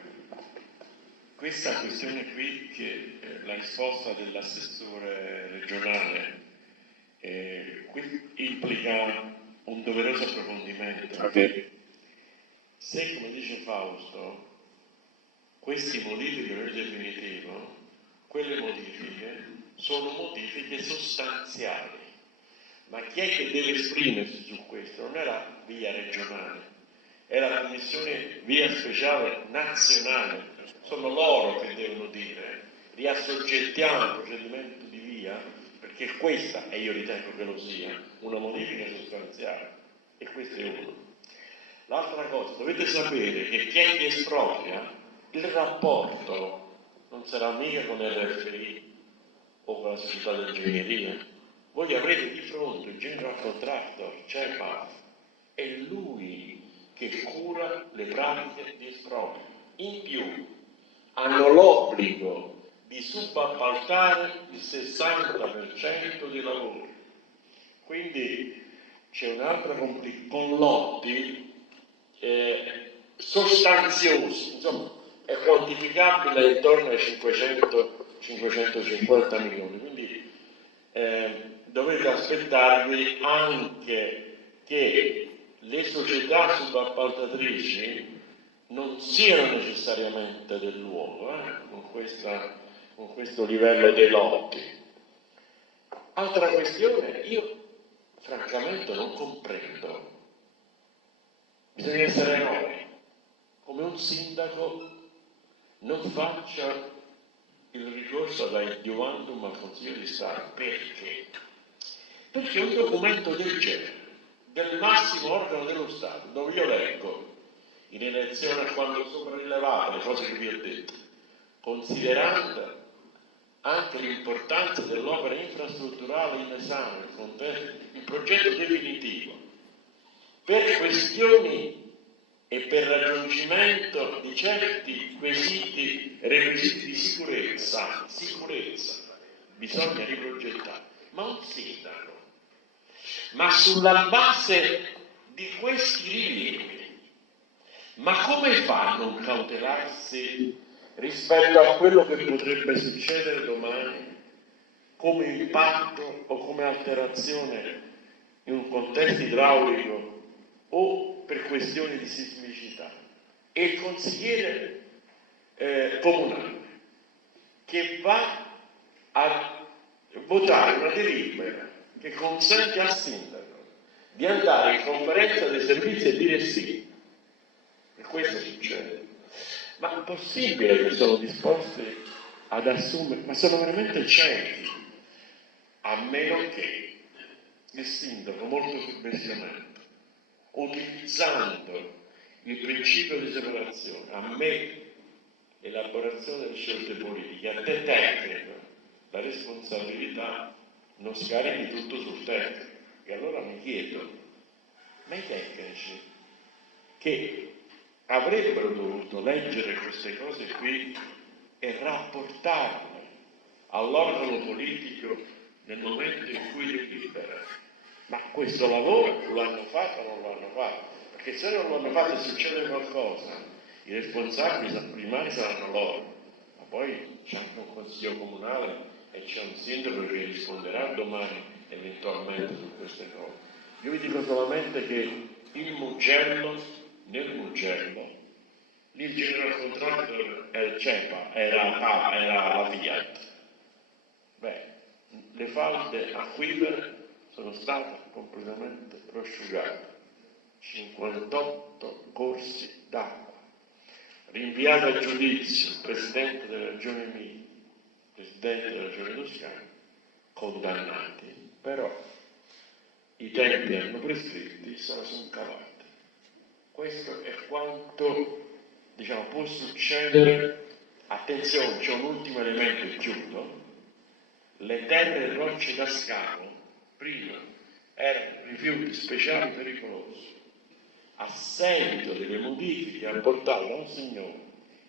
Questa questione qui, che la risposta dell'assessore regionale qui implica un doveroso approfondimento, perché se, come dice Fausto, questi modifiche nel definitivo, quelle modifiche sono modifiche sostanziali, ma chi è che deve esprimersi su questo? Non è la via regionale, è la commissione via speciale nazionale, sono loro che devono dire riassoggettiamo il procedimento di via, perché questa, e io ritengo che lo sia, una modifica sostanziale, e questo è uno. L'altra cosa, dovete sapere che chi è che espropria, il rapporto non sarà mica con l'RFI o con la società dell'ingegneria. Voi avrete di fronte il general contractor, CEPAF, è lui che cura le pratiche di esproprio. In più, hanno l'obbligo di subappaltare il 60% dei lavori. Quindi c'è un'altra con lotti sostanziosi, insomma, è quantificabile intorno ai 500-550 milioni, quindi dovete aspettarvi anche che le società subappaltatrici non siano necessariamente del luogo con questo livello dei lotti. Altra questione, io francamente non comprendo, bisogna essere noi, come un sindaco non faccia il ricorso ad adiuvandum al Consiglio di Stato. Perché? Perché un documento del genere, del massimo organo dello Stato, dove io leggo in relazione a quando soprarilevate le cose che vi ho detto, considerando anche l'importanza dell'opera infrastrutturale in esame, il progetto definitivo, per questioni e per raggiungimento di certi requisiti di sicurezza, bisogna riprogettare. Ma un sindaco, ma sulla base di questi rilievi, ma come fa a non cautelarsi rispetto a quello che potrebbe succedere domani come impatto o come alterazione in un contesto idraulico o per questioni di sismicità, e il consigliere comunale che va a votare una delibera che consente al sindaco di andare in conferenza dei servizi e dire sì. E questo succede. Ma è possibile che sono disposti ad assumere, ma sono veramente ciechi, a meno che il sindaco molto subversivamente, utilizzando il principio di separazione, a me l'elaborazione delle scelte politiche, a te tecnico, la responsabilità non scarichi tutto sul tecnico. E allora mi chiedo, ma i tecnici che avrebbero dovuto leggere queste cose qui e rapportarle all'organo politico nel momento in cui delibera, ma questo lavoro lo hanno fatto o non lo hanno fatto? Perché se non lo hanno fatto e succede qualcosa, i responsabili primari saranno loro, ma poi c'è anche un consiglio comunale e c'è un sindaco che risponderà domani eventualmente su queste cose. Io vi dico solamente che nel Mugello, lì il general contractor era il CEPA, era la Fiat. Beh, le falde acquifere sono state completamente prosciugate, 58 corsi d'acqua. Rinviato a giudizio il Presidente della Regione Emilia, Presidente della Regione Toscana, condannati, però i tempi hanno prescritti, sono scavalcati. Questo è quanto, diciamo, può succedere. Attenzione, c'è un ultimo elemento e chiudo. Le terre e rocce da scavo prima erano rifiuti speciali pericolosi. A seguito delle modifiche apportate da un signore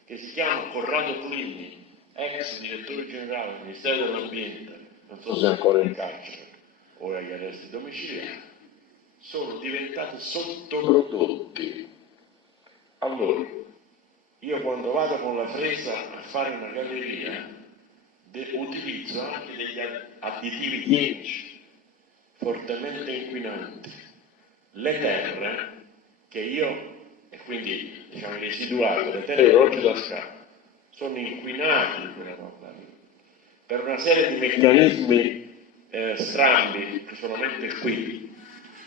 che si chiama Corrado Clini, ex direttore generale del Ministero dell'Ambiente, non so se è ancora in carcere o agli arresti domiciliari, sono diventati sottoprodotti. Allora, io quando vado con la fresa a fare una galleria utilizzo anche degli additivi chimici fortemente inquinanti. Le terre che io, e quindi diciamo i residuati, le terre rocce da scavo, sono inquinati di quella roba lì, per una serie di meccanismi strambi che solamente qui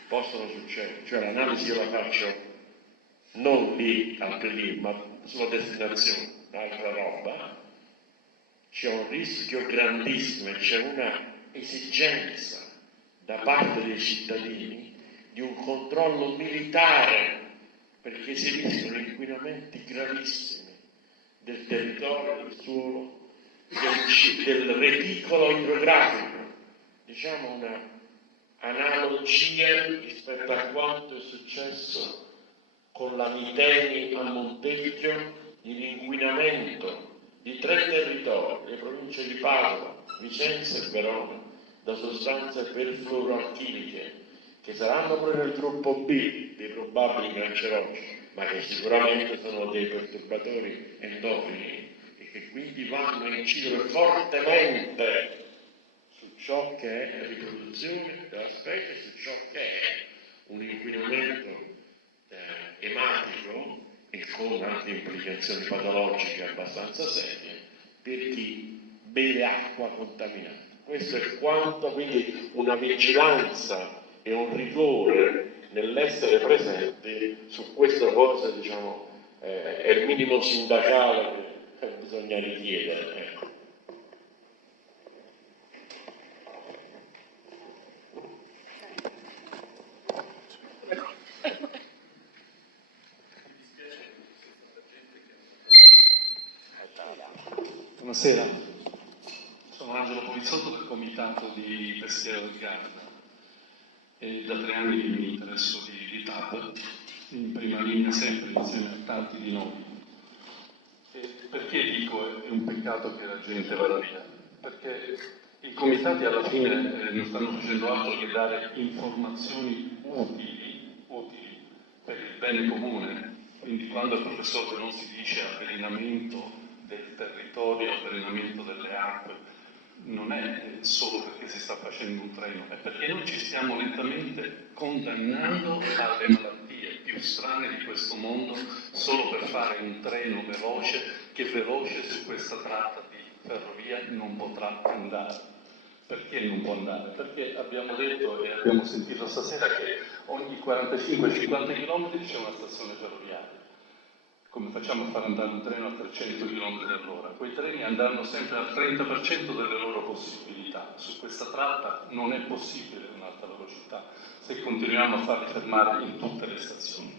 possono succedere. Cioè l'analisi io la faccio non lì, anche lì, ma sulla destinazione, un'altra roba. C'è un rischio grandissimo e c'è una esigenza da parte dei cittadini di un controllo militare, perché si rischiano inquinamenti gravissimi del territorio, del suolo, del reticolo idrografico. Diciamo una analogia rispetto a quanto è successo con la Miteni a Montecchio, l'inquinamento di 3 territori, le province di Padova, Vicenza e Verona, da sostanze perfluoroalchiliche che saranno pure nel gruppo B dei probabili cancerogeni, ma che sicuramente sono dei perturbatori endocrini e che quindi vanno a incidere fortemente su ciò che è la riproduzione della specie, su ciò che è un inquinamento ematico e con anche implicazioni patologiche abbastanza serie per chi beve acqua contaminata. Questo è quanto, quindi una vigilanza e un rigore nell'essere presenti su questa cosa, diciamo, è il minimo sindacale che bisogna richiedere. Ecco. Buonasera, sono Angelo Polizzotto del Comitato di Peschiera del Garda e da 3 anni mi interesso di TAP, in prima linea sempre insieme a tanti di noi. E perché dico è un peccato che la gente vada via? Perché i comitati alla fine non stanno facendo altro che dare informazioni utili per il bene comune. Quindi quando il professor Venon si dice avvelenamento del territorio, avvelenamento delle acque, non è solo perché si sta facendo un treno, è perché noi ci stiamo lentamente condannando alle malattie più strane di questo mondo solo per fare un treno veloce che veloce su questa tratta di ferrovia non potrà andare. Perché non può andare? Perché abbiamo detto e abbiamo sentito stasera che ogni 45-50 km c'è una stazione ferroviaria. Come facciamo a far andare un treno a 300 km all'ora? Quei treni andranno sempre al 30% delle loro possibilità. Su questa tratta non è possibile un'alta velocità se continuiamo a farli fermare in tutte le stazioni.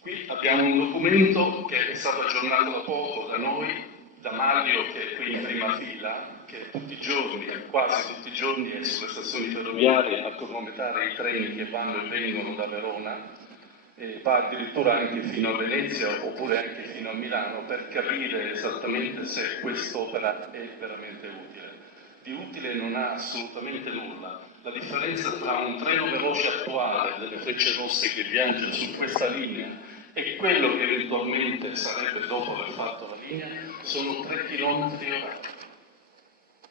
Qui abbiamo un documento che è stato aggiornato da poco da noi, da Mario, che è qui in prima fila, che tutti i giorni, quasi tutti i giorni, è sulle stazioni ferroviarie a cronometrare i treni che vanno e vengono da Verona, e va addirittura anche fino a Venezia oppure anche fino a Milano per capire esattamente se quest'opera è veramente utile. Di utile non ha assolutamente nulla. La differenza tra un treno veloce attuale delle Frecce Rosse che viaggia su questa linea e quello che eventualmente sarebbe dopo aver fatto la linea sono 3 km orari.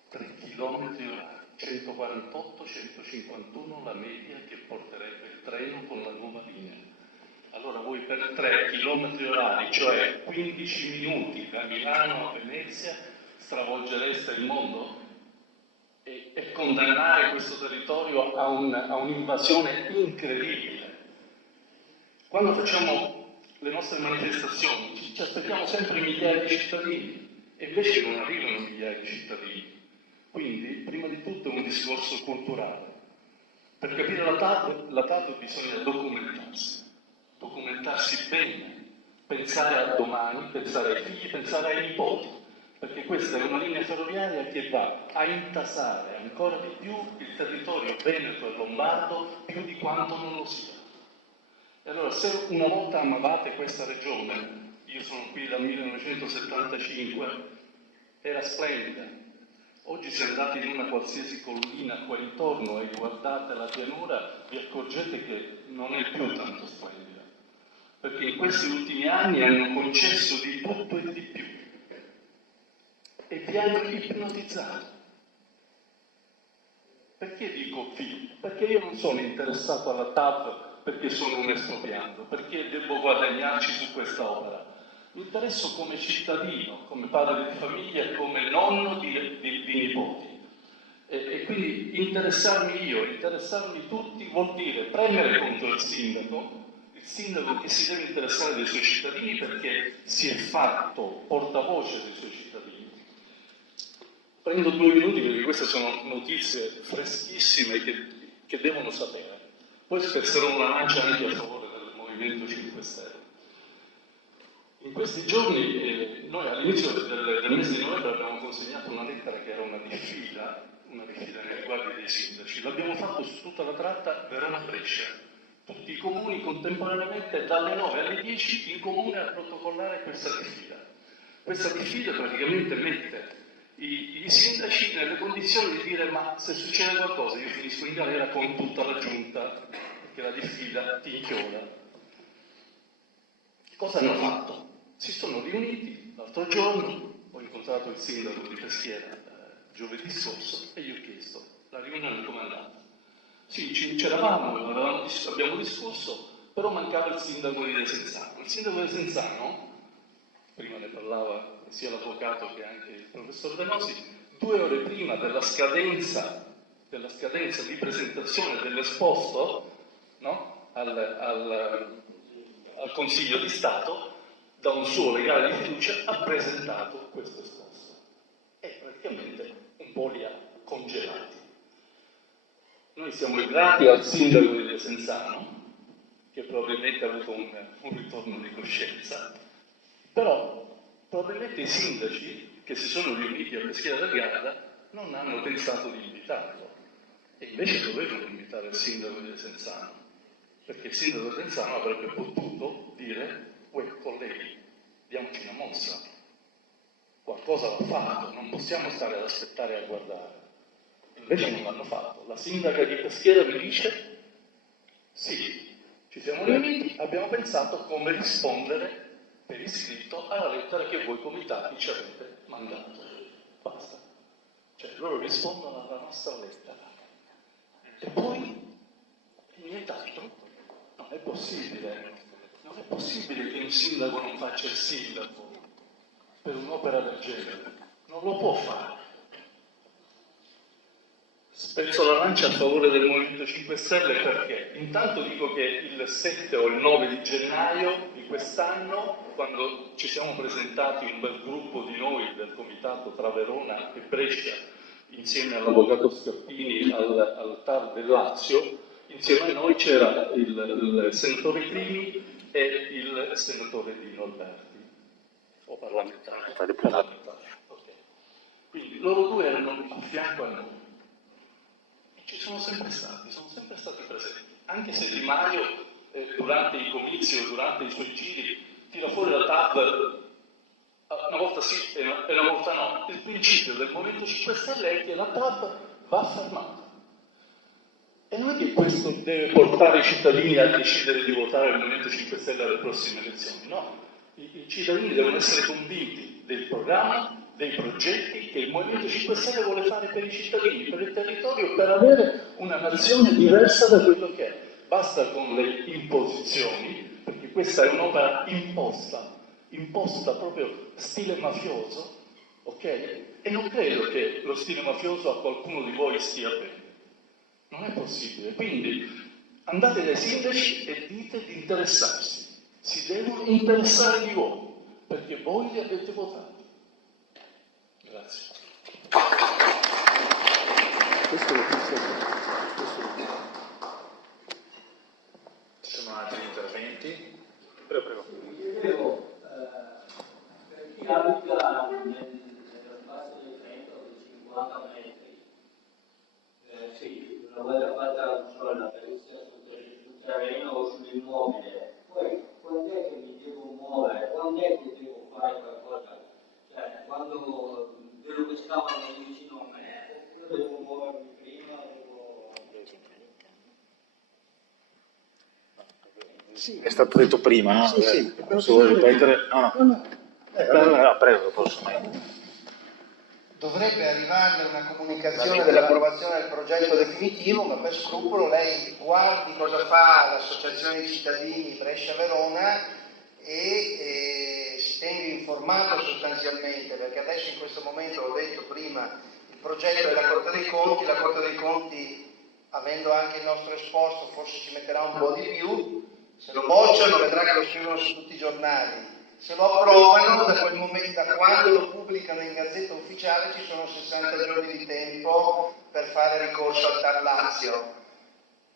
3 km orari. 148-151 la media che porterebbe il treno con la nuova linea. Allora voi per 3 km orari, cioè 15 minuti da Milano a Venezia, stravolgereste il mondo? E condannare questo territorio a un'invasione incredibile. Quando facciamo le nostre manifestazioni ci aspettiamo sempre migliaia di cittadini e invece non arrivano migliaia di cittadini. Quindi, prima di tutto, è un discorso culturale. Per capire la TAV bisogna documentarsi bene, pensare a domani, pensare ai figli, pensare ai nipoti, perché questa è una linea ferroviaria che va a intasare ancora di più il territorio veneto e lombardo più di quanto non lo sia. E allora, se una volta amavate questa regione, io sono qui dal 1975, era splendida. Oggi se andate in una qualsiasi collina qua intorno e guardate la pianura, vi accorgete che non è più tanto splendida, perché in questi ultimi anni hanno concesso di tutto e di più e vi hanno ipnotizzato. Perché dico vi? Perché io non sono interessato alla TAV perché sono un espropriato, perché devo guadagnarci su questa opera. Mi interesso come cittadino, come padre di famiglia e come nonno di nipoti. E quindi interessarmi tutti vuol dire premere contro il sindaco che si deve interessare dei suoi cittadini perché si è fatto portavoce dei suoi cittadini. Prendo 2 minuti perché queste sono notizie freschissime che devono sapere. Poi spezzerò una lancia anche a favore del Movimento 5 Stelle. In questi giorni noi all'inizio del mese di novembre abbiamo consegnato una lettera che era una diffida nei riguardi dei sindaci. L'abbiamo fatto su tutta la tratta Verona-Brescia. Tutti i comuni contemporaneamente dalle 9 alle 10 in comune a protocollare questa diffida. Questa diffida praticamente mette i sindaci nelle condizioni di dire ma se succede qualcosa io finisco in galera con tutta la giunta perché la diffida ti inchioda. Cosa hanno fatto? Si sono riuniti l'altro giorno, ho incontrato il sindaco di Peschiera giovedì scorso e gli ho chiesto la riunione come è andata. Sì, c'eravamo, abbiamo discusso, però mancava il sindaco di Desenzano. Il sindaco di Desenzano, prima ne parlava sia l'avvocato che anche il professor Venosi, 2 ore prima della scadenza di presentazione dell'esposto, no? al Consiglio di Stato, da un suo legale di fiducia, ha presentato questo esposto. E praticamente un po' li ha congelati. Noi siamo grati al sindaco di Desenzano, che probabilmente ha avuto un ritorno di coscienza, però probabilmente i sindaci che si sono riuniti a Peschiera del Garda non hanno pensato di invitarlo, e invece dovevano invitare il sindaco di Desenzano, perché il sindaco di Desenzano avrebbe potuto dire: uè, colleghi, diamoci una mossa, qualcosa va fatto, non possiamo stare ad aspettare e a guardare. Invece non l'hanno fatto. La sindaca di Peschiera mi dice: sì, ci siamo riuniti, abbiamo pensato come rispondere per iscritto alla lettera che voi comitati ci avete mandato. Basta. Cioè, loro rispondono alla nostra lettera. E poi nient'altro. Non è possibile. Non è possibile che un sindaco non faccia il sindaco per un'opera del genere. Non lo può fare. Spezzo la lancia a favore del Movimento 5 Stelle perché intanto dico che il 7 o il 9 di gennaio di quest'anno, quando ci siamo presentati un bel gruppo di noi del comitato tra Verona e Brescia, insieme all'avvocato Scappini al TAR del Lazio, insieme a noi c'era il senatore Crimi e il senatore Di Norberti, o parlamentare. Okay. Quindi loro due erano a fianco a noi. Ci sono sempre stati presenti, anche se Di Maio durante i comizi o durante i suoi giri tira fuori la TAV una volta sì e una volta no. Il principio del Movimento 5 Stelle è che la TAV va fermata. E non è che questo deve portare i cittadini a decidere di votare il Movimento 5 Stelle alle prossime elezioni, no. I cittadini devono essere convinti del programma, dei progetti che il Movimento 5 Stelle vuole fare per i cittadini, per il territorio, per avere una nazione diversa da quello che è. Basta con le imposizioni, perché questa è un'opera imposta proprio stile mafioso, ok? E non credo che lo stile mafioso a qualcuno di voi stia bene. Non è possibile. Quindi andate dai sindaci e dite di interessarsi. Si devono interessare di voi, perché voi li avete votati. Grazie. Questo lo dice. Ci sono altri interventi? Prego. Chiedevo, per chi abita nella classe del 30 o dei 50 metri, sì, una volta fatta la zona per essere sul terreno o sull'immobile, poi quando è che mi devo muovere, quando è che devo fare qualcosa? Cioè, quando vedo che stavano vicino a me, io devo muovermi prima, Sì, è stato detto prima, no? Sì, se vuoi ripetere... No. Prego, posso. Dovrebbe arrivarle una comunicazione dell'approvazione del progetto definitivo, ma per scrupolo lei guardi cosa fa l'associazione di cittadini Brescia-Verona e si tenga informato sostanzialmente, perché adesso in questo momento, l'ho detto prima, il progetto è la Corte dei Conti, avendo anche il nostro esposto, forse ci metterà un po' di più, se lo bocciano vedrà che lo scrivono su tutti i giornali. Se lo approvano, da quel momento, da quando lo pubblicano in Gazzetta Ufficiale, ci sono 60 giorni di tempo per fare ricorso al TAR Lazio,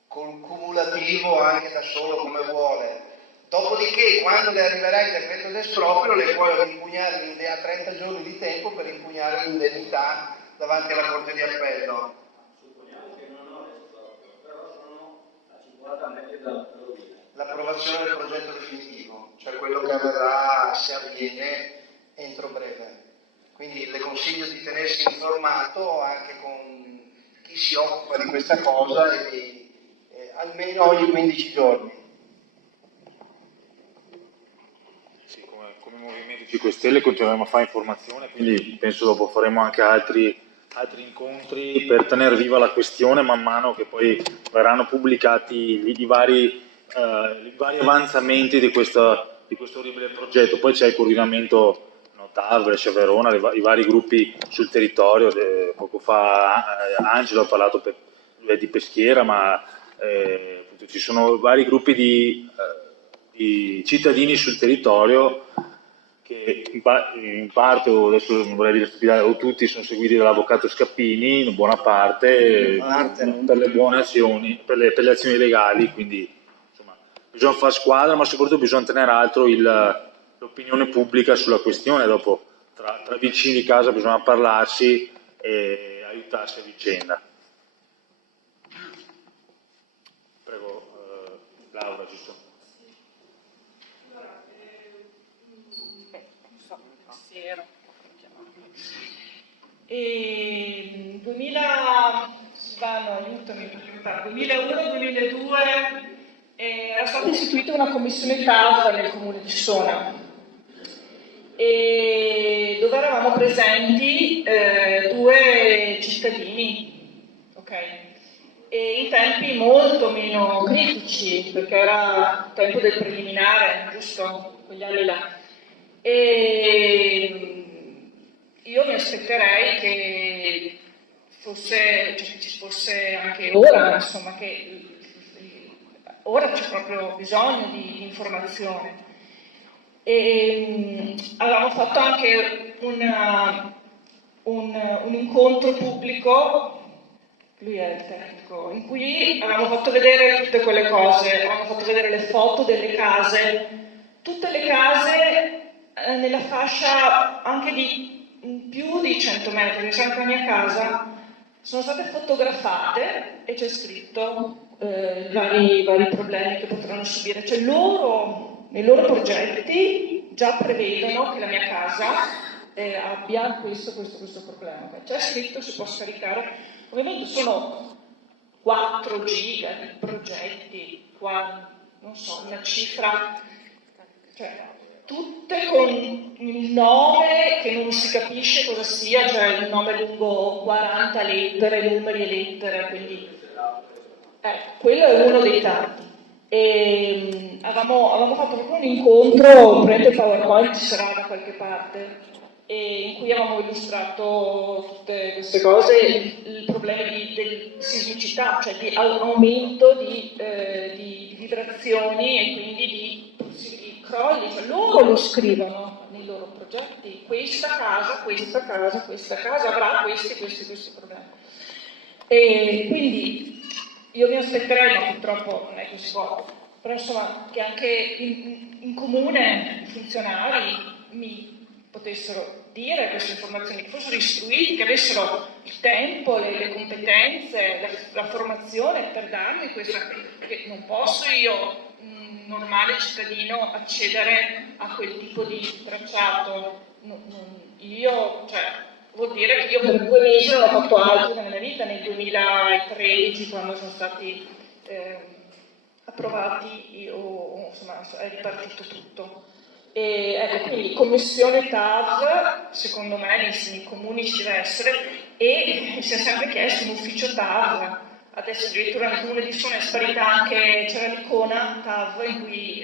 col cumulativo anche da solo come vuole. Dopodiché, quando le arriverà il decreto d'esproprio, le può impugnare a 30 giorni di tempo per impugnare l'indennità davanti alla Corte di Appello. supponiamo che non ho l'esproprio, però sono a 50 metri dalla ferrovia. L'approvazione del progetto definitivo, cioè quello che avverrà, se avviene, entro breve. Quindi le consiglio di tenersi informato anche con chi si occupa di questa cosa almeno ogni 15 giorni. Sì, come Movimento 5 Stelle continueremo a fare informazione, quindi penso dopo faremo anche altri incontri per tenere viva la questione man mano che poi verranno pubblicati i vari avanzamenti di questo orribile progetto. Poi c'è il coordinamento Notav, Brescia Verona, i vari gruppi sul territorio. Poco fa Angelo ha parlato di Peschiera, ma ci sono vari gruppi di cittadini sul territorio che in parte, adesso non vorrei dire stupidità, o tutti sono seguiti dall'avvocato Scappini, in buona parte per le buone azioni, per le azioni legali, quindi bisogna fare squadra, ma soprattutto bisogna tenere alto l'opinione pubblica sulla questione. Dopo tra vicini di casa bisogna parlarsi e aiutarsi a vicenda. Prego, Laura, giusto? E 2001-2002 era stata istituita una commissione causa nel comune di Sona, e dove eravamo presenti 2 cittadini, ok? E in tempi molto meno critici, perché era il tempo del preliminare, giusto? Quegli anni là. E io mi aspetterei che ci fosse anche ora, insomma, che ora c'è proprio bisogno di informazione. E avevamo fatto anche un incontro pubblico, lui è il tecnico, in cui avevamo fatto vedere tutte quelle cose, avevamo fatto vedere le foto delle case, tutte le case nella fascia anche di più di 100 metri, di fianco alla mia casa, sono state fotografate e c'è scritto vari problemi che potranno subire. Cioè nei loro progetti già prevedono che la mia casa abbia questo problema. C'è scritto, si può scaricare. Ovviamente sono 4 giga di progetti, non so, una cifra, cioè tutte con il nome che non si capisce cosa sia, cioè il nome lungo 40 lettere, numeri e lettere, quindi quello è uno dei tanti. E avevamo fatto proprio un incontro, probabilmente il PowerPoint ci sarà da qualche parte, in cui avevamo illustrato tutte queste cose, i problemi di sismicità, cioè di aumento di vibrazioni e quindi di possibili crolli. Cioè loro lo scrivono nei loro progetti, questa casa avrà questi problemi. E quindi io mi aspetterei, ma purtroppo non è che si può, però insomma che anche in comune i funzionari mi potessero dire queste informazioni, che fossero istruiti, che avessero il tempo, le competenze, la formazione per darmi questa, perché non posso io, normale cittadino, accedere a quel tipo di tracciato. Vuol dire che io per 2 mesi non ho fatto altro nella mia vita, nel 2013, quando sono stati approvati, insomma è ripartito tutto. E ecco, quindi commissione TAV, secondo me nei comuni ci deve essere, e si è sempre chiesto un ufficio TAV. Adesso addirittura nel comune di Sona è sparita anche, c'era l'icona TAV in cui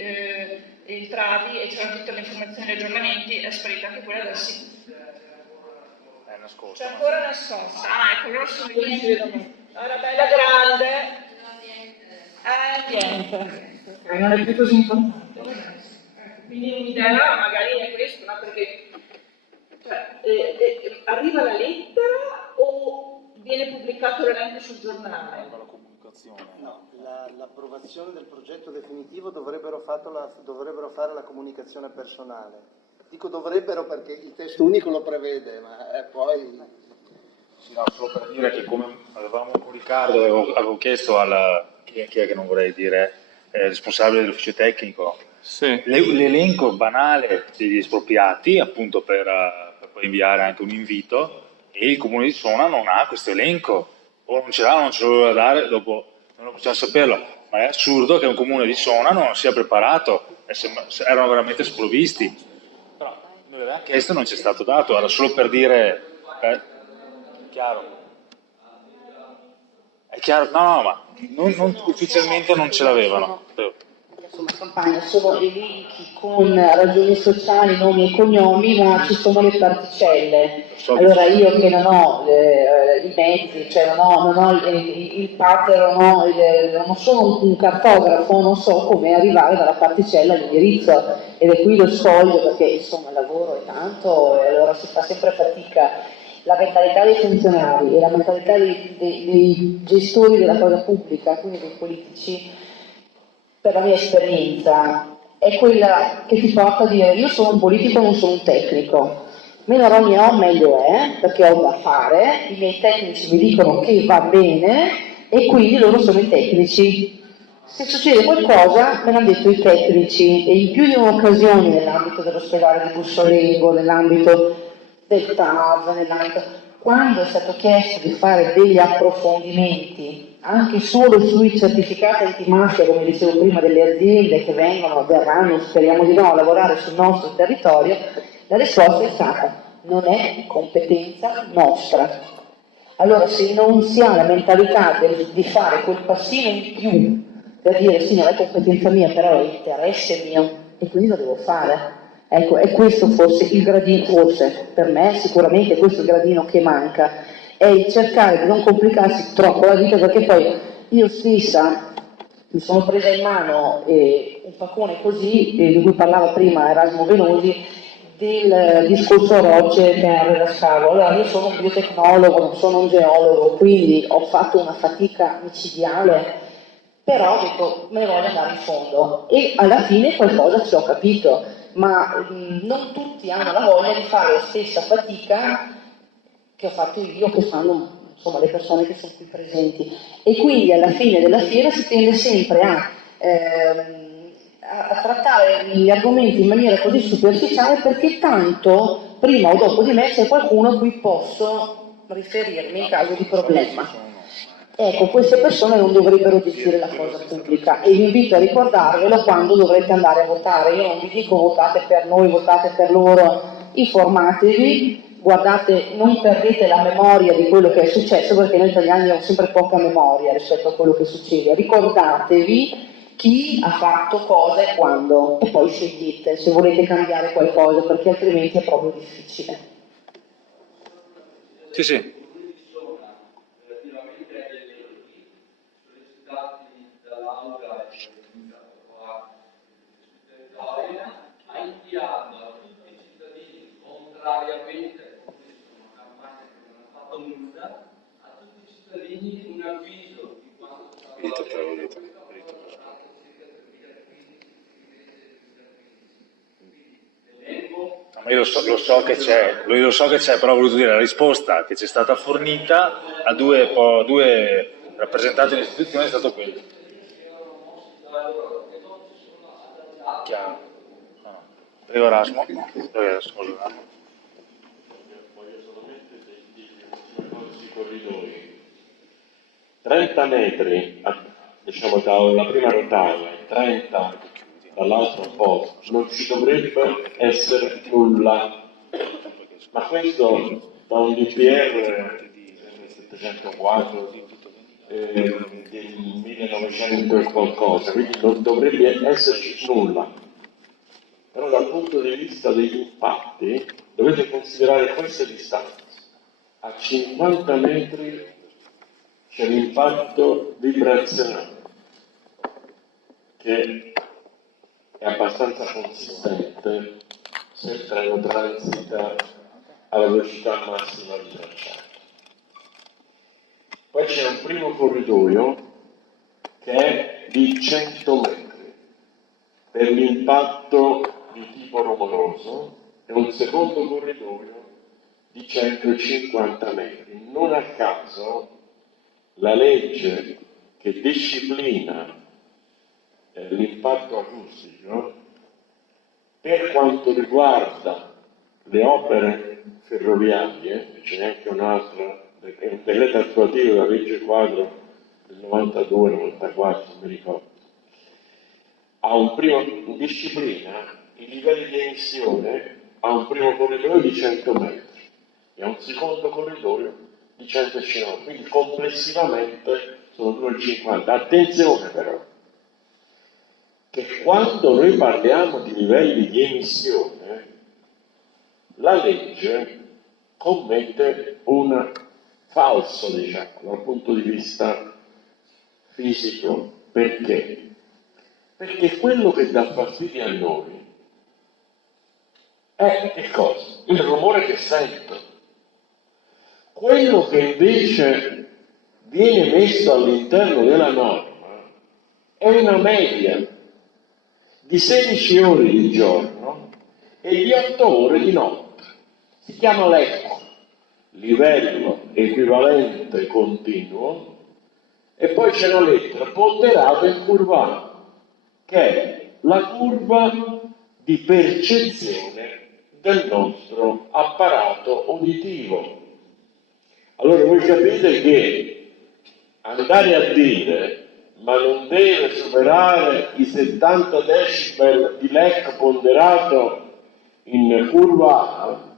entravi e c'erano tutte le informazioni e aggiornamenti, è sparita anche quella del sito. C'è ancora nascosta. Ecco, allora sono io che vedo me. Era bella grande. Niente. Non è più così importante. Quindi un'idea magari è questo, no? Perché arriva la lettera o viene pubblicato l'elenco sul giornale? No, l'approvazione del progetto definitivo dovrebbero fare la comunicazione personale. Dico dovrebbero perché il testo unico lo prevede, ma poi... Sì, no, solo per dire che come avevamo con Riccardo, avevo chiesto chi è che non vorrei dire, responsabile dell'ufficio tecnico, sì, l'elenco banale degli espropriati, appunto per poi inviare anche un invito, e il comune di Sona non ha questo elenco, o non ce l'ha, non ce lo voleva dare, dopo non lo possiamo saperlo, ma è assurdo che un comune di Sona non sia preparato, erano veramente sprovvisti. Però noi avevamo chiesto e non ci è stato dato, era solo per dire, chiaro. È chiaro, no, ma ufficialmente non ce l'avevano. Campagna sono elenchi con ragioni sociali, nomi e cognomi, ma ci sono le particelle. Allora io che non ho i mezzi, cioè non ho il pater, non sono un cartografo, non so come arrivare dalla particella all'indirizzo, ed è qui lo scoglio, perché insomma il lavoro è tanto e allora si fa sempre fatica. La mentalità dei funzionari e la mentalità dei gestori della cosa pubblica, quindi dei politici, per la mia esperienza, è quella che ti porta a dire: io sono un politico, non sono un tecnico. Meno rogne ho, meglio è, perché ho da fare, i miei tecnici mi dicono che va bene e quindi loro sono i tecnici. Se succede qualcosa me l'hanno detto i tecnici, e in più di un'occasione nell'ambito dell'ospedale di Bussolengo, nell'ambito del TAV, quando è stato chiesto di fare degli approfondimenti anche solo sui certificati antimafia, come dicevo prima, delle aziende che verranno, speriamo di no, a lavorare sul nostro territorio, la risposta è stata: non è competenza nostra. Allora se non si ha la mentalità di fare quel passino in più per dire sì, non è competenza mia, però è interesse mio e quindi lo devo fare. Ecco, è questo forse il gradino, forse per me sicuramente questo è il gradino che manca, è il cercare di non complicarsi troppo la vita, perché poi io stessa mi sono presa in mano un paccone così, di cui parlava prima Erasmo Venosi, del discorso rocce per la scavo. Allora io sono un biotecnologo, non sono un geologo, quindi ho fatto una fatica micidiale, però ho detto me ne voglio andare in fondo e alla fine qualcosa ci ho capito, ma non tutti hanno la voglia di fare la stessa fatica che ho fatto io, che fanno insomma le persone che sono qui presenti, e quindi alla fine della fiera si tende sempre a trattare gli argomenti in maniera così superficiale, perché tanto prima o dopo di me c'è qualcuno a cui posso riferirmi in caso di problema. Ecco, queste persone non dovrebbero gestire la cosa pubblica e vi invito a ricordarvelo quando dovrete andare a votare. Io non vi dico votate per noi, votate per loro, informatevi, guardate, non perdete la memoria di quello che è successo, perché noi italiani abbiamo sempre poca memoria rispetto a quello che succede. Ricordatevi chi ha fatto cosa e quando, e poi scegliete se volete cambiare qualcosa, perché altrimenti è proprio difficile. Sì, sì. Ha inviato a tutti i cittadini, contrariamente a una campagna che non ha fatto nulla, a tutti i cittadini un avviso di quanto stava Ma io lo so che c'è, però ho voluto dire la risposta che ci è stata fornita a due rappresentanti dell'istituzione è stato quello. Chiaro. Prego Erasmo. Voglio solamente dire sui corridoi. 30 metri, diciamo dalla prima rotaia, 30 dall'altro posto, non ci dovrebbe essere nulla. Ma questo da un DPR 704 del 1900 e qualcosa, quindi non dovrebbe esserci nulla. Però dal punto di vista degli impatti dovete considerare queste distanze. A 50 metri c'è l'impatto vibrazionale, che è abbastanza consistente se il treno transita alla velocità massima rilasciata. Poi c'è un primo corridoio che è di 100 metri per l'impatto di tipo rumoroso e un secondo corridoio di 150 metri. Non a caso la legge che disciplina l'impatto acustico per quanto riguarda le opere ferroviarie, ce n'è anche un'altra, è un decreto attuativo della legge quadro del 92-94, non mi ricordo, disciplina i livelli di emissione a un primo corridoio di 100 metri e a un secondo corridoio di 150, quindi complessivamente sono 2,50. Attenzione però, che quando noi parliamo di livelli di emissione, la legge commette un falso, diciamo, dal punto di vista fisico. Perché? Perché quello che dà fastidio a noi è che cosa? Il rumore che sento. Quello che invece viene messo all'interno della norma è una media di 16 ore di giorno e di 8 ore di notte. Si chiama l'eco, livello equivalente continuo, e poi c'è la lettera ponderato e curvato, che è la curva di percezione del nostro apparato uditivo. Allora voi capite che andare a dire ma non deve superare i 70 decibel di LEC ponderato in curva A,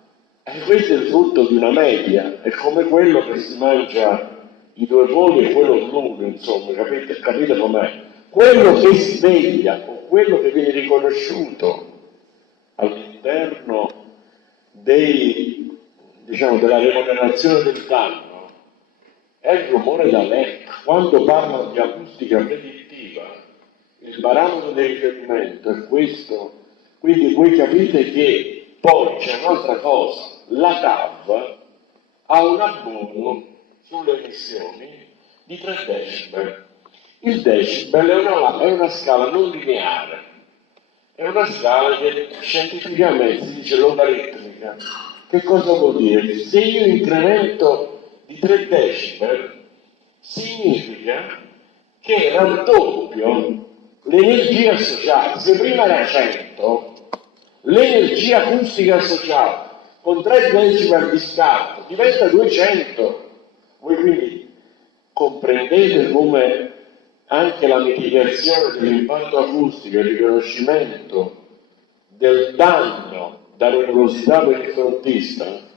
Questo è il frutto di una media, è come quello che si mangia i due voli e quello blu, insomma, capite com'è? Quello che si veglia o quello che viene riconosciuto all'interno della remunerazione del danno è il rumore da letto. Quando parlano di acustica predittiva, il parametro di riferimento è questo. Quindi voi capite che poi c'è un'altra cosa, la TAV ha un abbuono sulle emissioni di 3 decibel. Il decibel è una scala non lineare, è una scala che scientificamente si dice logaritmica. Che cosa vuol dire? Se io incremento di 3 decibel, significa che raddoppio l'energia associata. Se prima era 100, l'energia acustica associata con 3 decibel di scatto diventa 200. Voi quindi comprendete come anche la mitigazione dell'impatto acustico e il riconoscimento del danno da rumorosità per il frontista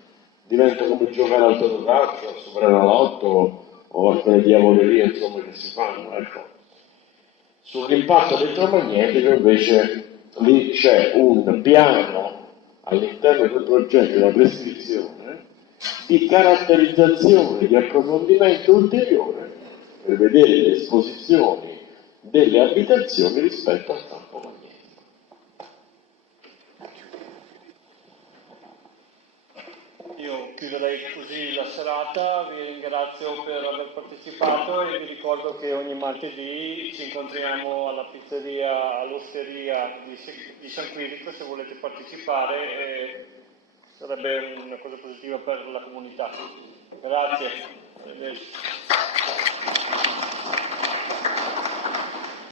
diventa come giocare al totocalcio, a Superenalotto o a quelle diavolerie insomma che si fanno, ecco. Sull'impatto elettromagnetico invece lì c'è un piano all'interno del progetto, la prescrizione di caratterizzazione, di approfondimento ulteriore per vedere le esposizioni delle abitazioni rispetto al campo magnetico. Io chiuderei così la serata, vi ringrazio per aver partecipato e vi ricordo che ogni martedì ci incontriamo alla pizzeria, all'osteria di San Quirico se volete partecipare, sarebbe una cosa positiva per la comunità. Grazie. Arrivederci.